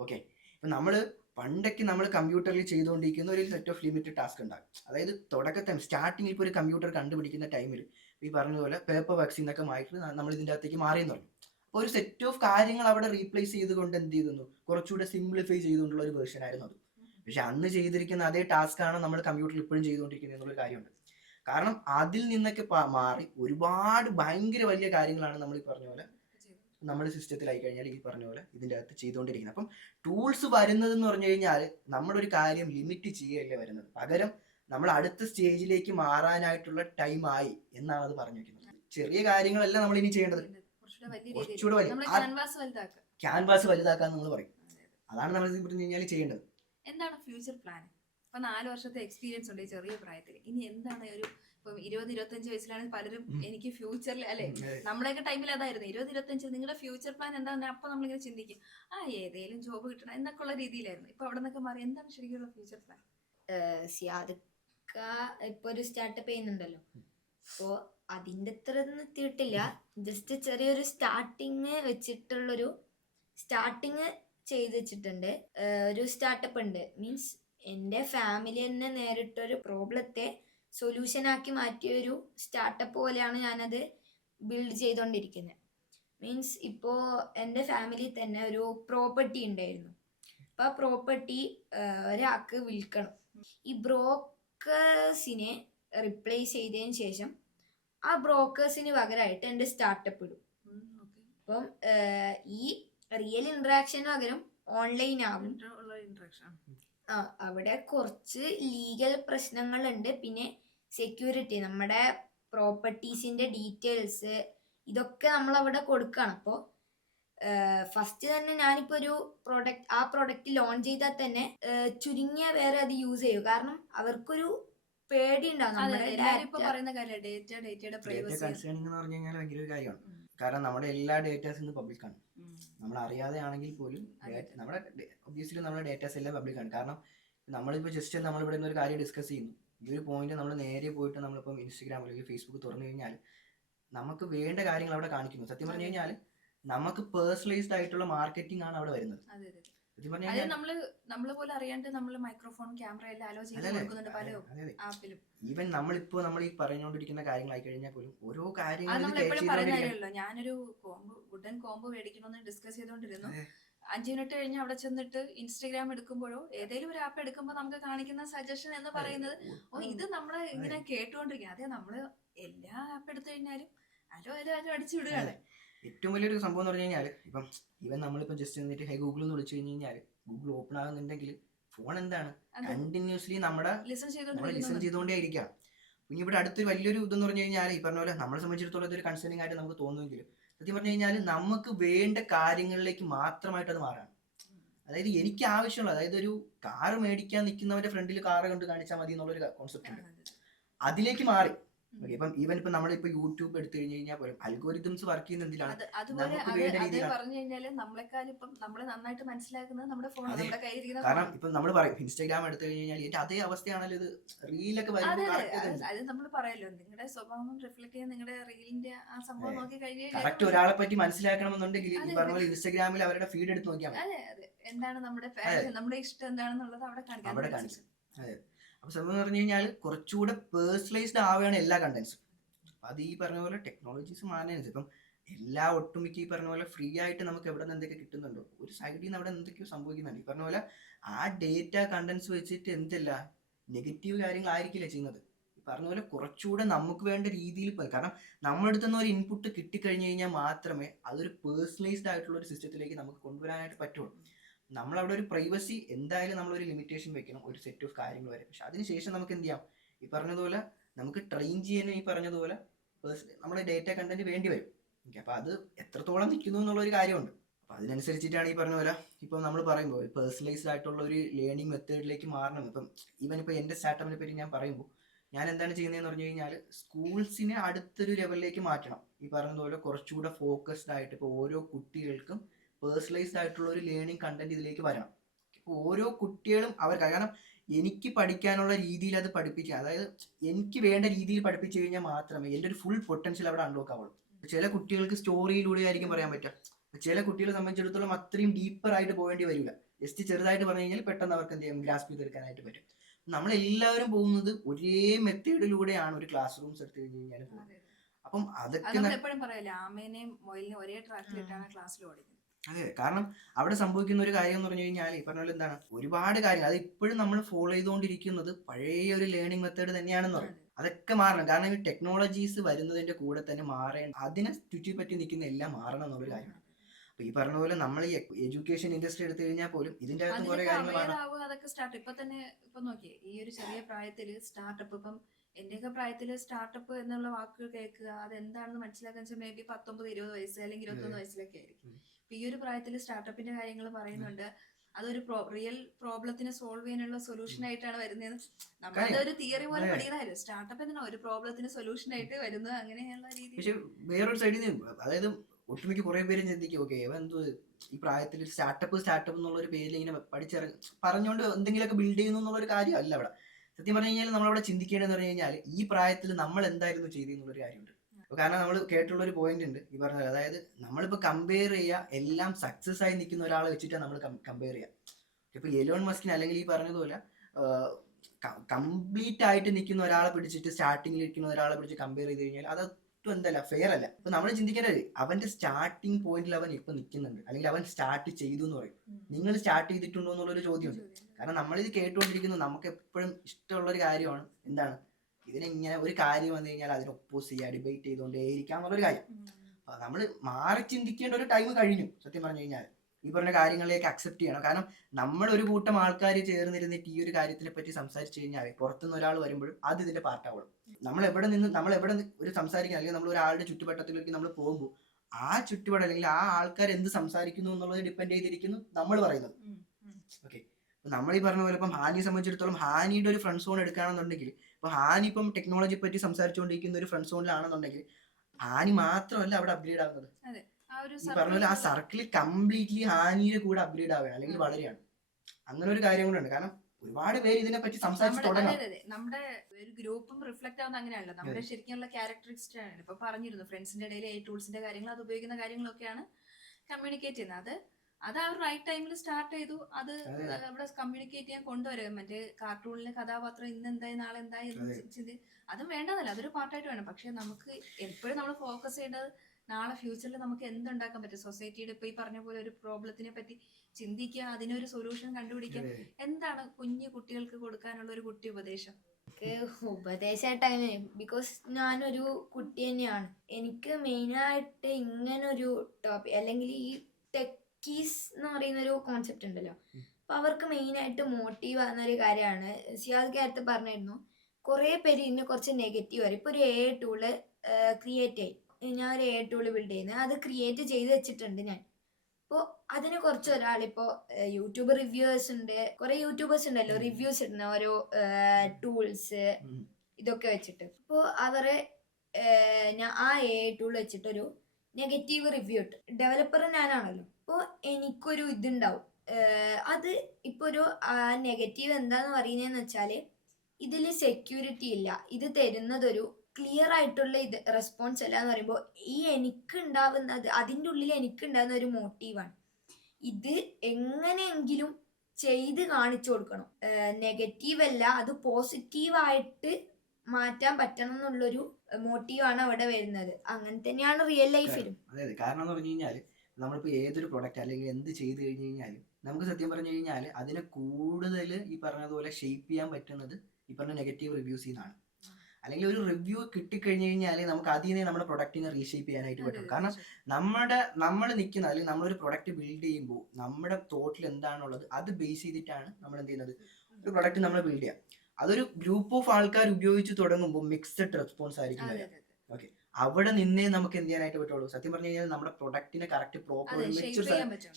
ഓക്കെ, ഇപ്പൊ നമ്മള് പണ്ടൊക്കെ നമ്മൾ കമ്പ്യൂട്ടറിൽ ചെയ്തുകൊണ്ടിരിക്കുന്ന ഒരു സെറ്റ് ഓഫ് ലിമിറ്റഡ് ടാസ്ക് ഉണ്ടാകും. അതായത് തുടക്കത്തിൽ സ്റ്റാർട്ടിങ്ങിൽ ഇപ്പോൾ ഒരു കമ്പ്യൂട്ടർ കണ്ടുപിടിക്കുന്ന ടൈമിൽ ഈ പറഞ്ഞ പോലെ പേപ്പർ വർക്സിൽ നിന്നൊക്കെ മാറ്റി നമ്മൾ ഇതിൻ്റെ അകത്തേക്ക് മാറിയെന്ന് പറഞ്ഞു. അപ്പോൾ ഒരു സെറ്റ് ഓഫ് കാര്യങ്ങൾ അവിടെ റീപ്ലേസ് ചെയ്തുകൊണ്ട് എന്ത് ചെയ്തു, കുറച്ചുകൂടെ സിംപ്ലിഫൈ ചെയ്തുകൊണ്ടുള്ള ഒരു വേർഷൻ ആയിരുന്നു അത്. പക്ഷെ അന്ന് ചെയ്തിരിക്കുന്ന അതേ ടാസ്ക് ആണ് നമ്മൾ കമ്പ്യൂട്ടറിൽ ഇപ്പോഴും ചെയ്തുകൊണ്ടിരിക്കുന്നത് എന്നുള്ളൊരു കാര്യമുണ്ട്. കാരണം അതിൽ നിന്നൊക്കെ മാറി ഒരുപാട് ഭയങ്കര വലിയ കാര്യങ്ങളാണ് നമ്മൾ ഈ പറഞ്ഞ പോലെ നമ്മുടെ സിസ്റ്റത്തിലായി കഴിഞ്ഞാൽ ഈ പറഞ്ഞ പോലെ ഇതിൻ്റെ അകത്ത് ചെയ്തുകൊണ്ടിരിക്കുന്നത്. അപ്പം ടൂൾസ് വരുന്നത് എന്ന് പറഞ്ഞു കഴിഞ്ഞാൽ നമ്മുടെ ഒരു കാര്യം ലിമിറ്റ് ചെയ്യല്ലേ വരുന്നത്, പകരം നമ്മൾ അടുത്ത സ്റ്റേജിലേക്ക് മാറാനായിട്ടുള്ള ടൈം ആയി എന്നാണ് അത് പറഞ്ഞു വെക്കുന്നത്. ചെറിയ കാര്യങ്ങളല്ല നമ്മൾ ഇനി ചെയ്യേണ്ടത്, കുറച്ചുകൂടെ ക്യാൻവാസ് വലുതാക്കാൻ നമ്മൾ പറയും. അതാണ് നമ്മൾ പറഞ്ഞു കഴിഞ്ഞാൽ ചെയ്യേണ്ടത്. എന്താണ് ഫ്യൂച്ചർ പ്ലാൻ? ഇപ്പൊ 4 വർഷത്തെ എക്സ്പീരിയൻസ് ഉണ്ട് ചെറിയ പ്രായത്തിൽ. ഇനി എന്താണ് ഒരു ഇപ്പം 20-25 വയസ്സിലാണ് പലരും എനിക്ക് ഫ്യൂച്ചറിൽ അല്ലെ, നമ്മുടെയൊക്കെ ടൈമിൽ അതായിരുന്നു 20-25 നിങ്ങളുടെ ഫ്യൂച്ചർ പ്ലാൻ എന്താണ്? അപ്പൊ നമ്മളിങ്ങനെ ചിന്തിക്കും ഏതെങ്കിലും ജോബ് കിട്ടണം എന്നൊക്കെ ഉള്ള രീതിയിലായിരുന്നു. ഇപ്പൊ അവിടെ നിന്നൊക്കെ മാറി എന്താണ് ശരിക്കുള്ള ഫ്യൂച്ചർ പ്ലാൻ? അത് ഇപ്പൊ ഒരു സ്റ്റാർട്ടപ്പ് ചെയ്യുന്നുണ്ടല്ലോ. അപ്പോൾ അതിൻ്റെ അത്ര ഒന്നും എത്തിയിട്ടില്ല. ജസ്റ്റ് ചെറിയൊരു സ്റ്റാർട്ടിങ് ചെയ്ത് വെച്ചിട്ടുണ്ട്. ഒരു സ്റ്റാർട്ടപ്പ് ഉണ്ട്. മീൻസ് എൻ്റെ ഫാമിലി തന്നെ നേരിട്ടൊരു പ്രോബ്ലത്തെ സൊല്യൂഷനാക്കി മാറ്റിയ ഒരു സ്റ്റാർട്ടപ്പ് പോലെയാണ് ഞാനത് ബിൽഡ് ചെയ്തുകൊണ്ടിരിക്കുന്നത്. മീൻസ് ഇപ്പോൾ എൻ്റെ ഫാമിലി തന്നെ ഒരു പ്രോപ്പർട്ടി ഉണ്ടായിരുന്നു. അപ്പോൾ ആ പ്രോപ്പർട്ടി ഒരാൾക്ക് വിൽക്കണം. ഈ ബ്രോക്കേഴ്സിനെ റിപ്ലേസ് ചെയ്തതിന് ശേഷം ആ ബ്രോക്കേഴ്സിന് പകരമായിട്ട് എൻ്റെ സ്റ്റാർട്ടപ്പ് ഇടും. അപ്പം ഈ റിയൽ ഇൻട്രാക്ഷന് പകരം ഓൺലൈൻ ആകും. അവിടെ കുറച്ച് ലീഗൽ പ്രശ്നങ്ങളുണ്ട്. പിന്നെ സെക്യൂരിറ്റി, നമ്മുടെ പ്രോപ്പർട്ടീസിൻ്റെ ഡീറ്റെയിൽസ് ഇതൊക്കെ നമ്മളവിടെ കൊടുക്കണം. അപ്പോൾ ഫസ്റ്റ് തന്നെ ഞാനിപ്പോൾ ഒരു പ്രോഡക്റ്റ് ലോഞ്ച് ചെയ്താൽ തന്നെ ചുരുങ്ങിയ പേരെ അത് യൂസ് ചെയ്യും. കാരണം അവർക്കൊരു പേടി ഉണ്ടാവും. പറയുന്ന കാര്യം ഡേറ്റയുടെ പ്രൈവസി കൺസേണിംഗ് എന്ന് പറഞ്ഞു കഴിഞ്ഞാൽ ഭയങ്കര ഒരു കാര്യമാണ്. കാരണം നമ്മുടെ എല്ലാ ഡേറ്റാസും ഇന്ന് പബ്ലിക്കാണ്. നമ്മൾ അറിയാതെ ആണെങ്കിൽ പോലും നമ്മുടെ ഒബ്വിയസ്ലി നമ്മുടെ ഡേറ്റാസ് എല്ലാം പബ്ലിക്കാണ്. കാരണം നമ്മളിപ്പോൾ ജസ്റ്റ് നമ്മളിവിടെ നിന്ന് ഒരു കാര്യം ഡിസ്കസ് ചെയ്യുന്നു. ഈ ഒരു പോയിന്റ് നമ്മൾ നേരെ പോയിട്ട് നമ്മളിപ്പം ഇൻസ്റ്റഗ്രാം അല്ലെങ്കിൽ ഫേസ്ബുക്ക് തുറന്നു കഴിഞ്ഞാൽ നമുക്ക് വേണ്ട കാര്യങ്ങൾ അവിടെ കാണിക്കുന്നു. സത്യം പറഞ്ഞു കഴിഞ്ഞാൽ നമുക്ക് പേഴ്സണലൈസ്ഡ് ആയിട്ടുള്ള മാർക്കറ്റിംഗ് ആണ് അവിടെ വരുന്നത്. സത്യം പറഞ്ഞു കഴിഞ്ഞാൽ നമ്മള് പോലും അറിയാണ്ട് നമ്മൾ മൈക്രോഫോൺ ക്യാമറ എല്ലാം അലോ ചെയ്ത് കൊടുക്കുന്നുണ്ട് പല ആപ്പിലും. ഈവൻ നമ്മൾ ഈ പറഞ്ഞുകൊണ്ടിരിക്കുന്ന കാര്യങ്ങളായി കഴിഞ്ഞാൽ പോലും ഓരോ അത് കാര്യങ്ങൾ നമ്മൾ എപ്പോഴും പറയുന്നല്ലോ. ഞാനൊരു വുഡൻ കോംബോ മേടിക്കണമെന്ന് ഡിസ്കസ് ചെയ്തോണ്ടിരുന്നു. 5 മിനിറ്റ് കഴിഞ്ഞ് അവിടെ ചെന്നിട്ട് ഇൻസ്റ്റഗ്രാം എടുക്കുമ്പോഴോ ഏതെങ്കിലും ഒരു ആപ്പ് എടുക്കുമ്പോൾ നമുക്ക് കാണിക്കുന്ന സജഷൻ എന്ന് പറയുന്നത് ഇത് നമ്മള് ഇങ്ങനെ കേട്ടുകൊണ്ടിരിക്കുക. അതെ, നമ്മള് എല്ലാ ആപ്പ് എടുത്തു കഴിഞ്ഞാലും അലോ അടിച്ചു വിടുകയാണ്. ഏറ്റവും വലിയൊരു സംഭവം എന്ന് പറഞ്ഞു കഴിഞ്ഞാൽ ഇപ്പം ഈവൻ നമ്മളിപ്പോൾ ജസ്റ്റ് എന്നിട്ട് ഹേ ഗൂഗിൾ എന്ന് വിളിച്ചു കഴിഞ്ഞ് കഴിഞ്ഞാൽ ഗൂഗിൾ ഓപ്പൺ ആകുന്നുണ്ടെങ്കിൽ ഫോൺ എന്താണ് കണ്ടിന്യൂസ്ലി നമ്മുടെ ലിസൺ ചെയ്തുകൊണ്ടേ ഇരിക്കാം. പിന്നെ ഇവിടെ അടുത്തൊരു വലിയൊരു ഇതെന്ന് പറഞ്ഞു കഴിഞ്ഞാൽ ഈ പറഞ്ഞ പോലെ നമ്മളെ സംബന്ധിച്ചിടത്തോളം ഇതൊരു കൺസേണിംഗ് ആയിട്ട് നമുക്ക് തോന്നുമെങ്കിലും സത്യം പറഞ്ഞു കഴിഞ്ഞാൽ നമുക്ക് വേണ്ട കാര്യങ്ങളിലേക്ക് മാത്രമായിട്ട് അത് മാറാണ്. അതായത് എനിക്ക് ആവശ്യമുള്ള, അതായത് ഒരു കാറ് മേടിക്കാൻ നിൽക്കുന്നവരുടെ ഫ്രണ്ടിൽ കാറ് കൊണ്ട് കാണിച്ചാൽ മതി എന്നുള്ളൊരു കോൺസെപ്റ്റ് ഉണ്ട്. അതിലേക്ക് മാറി. ഇപ്പം ഈവൻ ഇപ്പൊ നമ്മളിപ്പോ യൂട്യൂബ് എടുത്തു കഴിഞ്ഞു കഴിഞ്ഞാൽ പോലും അൽഗോരിതംസ് വർക്ക് ചെയ്യുന്ന എന്തിലാണ്? കാരണം ഇപ്പൊ നമ്മൾ പറയും ഇൻസ്റ്റാഗ്രാം എടുത്തു കഴിഞ്ഞാൽ ഇതിന്റെ അതേ അവസ്ഥയാണല്ലോ ഇത് റീലൊക്കെ കറക്റ്റ് ഒരാളെ പറ്റി മനസ്സിലാക്കണമെന്നുണ്ടെങ്കിൽ ഈ പറഞ്ഞ പോലെ ഇൻസ്റ്റാഗ്രാമിൽ അവരുടെ ഫീഡ് എടുത്ത് നോക്കിയാൽ എന്താണ് നമ്മുടെ ഇഷ്ടം എന്താണെന്നുള്ളത് അവിടെ കാണിക്കും. അതെ. അപ്പോൾ സംഭവം പറഞ്ഞു കഴിഞ്ഞാൽ കുറച്ചുകൂടെ പേഴ്സണലൈസ്ഡ് ആവുകയാണ് എല്ലാ കണ്ടന്റ്സും. അത് ഈ പറഞ്ഞ പോലെ ടെക്നോളജീസ് മാറുന്നതിനനുസരിച്ച് ഇപ്പം എല്ലാ ഒട്ടുമിക്ക ഈ പറഞ്ഞ പോലെ ഫ്രീ ആയിട്ട് നമുക്ക് എവിടെ നിന്ന് എന്തൊക്കെ കിട്ടുന്നുണ്ടോ ഒരു സൈഡിൽ നിന്ന് അവിടെ എന്തൊക്കെയോ സംഭവിക്കുന്നുണ്ട്. ഈ പറഞ്ഞ പോലെ ആ ഡേറ്റ കണ്ടന്റ്സ് വെച്ചിട്ട് എന്തല്ല നെഗറ്റീവ് കാര്യങ്ങളായിരിക്കില്ല ചെയ്യുന്നത്. ഈ പറഞ്ഞ പോലെ കുറച്ചുകൂടെ നമുക്ക് വേണ്ട രീതിയിൽ പോയി. കാരണം നമ്മുടെ അടുത്ത് നിന്ന് ഒരു ഇൻപുട്ട് കിട്ടിക്കഴിഞ്ഞ് കഴിഞ്ഞാൽ മാത്രമേ അതൊരു പേഴ്സണലൈസ്ഡ് ആയിട്ടുള്ള ഒരു സിസ്റ്റത്തിലേക്ക് നമുക്ക് കൊണ്ടുവരാനായിട്ട് പറ്റുള്ളൂ. നമ്മളവിടെ ഒരു പ്രൈവസി എന്തായാലും നമ്മളൊരു ലിമിറ്റേഷൻ വെക്കണം, ഒരു സെറ്റ് ഓഫ് കാര്യങ്ങൾ വരെ. പക്ഷെ അതിനുശേഷം നമുക്ക് എന്ത് ചെയ്യാം, ഈ പറഞ്ഞതുപോലെ നമുക്ക് ട്രെയിൻ ചെയ്യാനും ഈ പറഞ്ഞതുപോലെ നമ്മുടെ ഡേറ്റ കണ്ടന്റ് വേണ്ടി വരും. ഓക്കെ, അപ്പോൾ അത് എത്രത്തോളം നിൽക്കുന്നു എന്നുള്ളൊരു കാര്യമുണ്ട്. അപ്പോൾ അതിനനുസരിച്ചിട്ടാണ് ഈ പറഞ്ഞ പോലെ ഇപ്പം നമ്മൾ പറയുമ്പോൾ പേഴ്സണലൈസ്ഡ് ആയിട്ടുള്ള ഒരു ലേണിംഗ് മെത്തേഡിലേക്ക് മാറണം. ഇപ്പം ഈവൻ ഇപ്പോൾ എൻ്റെ സ്റ്റാർട്ടപ്പിനെ പറ്റി ഞാൻ പറയുമ്പോൾ ഞാൻ എന്താണ് ചെയ്യുന്നതെന്ന് പറഞ്ഞു കഴിഞ്ഞാൽ സ്കൂൾസിനെ അടുത്തൊരു ലെവലിലേക്ക് മാറ്റണം. ഈ പറഞ്ഞതുപോലെ കുറച്ചുകൂടെ ഫോക്കസ്ഡ് ആയിട്ട് ഇപ്പോൾ ഓരോ കുട്ടികൾക്കും പേഴ്സണലൈസ്ഡ് ആയിട്ടുള്ള ഒരു ലേണിംഗ് കണ്ടന്റ് ഇതിലേക്ക് വരണം. ഇപ്പോൾ ഓരോ കുട്ടികളും കാരണം എനിക്ക് പഠിക്കാനുള്ള രീതിയിൽ അത് പഠിപ്പിക്കുക, അതായത് എനിക്ക് വേണ്ട രീതിയിൽ പഠിപ്പിച്ചു കഴിഞ്ഞാൽ മാത്രമേ എൻ്റെ ഒരു ഫുൾ പൊട്ടൻഷ്യൽ അവിടെ അൺലോക്ക് ആവുള്ളൂ. ചില കുട്ടികൾക്ക് സ്റ്റോറിയിലൂടെ ആയിരിക്കും പറയാൻ പറ്റുക. ചില കുട്ടികളെ സംബന്ധിച്ചിടത്തോളം അത്രയും ഡീപ്പർ ആയിട്ട് പോകേണ്ടി വരില്ല. ജസ്റ്റ് ചെറുതായിട്ട് പറഞ്ഞു കഴിഞ്ഞാൽ പെട്ടെന്ന് അവർക്ക് എന്ത് ചെയ്യാം, ഗ്രാസ്പ് ചെയ്തെടുക്കാനായിട്ട് പറ്റും. നമ്മളെല്ലാവരും പോകുന്നത് ഒരേ മെത്തേഡിലൂടെയാണ് ഒരു ക്ലാസ് റൂംസ് എടുത്തു കഴിഞ്ഞ് കഴിഞ്ഞാൽ പോകുന്നത്. അപ്പം അതൊക്കെ എപ്പോഴും പറയല്ലേ, ആമേനെയും മൊയിലിനെയും ഒരേ ട്രാക്കിലിട്ടാണ് ക്ലാസ്സിൽ ഓടിക്കുന്നത്. അതെ, കാരണം അവിടെ സംഭവിക്കുന്ന ഒരു കാര്യം എന്ന് പറഞ്ഞു കഴിഞ്ഞാൽ ഈ പറഞ്ഞ പോലെ എന്താണ് ഒരുപാട് കാര്യങ്ങൾ അത് ഇപ്പോഴും നമ്മൾ ഫോളോ ചെയ്തുകൊണ്ടിരിക്കുന്നത് പഴയ ഒരു ലേണിംഗ് മെത്തേഡ് തന്നെയാണെന്ന് പറയും. അതൊക്കെ മാറണം. കാരണം ഈ ടെക്നോളജീസ് വരുന്നതിന്റെ കൂടെ തന്നെ അതിനെ ചുറ്റിപ്പറ്റി നിൽക്കുന്ന എല്ലാം മാറണം എന്നുള്ളൊരു കാര്യമാണ്. അപ്പൊ ഈ പറഞ്ഞ പോലെ നമ്മൾ ഈ എഡ്യൂക്കേഷൻ ഇൻഡസ്ട്രി എടുത്തു കഴിഞ്ഞാൽ പോലും ഇതിന്റെ അകത്ത് കുറെ കാര്യങ്ങൾ അതൊക്കെ സ്റ്റാർട്ട് ഇപ്പൊ തന്നെ ഇപ്പൊ നോക്കിയേ, ഈ ഒരു ചെറിയ പ്രായത്തില് സ്റ്റാർട്ടപ്പ്, ഇപ്പം എന്റെയൊക്കെ പ്രായത്തില് സ്റ്റാർട്ടപ്പ് എന്നുള്ള വാക്കുകൾ കേൾക്കുക അതെന്താണെന്ന് മനസ്സിലാക്കാൻ വെച്ചാൽ മേ ബി 19-20 വയസ്സ് അല്ലെങ്കിൽ 21 വയസ്സിലൊക്കെ ആയിരിക്കും. ഈ ഒരു പ്രായത്തിൽ സ്റ്റാർട്ടപ്പിന്റെ കാര്യങ്ങൾ പറയുന്നുണ്ട്. അതൊരു റിയൽ പ്രോബ്ലത്തിനെ സോൾവ് ചെയ്യാനുള്ള സൊല്യൂഷൻ ആയിട്ടാണ് വരുന്നത്. നമ്മളതൊരു തിയറി പോലെ പഠിക്കുന്നതായിരുന്നു. സ്റ്റാർട്ടപ്പ് എന്തിനാ ഒരു പ്രോബ്ലത്തിന് സൊല്യൂഷൻ ആയിട്ട് വരുന്നത്, അങ്ങനെയുള്ള രീതി. പക്ഷെ വേറൊരു സൈഡിൽ നിന്ന് അതായത് ഒട്ടുമിക്ക കുറെ പേരും ചിന്തിക്കും, ഓക്കെ എന്തോ ഈ പ്രായത്തിൽ സ്റ്റാർട്ടപ്പ് എന്നുള്ള ഒരു പേരിൽ ഇങ്ങനെ പറഞ്ഞുകൊണ്ട് എന്തെങ്കിലുമൊക്കെ ബിൽഡ് ചെയ്യുന്നു എന്നുള്ളൊരു കാര്യമല്ല അവിടെ. സത്യം പറഞ്ഞു കഴിഞ്ഞാൽ നമ്മളവിടെ ചിന്തിക്കേണ്ടതെന്ന് പറഞ്ഞു കഴിഞ്ഞാൽ ഈ പ്രായത്തിൽ നമ്മൾ എന്തായിരുന്നു ചെയ്തെന്നുള്ളൊരു കാര്യമുണ്ട്. കാരണം നമ്മൾ കേട്ടുള്ള ഒരു പോയിന്റ് ഉണ്ട് ഈ പറഞ്ഞത്, അതായത് നമ്മളിപ്പോൾ കമ്പയർ ചെയ്യുക എല്ലാം സക്സസ് ആയി നിൽക്കുന്ന ഒരാളെ വെച്ചിട്ടാണ് നമ്മൾ കമ്പയർ ചെയ്യുക. ഇപ്പൊ എലോൺ മസ്കിന് അല്ലെങ്കിൽ ഈ പറഞ്ഞതുപോലെ കംപ്ലീറ്റ് ആയിട്ട് നിൽക്കുന്ന ഒരാളെ പിടിച്ചിട്ട് സ്റ്റാർട്ടിങ്ങിൽ നിൽക്കുന്ന ഒരാളെ പിടിച്ച് കമ്പയർ ചെയ്ത് കഴിഞ്ഞാൽ അത് എന്തല്ല ഫെയർ അല്ല. അപ്പൊ നമ്മൾ ചിന്തിക്കേണ്ടത് അവന്റെ സ്റ്റാർട്ടിങ് പോയിന്റിൽ അവൻ ഇപ്പൊ നിൽക്കുന്നുണ്ട്, അല്ലെങ്കിൽ അവൻ സ്റ്റാർട്ട് ചെയ്തു എന്ന് പറയും. നിങ്ങൾ സ്റ്റാർട്ട് ചെയ്തിട്ടുണ്ടോ എന്നുള്ളൊരു ചോദ്യമുണ്ട്. കാരണം നമ്മളിത് കേട്ടുകൊണ്ടിരിക്കുന്നത് നമുക്ക് എപ്പോഴും ഇഷ്ടമുള്ള ഒരു കാര്യമാണ്. എന്താണ് ഇതിനെങ്ങനെ ഒരു കാര്യം വന്നു കഴിഞ്ഞാൽ അതിനെ ഒപ്പോസ് ചെയ്യുക, ഡിബേറ്റ് ചെയ്തുകൊണ്ടേയിരിക്കാം എന്നുള്ളൊരു കാര്യം. അപ്പൊ നമ്മൾ മാറി ചിന്തിക്കേണ്ട ഒരു ടൈം കഴിഞ്ഞു സത്യം പറഞ്ഞു കഴിഞ്ഞാൽ. ഈ പറഞ്ഞ കാര്യങ്ങളിലേക്ക് അക്സെപ്റ്റ് ചെയ്യണം. കാരണം നമ്മൾ ഒരു കൂട്ടം ആൾക്കാർ ചേർന്നിരുന്നിട്ട് ഈ ഒരു കാര്യത്തിനെ പറ്റി സംസാരിച്ചു കഴിഞ്ഞാൽ പുറത്തുനിന്ന് ഒരാൾ വരുമ്പോഴും അത് ഇതിന്റെ പാർട്ടാവണം. നമ്മൾ എവിടെ ഒരു സംസാരിക്കുക, അല്ലെങ്കിൽ നമ്മൾ ഒരാളുടെ ചുറ്റുവട്ടത്തിലേക്ക് നമ്മൾ പോകുമ്പോൾ ആ ചുറ്റുപാട് അല്ലെങ്കിൽ ആ ആൾക്കാർ എന്ത് സംസാരിക്കുന്നു എന്നുള്ളത് ഡിപ്പെൻഡ് ചെയ്തിരിക്കുന്നു നമ്മൾ പറയുന്നത്. ഓക്കെ, നമ്മൾ ഈ പറഞ്ഞ പോലെ ഇപ്പം ഹാനിയെ സംബന്ധിച്ചിടത്തോളം ഹാനിയുടെ ഒരു ഫ്രണ്ട് സോൺ എടുക്കുകയാണെന്നുണ്ടെങ്കിൽ, ഇപ്പൊ ഹാനി ഇപ്പം ടെക്നോളജി പറ്റി സംസാരിച്ചുകൊണ്ടിരിക്കുന്ന ഒരു ഫ്രണ്ട് സോണിലാണെന്നുണ്ടെങ്കിൽ ഹാനി മാത്രമല്ല അവിടെ അപ്ഗ്രേഡ് ആവുന്നത്. ഈ പറഞ്ഞ പോലെ ആ സർക്കിൾ കംപ്ലീറ്റ്ലി ഹാനിയുടെ കൂടെ അപ്ഗ്രേഡ് ആവുകയാണ് അല്ലെങ്കിൽ വളരെയാണ്. അങ്ങനെ ഒരു കാര്യം കൂടെ ഉണ്ട്. കാരണം ഒരുപാട് പേര് ഇതിനെ പറ്റി സംസാരിച്ച് തുടങ്ങാം. നമ്മുടെ ഒരു ഗ്രൂപ്പും റിഫ്ലക്ട് ആവുന്ന അങ്ങനെയല്ല, നമ്മുടെ ശരിക്കുള്ള ക്യാരക്ടറിസ്റ്റിക്സ് ആണ്. ഇപ്പൊ പറഞ്ഞിരുന്നു ഫ്രണ്ട്സിന്റെ ഇടയിൽ ഈ ടൂൾസിന്റെ കാര്യങ്ങൾ, അത് ഉപയോഗിക്കുന്ന കാര്യങ്ങളൊക്കെയാണ് കമ്മ്യൂണിക്കേറ്റ് ചെയ്യുന്നത്. അത് ആ ഒരു റൈറ്റ് ടൈമിൽ സ്റ്റാർട്ട് ചെയ്തു. അത് അവിടെ കമ്മ്യൂണിക്കേറ്റ് ചെയ്യാൻ കൊണ്ടുവരിക. മറ്റേ കാർട്ടൂണിലെ കഥാപാത്രം ഇന്ന് എന്തായി നാളെ എന്തായി എന്ന് ചിന്തി, അതും വേണ്ടതല്ല, അതൊരു പാർട്ടായിട്ട് വേണം. പക്ഷെ നമുക്ക് എപ്പോഴും നമ്മൾ ഫോക്കസ് ചെയ്യേണ്ടത് നാളെ ഫ്യൂച്ചറിൽ നമുക്ക് എന്തുണ്ടാക്കാൻ പറ്റും. സൊസൈറ്റിയുടെ ഇപ്പൊ ഈ പറഞ്ഞ പോലെ ഒരു പ്രോബ്ലത്തിനെ പറ്റി ചിന്തിക്കുക, അതിനൊരു സൊല്യൂഷൻ കണ്ടുപിടിക്കുക. എന്താണ് കുഞ്ഞു കുട്ടികൾക്ക് കൊടുക്കാനുള്ള ഒരു കുട്ടി ഉപദേശം? ഉപദേശമായിട്ട് അങ്ങനെ, ബിക്കോസ് ഞാനൊരു കുട്ടി തന്നെയാണ്. എനിക്ക് മെയിനായിട്ട് ഇങ്ങനൊരു ടോപ്പിക് അല്ലെങ്കിൽ ഈ ടെക്കീസ് എന്ന് പറയുന്ന ഒരു കോൺസെപ്റ്റ് ഉണ്ടല്ലോ, അപ്പൊ അവർക്ക് മെയിനായിട്ട് മോട്ടീവ് ആകുന്ന ഒരു കാര്യമാണ്. സിയാദ് നേരത്തെ പറഞ്ഞിരുന്നു കുറേ പേര് ഇതിനെ കുറച്ച് നെഗറ്റീവ് വരും. ഇപ്പൊ ഒരു AI ടൂള് ക്രിയേറ്റ് ആയി, ഞാൻ ഒരു AI ടൂള് ബിൽഡ് ചെയ്യുന്നത്, അത് ക്രിയേറ്റ് ചെയ്ത് വെച്ചിട്ടുണ്ട് ഞാൻ. അപ്പോൾ അതിന് കുറച്ച് ഒരാളിപ്പോൾ യൂട്യൂബ് റിവ്യൂവേഴ്സ് ഉണ്ട്, കുറെ യൂട്യൂബേഴ്സ് ഉണ്ടല്ലോ റിവ്യൂസ് ഇടുന്ന ഓരോ ടൂൾസ് ഇതൊക്കെ വെച്ചിട്ട്. അപ്പോൾ അവരെ ഞാൻ ആ AI ടൂൾ വെച്ചിട്ടൊരു നെഗറ്റീവ് റിവ്യൂ ഇട്ടു. ഡെവലപ്പർ ഞാനാണല്ലോ, അപ്പോൾ എനിക്കൊരു ഇതുണ്ടാവും. അത് ഇപ്പോൾ ഒരു നെഗറ്റീവ് എന്താന്ന് പറയുന്നതെന്ന് വെച്ചാൽ ഇതിൽ സെക്യൂരിറ്റി ഇല്ല, ഇത് തരുന്നതൊരു ക്ലിയർ ആയിട്ടുള്ള ഇത് റെസ്പോൺസ് അല്ല എന്ന് പറയുമ്പോൾ ഈ എനിക്കുണ്ടാവുന്നത് അതിൻ്റെ ഉള്ളിൽ എനിക്കുണ്ടാകുന്ന ഒരു മോട്ടീവാണ്. ഇത് എങ്ങനെയെങ്കിലും ചെയ്ത് കാണിച്ചു കൊടുക്കണം. നെഗറ്റീവ് അല്ല, അത് പോസിറ്റീവായിട്ട് മാറ്റാൻ പറ്റണം എന്നുള്ളൊരു മോട്ടീവാണ് അവിടെ വരുന്നത്. അങ്ങനെ തന്നെയാണ് റിയൽ ലൈഫിലും. അതെ, കാരണം എന്ന് പറഞ്ഞു കഴിഞ്ഞാൽ നമ്മളിപ്പോൾ ഏതൊരു പ്രൊഡക്റ്റ് അല്ലെങ്കിൽ എന്ത് ചെയ്ത് കഴിഞ്ഞ് കഴിഞ്ഞാലും നമുക്ക് സത്യം പറഞ്ഞു കഴിഞ്ഞാൽ അതിനെ കൂടുതൽ ഈ പറഞ്ഞതുപോലെ ഷേപ്പ് ചെയ്യാൻ പറ്റുന്നത് ഈ പറഞ്ഞ നെഗറ്റീവ് റിവ്യൂസിൽ നിന്നാണ്. അല്ലെങ്കിൽ ഒരു റിവ്യൂ കിട്ടിക്കഴിഞ്ഞ് കഴിഞ്ഞാൽ നമുക്ക് അതിൽ നിന്ന് നമ്മുടെ പ്രൊഡക്റ്റിനെ റീഷേപ്പ് ചെയ്യാനായിട്ട് പറ്റും. കാരണം നമ്മൾ നിൽക്കുന്ന അല്ലെങ്കിൽ നമ്മളൊരു പ്രൊഡക്റ്റ് ബിൽഡ് ചെയ്യുമ്പോൾ നമ്മുടെ തോട്ടിൽ എന്താണുള്ളത് അത് ബേസ് ചെയ്തിട്ടാണ് നമ്മൾ എന്ത് ചെയ്യുന്നത്, ഒരു പ്രൊഡക്റ്റ് നമ്മൾ ബിൽഡ് ചെയ്യാം. അതൊരു ഗ്രൂപ്പ് ഓഫ് ആൾക്കാർ ഉപയോഗിച്ച് തുടങ്ങുമ്പോൾ മിക്സഡ് റെസ്പോൺസ് ആയിരിക്കും വരിക. ഓക്കെ, അവിടെ നിന്നേ നമുക്ക് എന്ത് ചെയ്യാനായിട്ട് പറ്റുള്ളൂ, സത്യം പറഞ്ഞു കഴിഞ്ഞാൽ നമ്മുടെ പ്രൊഡക്റ്റിനെ കറക്റ്റ് പ്രോപ്പർ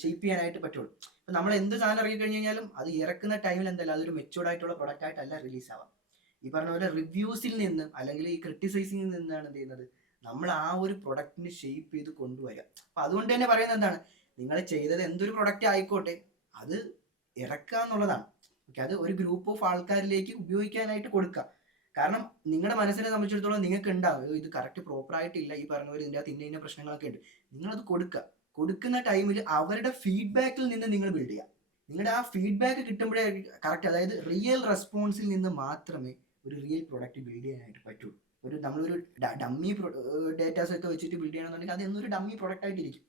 ഷേപ്പ് ചെയ്യാനായിട്ട് പറ്റുള്ളൂ. ഇപ്പൊ നമ്മൾ എന്ത് സാധനം ഇറക്കി കഴിഞ്ഞ് കഴിഞ്ഞാലും അത് ഇറക്കുന്ന ടൈമിൽ എന്തല്ല അതൊരു മെച്ചൂർഡ് ആയിട്ടുള്ള പ്രൊഡക്റ്റ് ആയിട്ടല്ല റിലീസ് ആവാം. ഈ പറഞ്ഞ പോലെ റിവ്യൂസിൽ നിന്ന് അല്ലെങ്കിൽ ഈ ക്രിട്ടിസൈസിൽ നിന്നാണ് എന്ത് ചെയ്യുന്നത്, നമ്മൾ ആ ഒരു പ്രൊഡക്റ്റിനെ ഷേപ്പ് ചെയ്ത് കൊണ്ടുവരിക. അപ്പൊ അതുകൊണ്ട് തന്നെ പറയുന്നത് എന്താണ്, നിങ്ങൾ ചെയ്തത് എന്തൊരു പ്രൊഡക്റ്റ് ആയിക്കോട്ടെ അത് ഇറക്കുക എന്നുള്ളതാണ്. ഓക്കെ, അത് ഒരു ഗ്രൂപ്പ് ഓഫ് ആൾക്കാരിലേക്ക് ഉപയോഗിക്കാനായിട്ട് കൊടുക്കുക. കാരണം നിങ്ങളുടെ മനസ്സിനെ സംബന്ധിച്ചിടത്തോളം നിങ്ങൾക്ക് ഉണ്ടാവും ഇത് കറക്റ്റ് പ്രോപ്പർ ആയിട്ടില്ല, ഈ പറഞ്ഞ പോലെ ഇതിൻ്റെ അകത്ത് ഇന്ന പ്രശ്നങ്ങളൊക്കെ ഉണ്ട്. നിങ്ങളത് കൊടുക്കുന്ന ടൈമിൽ അവരുടെ ഫീഡ്ബാക്കിൽ നിന്ന് നിങ്ങൾ ബിൽഡ് ചെയ്യുക. നിങ്ങളുടെ ആ ഫീഡ്ബാക്ക് കിട്ടുമ്പോഴേ കറക്റ്റ്, അതായത് റിയൽ റെസ്പോൺസിൽ നിന്ന് മാത്രമേ ഒരു റിയൽ പ്രൊഡക്റ്റ് ബിൽഡ് ചെയ്യാനായിട്ട് പറ്റുള്ളൂ. നമ്മളൊരു ഡമ്മി ഡേറ്റാസ് ഒക്കെ വെച്ചിട്ട് ബിൽഡ് ചെയ്യണമെന്നുണ്ടെങ്കിൽ അത് എന്നൊരു ഡമ്മി പ്രൊഡക്റ്റ് ആയിട്ടിരിക്കും.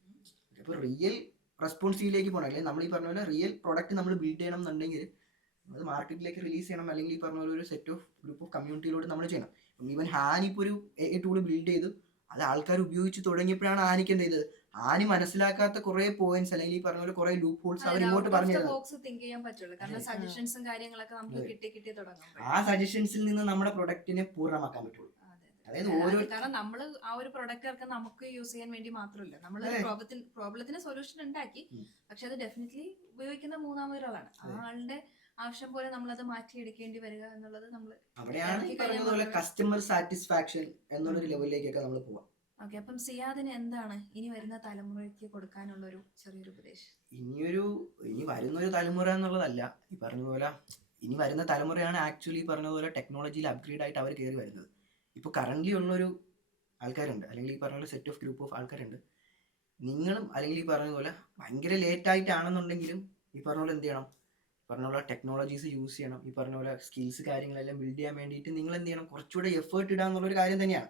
അപ്പോൾ റിയൽ റെസ്പോൺസിലേക്ക് പോകണം, അല്ലെങ്കിൽ നമ്മൾ ഈ പറഞ്ഞ പോലെ റിയൽ പ്രൊഡക്റ്റ് നമ്മൾ ബിൽഡ് ചെയ്യണം എന്നുണ്ടെങ്കിൽ അത് മാർക്കറ്റിലേക്ക് റിലീസ് ചെയ്യണം, അല്ലെങ്കിൽ ഈ പറഞ്ഞ പോലെ ഒരു സെറ്റ് ഓഫ് ഗ്രൂപ്പ് ഓഫ് കമ്മ്യൂണിറ്റിയിലൂടെ നമ്മൾ ചെയ്യണം. ഈവൻ ഹാനിപ്പോൾ ഒരു AI ടൂൾ ബിൽഡ് ചെയ്തു, അത് ആൾക്കാർ ഉപയോഗിച്ച് തുടങ്ങിയപ്പോഴാണ് ആനിക്ക് എന്ത് ചെയ്തത്, ആനി മനസ്സിലാക്കാത്ത കുറെ പോയിന്റ്സ് അല്ലെങ്കിൽ ഈ പറഞ്ഞ പോലെ കുറെ ലൂപ്പ് ഹോൾസ് അവർ ഇങ്ങോട്ട് പറഞ്ഞു ആ സജഷൻസിൽ നിന്ന് നമ്മുടെ പ്രൊഡക്റ്റിനെ പൂർണ്ണമാക്കാൻ പറ്റുള്ളൂ. അതായത് ഓരോ, കാരണം നമ്മൾ ആ ഒരു പ്രൊഡക്റ്റ് ഇറക്കാൻ നമുക്ക് യൂസ് ചെയ്യാൻ വേണ്ടി മാത്രമല്ല, നമ്മൾ പ്രോബ്ലത്തിന് സൊല്യൂഷൻ ഉണ്ടാക്കി, പക്ഷെ അത് ഡെഫിനറ്റ്ലി ഉപയോഗിക്കുന്ന മൂന്നാമതൊരാളാണ്. ആ ആളുടെ ആവശ്യം പോലെ നമ്മൾ അത് മാറ്റിയെടുക്കേണ്ടി വരിക എന്നുള്ളത് നമ്മൾ അവിടെയാണ് കസ്റ്റമർ സാറ്റിസ്ഫാക്ഷൻ എന്നുള്ളൊരു ലെവലിലേക്കൊക്കെ നമ്മൾ പോവാം. ഓക്കെ, അപ്പം സിയാദിന് എന്താണ് ഇനി വരുന്ന തലമുറയ്ക്ക് കൊടുക്കാനുള്ള ഒരു ചെറിയൊരു ഉപദേശം? ഇനി വരുന്ന ഒരു തലമുറ എന്നുള്ളതല്ല, ഈ പറഞ്ഞ പോലെ ഇനി വരുന്ന തലമുറയാണ് ആക്ച്വലി പറഞ്ഞതുപോലെ ടെക്നോളജിയിൽ അപ്ഗ്രേഡ് ആയിട്ട് അവർ കയറി വരുന്നത്. ഇപ്പോൾ കറൻ്റ്ലി ഉള്ളൊരു ആൾക്കാരുണ്ട്, അല്ലെങ്കിൽ ഈ പറഞ്ഞ സെറ്റ് ഓഫ് ഗ്രൂപ്പ് ഓഫ് ആൾക്കാരുണ്ട്. നിങ്ങളും അല്ലെങ്കിൽ ഈ പറഞ്ഞ പോലെ ഭയങ്കര ലേറ്റ് ആയിട്ടാണെന്നുണ്ടെങ്കിലും ഈ പറഞ്ഞ പോലെ എന്ത് ചെയ്യണം, പറഞ്ഞ പോലെ ടെക്നോളജീസ് യൂസ് ചെയ്യണം. ഈ പറഞ്ഞ പോലെ സ്കിൽസ് കാര്യങ്ങളെല്ലാം ബിൽഡ് ചെയ്യാൻ വേണ്ടിയിട്ട് നിങ്ങൾ എന്ത് ചെയ്യണം, കുറച്ചുകൂടെ എഫേർട്ട് ഇടുക എന്നുള്ളൊരു കാര്യം തന്നെയാണ്.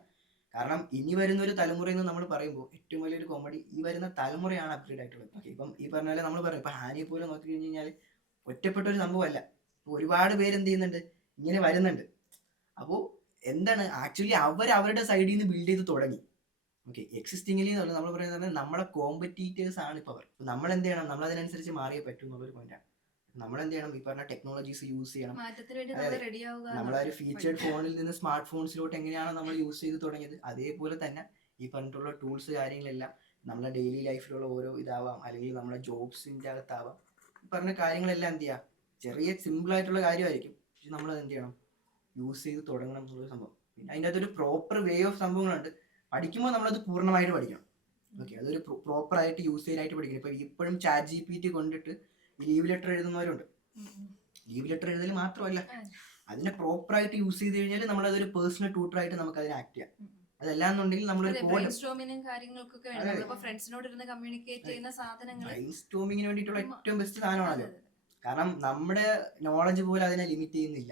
കാരണം ഇനി വരുന്ന ഒരു തലമുറയെന്ന് നമ്മൾ പറയുമ്പോൾ ഏറ്റവും വലിയൊരു കോമഡി, ഈ വരുന്ന തലമുറയാണ് അപ്ഗ്രേഡ് ആയിട്ടുള്ളത്. ഓക്കെ, ഇപ്പം ഈ പറഞ്ഞ പോലെ നമ്മൾ പറയും ഇപ്പം ഹാനിയെ പോലെ നോക്കി കഴിഞ്ഞ് കഴിഞ്ഞാൽ ഒറ്റപ്പെട്ട ഒരു സംഭവമല്ല. ഇപ്പോൾ ഒരുപാട് പേര് എന്ത് ചെയ്യുന്നുണ്ട്, ഇങ്ങനെ വരുന്നുണ്ട്. അപ്പോൾ എന്താണ് ആക്ച്വലി അവരുടെ സൈഡിൽ നിന്ന് ബിൽഡ് ചെയ്ത് തുടങ്ങി. ഓക്കെ, എക്സിസ്റ്റിംഗിലി നമ്മൾ പറയുന്നത് നമ്മളെ കോമ്പറ്റീറ്റേഴ്സ് ആണ് ഇപ്പോൾ അവർ. നമ്മൾ എന്ത് ചെയ്യണം, നമ്മൾ അതിനനുസരിച്ച് മാറിയേ പറ്റൂ എന്നുള്ളൊരു പോയിന്റാണ്. നമ്മൾ എന്ത് ചെയ്യണം, ഈ പറഞ്ഞ ടെക്നോളജീസ് യൂസ് ചെയ്യണം. മാറ്റത്തിന് വേണ്ടി നമ്മൾ റെഡി ആവുക. നമ്മളൊരു ഫീച്ചേർഡ് ഫോണിൽ നിന്ന് സ്മാർട്ട് ഫോൺസിലോട്ട് എങ്ങനെയാണോ നമ്മൾ യൂസ് ചെയ്ത് തുടങ്ങിയത്, അതേപോലെ തന്നെ ഈ പറഞ്ഞിട്ടുള്ള ടൂൾസ് കാര്യങ്ങളെല്ലാം നമ്മളെ ഡെയിലി ലൈഫിലുള്ള ഓരോ ഇതാവാം, അല്ലെങ്കിൽ നമ്മളെ ജോബ്സിൻ്റെ അകത്താവാം. ഈ പറഞ്ഞ കാര്യങ്ങളെല്ലാം എന്ത് ചെയ്യുക, ചെറിയ സിമ്പിൾ ആയിട്ടുള്ള കാര്യമായിരിക്കും, പക്ഷെ നമ്മളത് എന്ത് ചെയ്യണം, യൂസ് ചെയ്ത് തുടങ്ങണം എന്നുള്ളൊരു സംഭവം. പിന്നെ അതിൻ്റെ അകത്തൊരു പ്രോപ്പർ വേ ഓഫ് സംഭവങ്ങളുണ്ട്. പഠിക്കുമ്പോൾ നമ്മളത് പൂർണ്ണമായിട്ട് പഠിക്കണം. ഓക്കെ, അതൊരു പ്രോപ്പറായിട്ട് യൂസ് ചെയ്യാനായിട്ട് പഠിക്കണം. ഇപ്പം ഇപ്പോഴും ChatGPT കൊണ്ടിട്ട് ലീവ് ലെറ്റർ എഴുതുന്നവരുണ്ട്. ലീവ് ലെറ്റർ എഴുതൽ മാത്രമല്ല, അതിനെ പ്രോപ്പറായിട്ട് യൂസ് ചെയ്ത് കഴിഞ്ഞാൽ നമ്മളതൊരു പേഴ്സണൽ ട്യൂട്ടറായിട്ട് നമുക്ക് അതിനെ ആക്ട് ചെയ്യാം. അതല്ലാന്നുണ്ടെങ്കിൽ നമ്മളൊരു ബ്രെയിൻ സ്റ്റോമിങ്ങിന് വേണ്ടിയിട്ടുള്ള ഏറ്റവും ബെസ്റ്റ് സാധനമാണല്ലോ. കാരണം നമ്മുടെ നോളജ് പോലെ അതിനെ ലിമിറ്റ് ചെയ്യുന്നില്ല.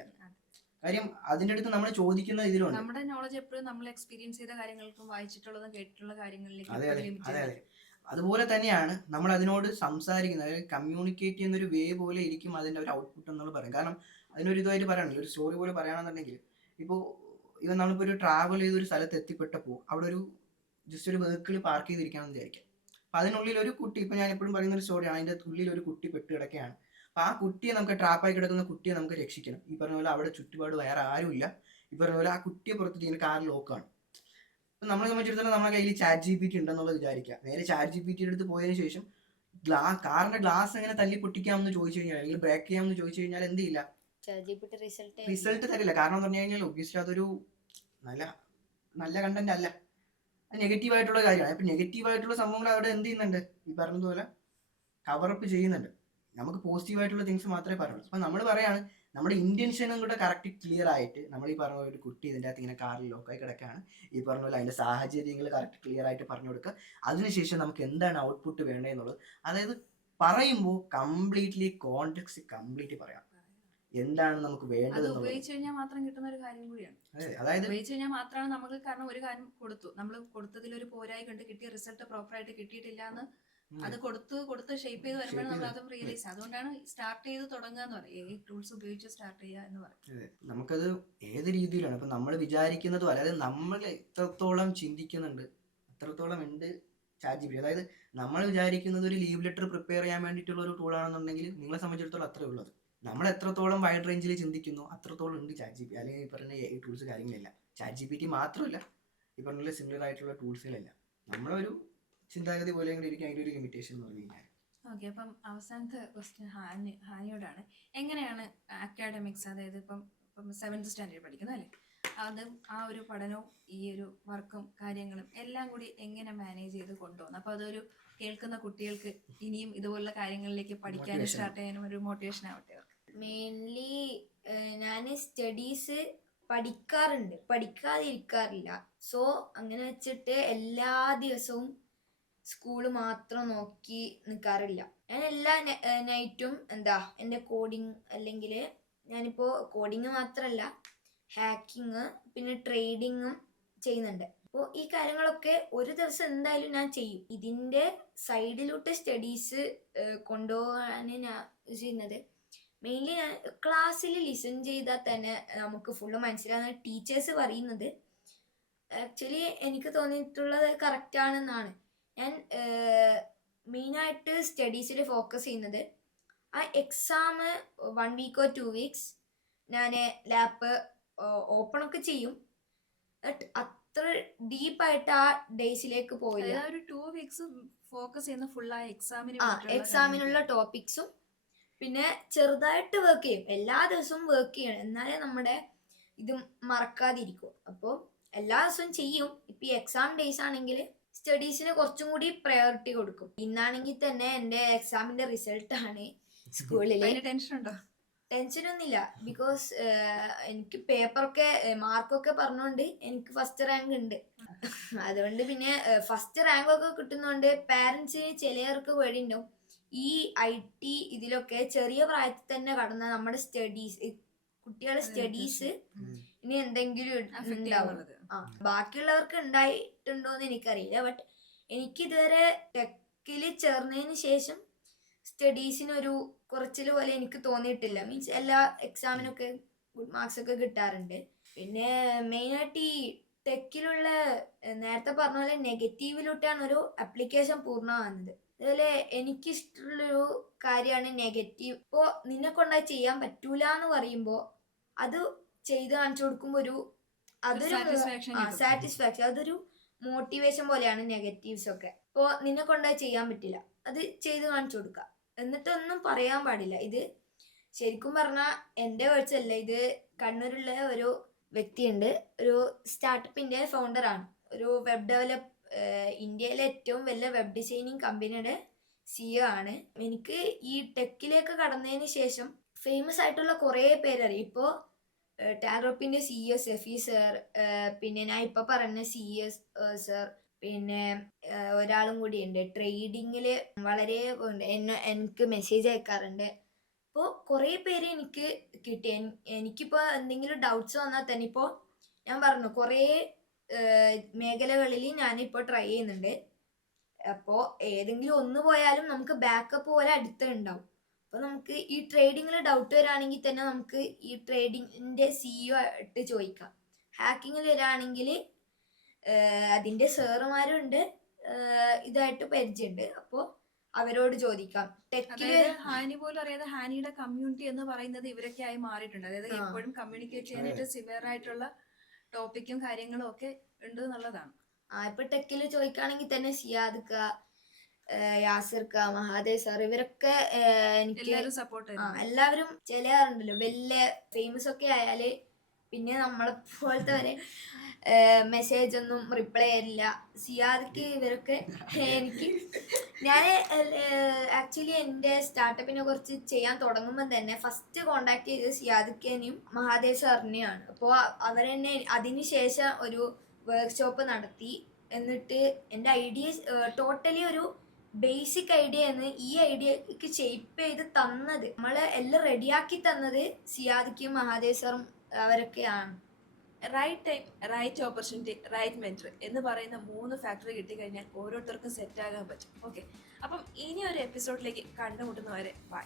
കാര്യം അതിന്റെ അടുത്ത് നമ്മൾ ചോദിക്കുന്ന ഇതിലുണ്ട്. നമ്മുടെ നോളജ് എപ്പോഴും നമ്മൾ എക്സ്പീരിയൻസ് ചെയ്ത കാര്യങ്ങൾക്കും വായിച്ചിട്ടുള്ളതും കേട്ടിട്ടുള്ള കാര്യങ്ങളിലേക്കും. അതെ, അതുപോലെ തന്നെയാണ് നമ്മൾ അതിനോട് സംസാരിക്കുന്നത്, അതായത് കമ്മ്യൂണിക്കേറ്റ് ചെയ്യുന്ന ഒരു വേ പോലെ ഇരിക്കും അതിന്റെ ഒരു ഔട്ട്പുട്ട് എന്നുള്ള പറയും. കാരണം അതിനൊരു ഇതുമായിട്ട് പറയുകയാണെങ്കിൽ, ഒരു സ്റ്റോറി പോലെ പറയുകയാണെന്നുണ്ടെങ്കിൽ, ഇപ്പോൾ നമ്മളിപ്പോൾ ഒരു ട്രാവൽ ചെയ്തൊരു സ്ഥലത്ത് എത്തിപ്പെട്ടപ്പോൾ അവിടെ ഒരു ജസ്റ്റ് ഒരു വെഹിക്കിൾ പാർക്ക് ചെയ്തിരിക്കാമെന്ന് വിചാരിക്കാം. അപ്പം അതിനുള്ളിൽ ഒരു കുട്ടി, ഇപ്പം ഞാൻ എപ്പോഴും പറയുന്ന ഒരു സ്റ്റോറിയാണ്, അതിൻ്റെ ഉള്ളിൽ ഒരു കുട്ടി പെട്ട് കിടക്കുകയാണ്. അപ്പം ആ കുട്ടിയെ നമുക്ക്, ട്രാപ്പായി കിടക്കുന്ന കുട്ടിയെ നമുക്ക് രക്ഷിക്കണം. ഈ പറഞ്ഞ പോലെ അവിടെ ചുറ്റുപാട് വേറെ ആരുമില്ല. ഈ പറഞ്ഞ പോലെ ആ കുട്ടിയെ പുറത്തിട്ട് ഇങ്ങനെ കാർ ലോക്കാണ്. അപ്പം നമ്മളെ സംബന്ധിച്ചിടത്തോളം നമ്മുടെ കയ്യിൽ ChatGPT ഉണ്ടെന്നുള്ളത് വിചാരിക്കുക. നേരെ ChatGPT അടുത്ത് പോയതിനു ശേഷം കാറിന്റെ ഗ്ലാസ് എങ്ങനെ തല്ലി പൊട്ടിക്കാമെന്ന് ചോദിച്ചു കഴിഞ്ഞാൽ, അല്ലെങ്കിൽ ബ്രേക്ക് ചെയ്യാമെന്ന് ചോദിച്ചു കഴിഞ്ഞാൽ എന്ത് ചെയ്യില്ല, റിസൾട്ട് തരില്ല. കാരണം എന്ന് പറഞ്ഞു കഴിഞ്ഞാൽ ഒബ്വിയസ്ലി അതൊരു നല്ല കണ്ടന്റ് അല്ല, അത് നെഗറ്റീവായിട്ടുള്ള കാര്യമാണ്. ഇപ്പം നെഗറ്റീവായിട്ടുള്ള സംഭവങ്ങൾ അവിടെ എന്ത് ചെയ്യുന്നുണ്ട്, ഈ പറഞ്ഞതുപോലെ കവറപ്പ് ചെയ്യുന്നുണ്ട്. നമുക്ക് പോസിറ്റീവായിട്ടുള്ള തിങ്സ് മാത്രമേ പറയുള്ളൂ. അപ്പം നമ്മൾ പറയാണ്, നമ്മുടെ ഇന്റൻഷനും കൂടെ കറക്റ്റ് ക്ലിയർ ആയിട്ട്, നമ്മൾ ഈ പറഞ്ഞ ഒരു കുട്ടി ഇതിൻ്റെ അകത്ത് ഇങ്ങനെ കാറിൽ ലോക്കായി കിടക്കുകയാണ്, ഈ പറഞ്ഞ പോലെ അതിൻ്റെ സാഹചര്യങ്ങൾ കറക്റ്റ് ക്ലിയർ ആയിട്ട് പറഞ്ഞു കൊടുക്കുക. അതിനുശേഷം നമുക്ക് എന്താണ് ഔട്ട്പുട്ട് വേണ്ടതെന്നുള്ളത്, അതായത് പറയുമ്പോൾ കംപ്ലീറ്റ്ലി കോണ്ടെക്സ്റ്റ് കംപ്ലീറ്റ് പറയാം, എന്താണ് നമുക്ക് വേണ്ടത്. ഉപയോഗിച്ച് കഴിഞ്ഞാൽ മാത്രം കിട്ടുന്ന ഒരു കാര്യം കൂടിയാണ്. അതായത് ഉപയോഗിച്ച് കഴിഞ്ഞാൽ മാത്രമാണ് നമുക്ക്, കാരണം ഒരു കാര്യം കൊടുത്തു, നമ്മൾ കൊടുത്തതിൽ ഒരു പോരായി കണ്ട് കിട്ടിയ റിസൾട്ട് പ്രോപ്പറായിട്ട് കിട്ടിയിട്ടില്ല എന്ന് അത് കൊടുത്ത് ഷേപ്പ് ചെയ്ത് വരുമ്പോഴാണ് നമ്മൾ അത് റിയലൈസ്. അതുകൊണ്ടാണ് സ്റ്റാർട്ട് ചെയ്ത് തുടങ്ങുക എന്ന് പറയും, ഈ ടൂൾസ് ഉപയോഗിച്ച് സ്റ്റാർട്ട് ചെയ്യുക എന്ന് പറയും. നമുക്കത് ഏത് രീതിയിലാണ്, ഇപ്പം നമ്മൾ വിചാരിക്കുന്നതും അതായത് നമ്മൾ എത്രത്തോളം ചിന്തിക്കുന്നുണ്ട് അത്രത്തോളം ഉണ്ട് ChatGPT. അതായത് നമ്മൾ വിചാരിക്കുന്നത് ഒരു ലീവ് ലെറ്റർ പ്രിപ്പയർ ചെയ്യാൻ വേണ്ടിയിട്ടുള്ള ഒരു ടൂളാണെന്നുണ്ടെങ്കിൽ നിങ്ങളെ സംബന്ധിച്ചിടത്തോളം അത്രേ ഉള്ളത്. നമ്മൾ എത്രത്തോളം വൈഡ് റേഞ്ചിൽ ചിന്തിക്കുന്നു അത്രത്തോളം ഉണ്ട് ChatGPT, അല്ലെങ്കിൽ ഈ പറഞ്ഞ ഈ ടൂൾസ് കാര്യങ്ങളില്ല. ChatGPT മാത്രമല്ല, ഈ പറഞ്ഞ സിമിലർ ആയിട്ടുള്ള ടൂൾസുകളെല്ലാം നമ്മളൊരു ചിന്താഗതി പോലെ കൂടി ഇരിക്കും, അതിൻ്റെ ഒരു ലിമിറ്റേഷൻ എന്ന് പറഞ്ഞു കഴിഞ്ഞാൽ. ഓക്കെ, അപ്പം അവസാനത്തെ ക്വസ്റ്റ്യൻ ഹാനിയോടാണ്. എങ്ങനെയാണ് അക്കാഡമിക്സ്, അതായത് ഇപ്പം 7th സ്റ്റാൻഡേർഡ് പഠിക്കുന്നത് അല്ലേ, അത് ആ ഒരു പഠനവും ഈ ഒരു വർക്കും കാര്യങ്ങളും എല്ലാം കൂടി എങ്ങനെ മാനേജ് ചെയ്ത് കൊണ്ടുപോകുന്നു? അപ്പോൾ അതൊരു കേൾക്കുന്ന കുട്ടികൾക്ക് ഇനിയും ഇതുപോലുള്ള കാര്യങ്ങളിലേക്ക് പഠിക്കാനും സ്റ്റാർട്ട് ചെയ്യാനും ഒരു മോട്ടിവേഷൻ ആവട്ടെ അവർക്ക്. മെയിൻലി ഞാൻ സ്റ്റഡീസ് പഠിക്കാറുണ്ട്, പഠിക്കാതിരിക്കാറില്ല. സോ അങ്ങനെ വെച്ചിട്ട് എല്ലാ ദിവസവും സ്കൂള് മാത്രം നോക്കി നിൽക്കാറില്ല. ഞാൻ എല്ലാ നൈറ്റും എൻ്റെ കോഡിങ്, അല്ലെങ്കിൽ ഞാനിപ്പോൾ കോഡിങ് മാത്രമല്ല ഹാക്കിങ് പിന്നെ ട്രേഡിങ്ങും ചെയ്യുന്നുണ്ട്. അപ്പോൾ ഈ കാര്യങ്ങളൊക്കെ ഒരു ദിവസം എന്തായാലും ഞാൻ ചെയ്യും. ഇതിൻ്റെ സൈഡിലോട്ട് സ്റ്റഡീസ് കൊണ്ടുപോകാൻ ഞാൻ ചെയ്യുന്നത് മെയിൻലി ഞാൻ ക്ലാസ്സിൽ ലിസൺ ചെയ്താൽ തന്നെ നമുക്ക് ഫുള്ള് മനസ്സിലാകുന്ന ടീച്ചേഴ്സ് പറയുന്നത് ആക്ച്വലി എനിക്ക് തോന്നിയിട്ടുള്ളത് കറക്റ്റാണെന്നാണ്. ഞാൻ മെയിനായിട്ട് സ്റ്റഡീസിൽ ഫോക്കസ് ചെയ്യുന്നത്. ആ എക്സാം 1 വീക്കോ 2 വീക്സ് ഞാൻ ലാപ്പ് ഓപ്പൺ ഒക്കെ ചെയ്യും, ബട്ട് അത്ര ഡീപ്പായിട്ട് ആ ഡേയ്സിലേക്ക് പോയില്ല. ഒരു 2 വീക്സ് ഫോക്കസ് ചെയ്യുന്ന ഫുൾ ആ എക്സാമിനുള്ള ടോപ്പിക്സും പിന്നെ ചെറുതായിട്ട് വർക്ക് ചെയ്യും. എല്ലാ ദിവസവും വർക്ക് ചെയ്യണം, എന്നാലേ നമ്മുടെ ഇത് മറക്കാതിരിക്കും. അപ്പോൾ എല്ലാ ദിവസവും ചെയ്യും. ഇപ്പം ഈ എക്സാം ഡേയ്സ് ആണെങ്കിൽ സ്റ്റഡീസിന് കുറച്ചും കൂടി പ്രയോറിറ്റി കൊടുക്കും. ഇന്നാണെങ്കിൽ തന്നെ എൻ്റെ എക്സാമിൻ്റെ റിസൾട്ടാണ് സ്കൂളിൽ. ടെൻഷൻ ഉണ്ടോ? ടെൻഷനൊന്നുമില്ല. ബിക്കോസ് എനിക്ക് പേപ്പറൊക്കെ മാർക്കൊക്കെ പറഞ്ഞുകൊണ്ട് എനിക്ക് ഫസ്റ്റ് റാങ്ക് ഉണ്ട്. അതുകൊണ്ട് പിന്നെ ഫസ്റ്റ് റാങ്ക് ഒക്കെ കിട്ടുന്നതുകൊണ്ട് പാരൻസിന് ചിലർക്ക് പേടിയുണ്ടാവും. ഈ IT ഇതിലൊക്കെ ചെറിയ പ്രായത്തിൽ തന്നെ കടന്ന നമ്മുടെ സ്റ്റഡീസ്, കുട്ടികളുടെ സ്റ്റഡീസ് ഇനി എന്തെങ്കിലും Affect ഉണ്ടാവും. ചെയ്യുന്നുള്ളത്. ബാക്കിയുള്ളവർക്ക് ഉണ്ടായിട്ടുണ്ടോന്ന് എനിക്കറിയില്ല. ബട്ട് എനിക്ക് ഇതുവരെ ടെക്കില് ചേർന്നതിന് ശേഷം സ്റ്റഡീസിനൊരു കുറച്ചിൽ പോലെ എനിക്ക് തോന്നിയിട്ടില്ല. മീൻസ് എല്ലാ എക്സാമിനൊക്കെ ഗുഡ് മാർക്സ് ഒക്കെ കിട്ടാറുണ്ട്. പിന്നെ മെയിനായിട്ട് ഈ ടെക്കിലുള്ള നേരത്തെ പറഞ്ഞ പോലെ നെഗറ്റീവിലോട്ടാണ് ഒരു അപ്ലിക്കേഷൻ പൂർണ്ണമാകുന്നത്. അതുപോലെ എനിക്കിഷ്ടമുള്ളൊരു കാര്യമാണ് നെഗറ്റീവ്. ഇപ്പോൾ നിന്നെ കൊണ്ടായി ചെയ്യാൻ പറ്റൂല എന്ന് പറയുമ്പോൾ അത് ചെയ്ത് കാണിച്ചു കൊടുക്കുമ്പോൾ അതൊരു satisfaction കിട്ടും. സാറ്റിസ്ഫാക്ഷൻ, അതൊരു മോട്ടിവേഷൻ പോലെയാണ് നെഗറ്റീവ്സ് ഒക്കെ. ഇപ്പോൾ നിന്നെ കൊണ്ടായി ചെയ്യാൻ പറ്റില്ല, അത് ചെയ്ത് കാണിച്ചു കൊടുക്കുക, എന്നിട്ടൊന്നും പറയാൻ പാടില്ല. ഇത് ശരിക്കും പറഞ്ഞാൽ എൻ്റെ വേർഡ്സ് അല്ല, ഇത് കണ്ണൂരുള്ള ഒരു വ്യക്തിയുണ്ട്, ഒരു സ്റ്റാർട്ടപ്പിന്റെ ഫൗണ്ടറാണ്, ഒരു വെബ് ഡെവലപ്പ്, ഇന്ത്യയിലെ ഏറ്റവും വലിയ വെബ് ഡിസൈനിങ് കമ്പനിയുടെ CEO ആണ്. എനിക്ക് ഈ ടെക്കിലേക്ക് കടന്നതിന് ശേഷം ഫേമസ് ആയിട്ടുള്ള കുറേ പേരറിയാം. ഇപ്പോൾ ടാരോപ്പിന്റെ CEO സഫി സർ, പിന്നെ ഞാൻ ഇപ്പൊ പറഞ്ഞ CS സർ, പിന്നെ ഒരാളും കൂടി ഉണ്ട് ട്രേഡിങ്ങില് വളരെ എനിക്ക് മെസ്സേജ് അയക്കാറുണ്ട്. അപ്പോൾ കുറേ പേര് എനിക്ക് കിട്ടി. എനിക്കിപ്പോൾ എന്തെങ്കിലും ഡൗട്ട്സ് വന്നാൽ തന്നെ, ഇപ്പോൾ ഞാൻ പറഞ്ഞു കുറേ മേഖലകളിൽ ഞാനിപ്പോൾ ട്രൈ ചെയ്യുന്നുണ്ട്. അപ്പോൾ ഏതെങ്കിലും ഒന്ന് പോയാലും നമുക്ക് ബാക്കപ്പ് പോലെ അടുത്തുണ്ടാവും. അപ്പോൾ നമുക്ക് ഈ ട്രേഡിങ്ങിൽ ഡൗട്ട് വരാണെങ്കിൽ തന്നെ നമുക്ക് ഈ ട്രേഡിങ്ങിൻ്റെ CEO ആയിട്ട് ചോദിക്കാം. ഹാക്കിങ്ങിൽ വരാണെങ്കിൽ അതിൻ്റെ സാറുമാരുണ്ട്, ഇതായിട്ട് പരിചയമുണ്ട്, അപ്പോൾ അവരോട് ചോദിക്കാം. ടെക്കില് അതായത് ഹാനി പോലും അറിയാതെ ഹാനിയുടെ കമ്മ്യൂണിറ്റി എന്ന് പറയുന്നത് ഇവരൊക്കെ ആയി മാറിയിട്ടുണ്ട്. അതായത് എപ്പോഴും കമ്മ്യൂണിക്കേറ്റ് ചെയ്യാനായിട്ട് സിമിലർ ആയിട്ടുള്ള ടോപ്പിക്കും കാര്യങ്ങളും ഒക്കെ ഉണ്ട് എന്നുള്ളതാണ്. ഇപ്പൊ ടെക്കില് ചോദിക്കുകയാണെങ്കിൽ തന്നെ സിയാദ്ക്ക, യാസിർക്ക, മഹാദേവ് സാർ, ഇവരൊക്കെ എനിക്ക് എല്ലാവരും സപ്പോർട്ട് എല്ലാവരും ചില ഉണ്ടല്ലോ വലിയ ഫേമസ് ഒക്കെ ആയാല് പിന്നെ നമ്മളെ പോലത്തെ വരെ മെസ്സേജ് ഒന്നും റിപ്ലൈ ചെയ്യില്ല. സിയാദ്ക്ക് ഇവരൊക്കെ ഞാൻ ആക്ച്വലി എൻ്റെ സ്റ്റാർട്ടപ്പിനെ കുറിച്ച് ചെയ്യാൻ തുടങ്ങുമ്പോൾ തന്നെ ഫസ്റ്റ് കോണ്ടാക്ട് ചെയ്തത് സിയാദ്ക്കേനെയും മഹാദേവ് സാറിനെയാണ്. അപ്പോൾ അവരെന്നെ അതിനുശേഷം ഒരു വർക്ക്ഷോപ്പ് നടത്തി. എന്നിട്ട് എൻ്റെ ഐഡിയ ടോട്ടലി ഒരു ബേസിക് ഐഡിയ എന്ന് ഈ ഐഡിയക്ക് ഷേപ്പ് ചെയ്ത് തന്നത്, നമ്മളെ എല്ലാം റെഡിയാക്കി തന്നത് സിയാദിക്കും മഹാദേവ് സാറും അവരൊക്കെയാണ്. Right time, right opportunity, right mentor എന്ന് പറയുന്ന 3 ഫാക്ടർ കിട്ടിക്കഴിഞ്ഞാൽ ഓരോരുത്തർക്കും സെറ്റ് ആകാൻ പറ്റും. ഓക്കെ, അപ്പം ഇനി ഒരു എപ്പിസോഡിലേക്ക് കണ്ടുമുട്ടുന്നവരെ ബൈ.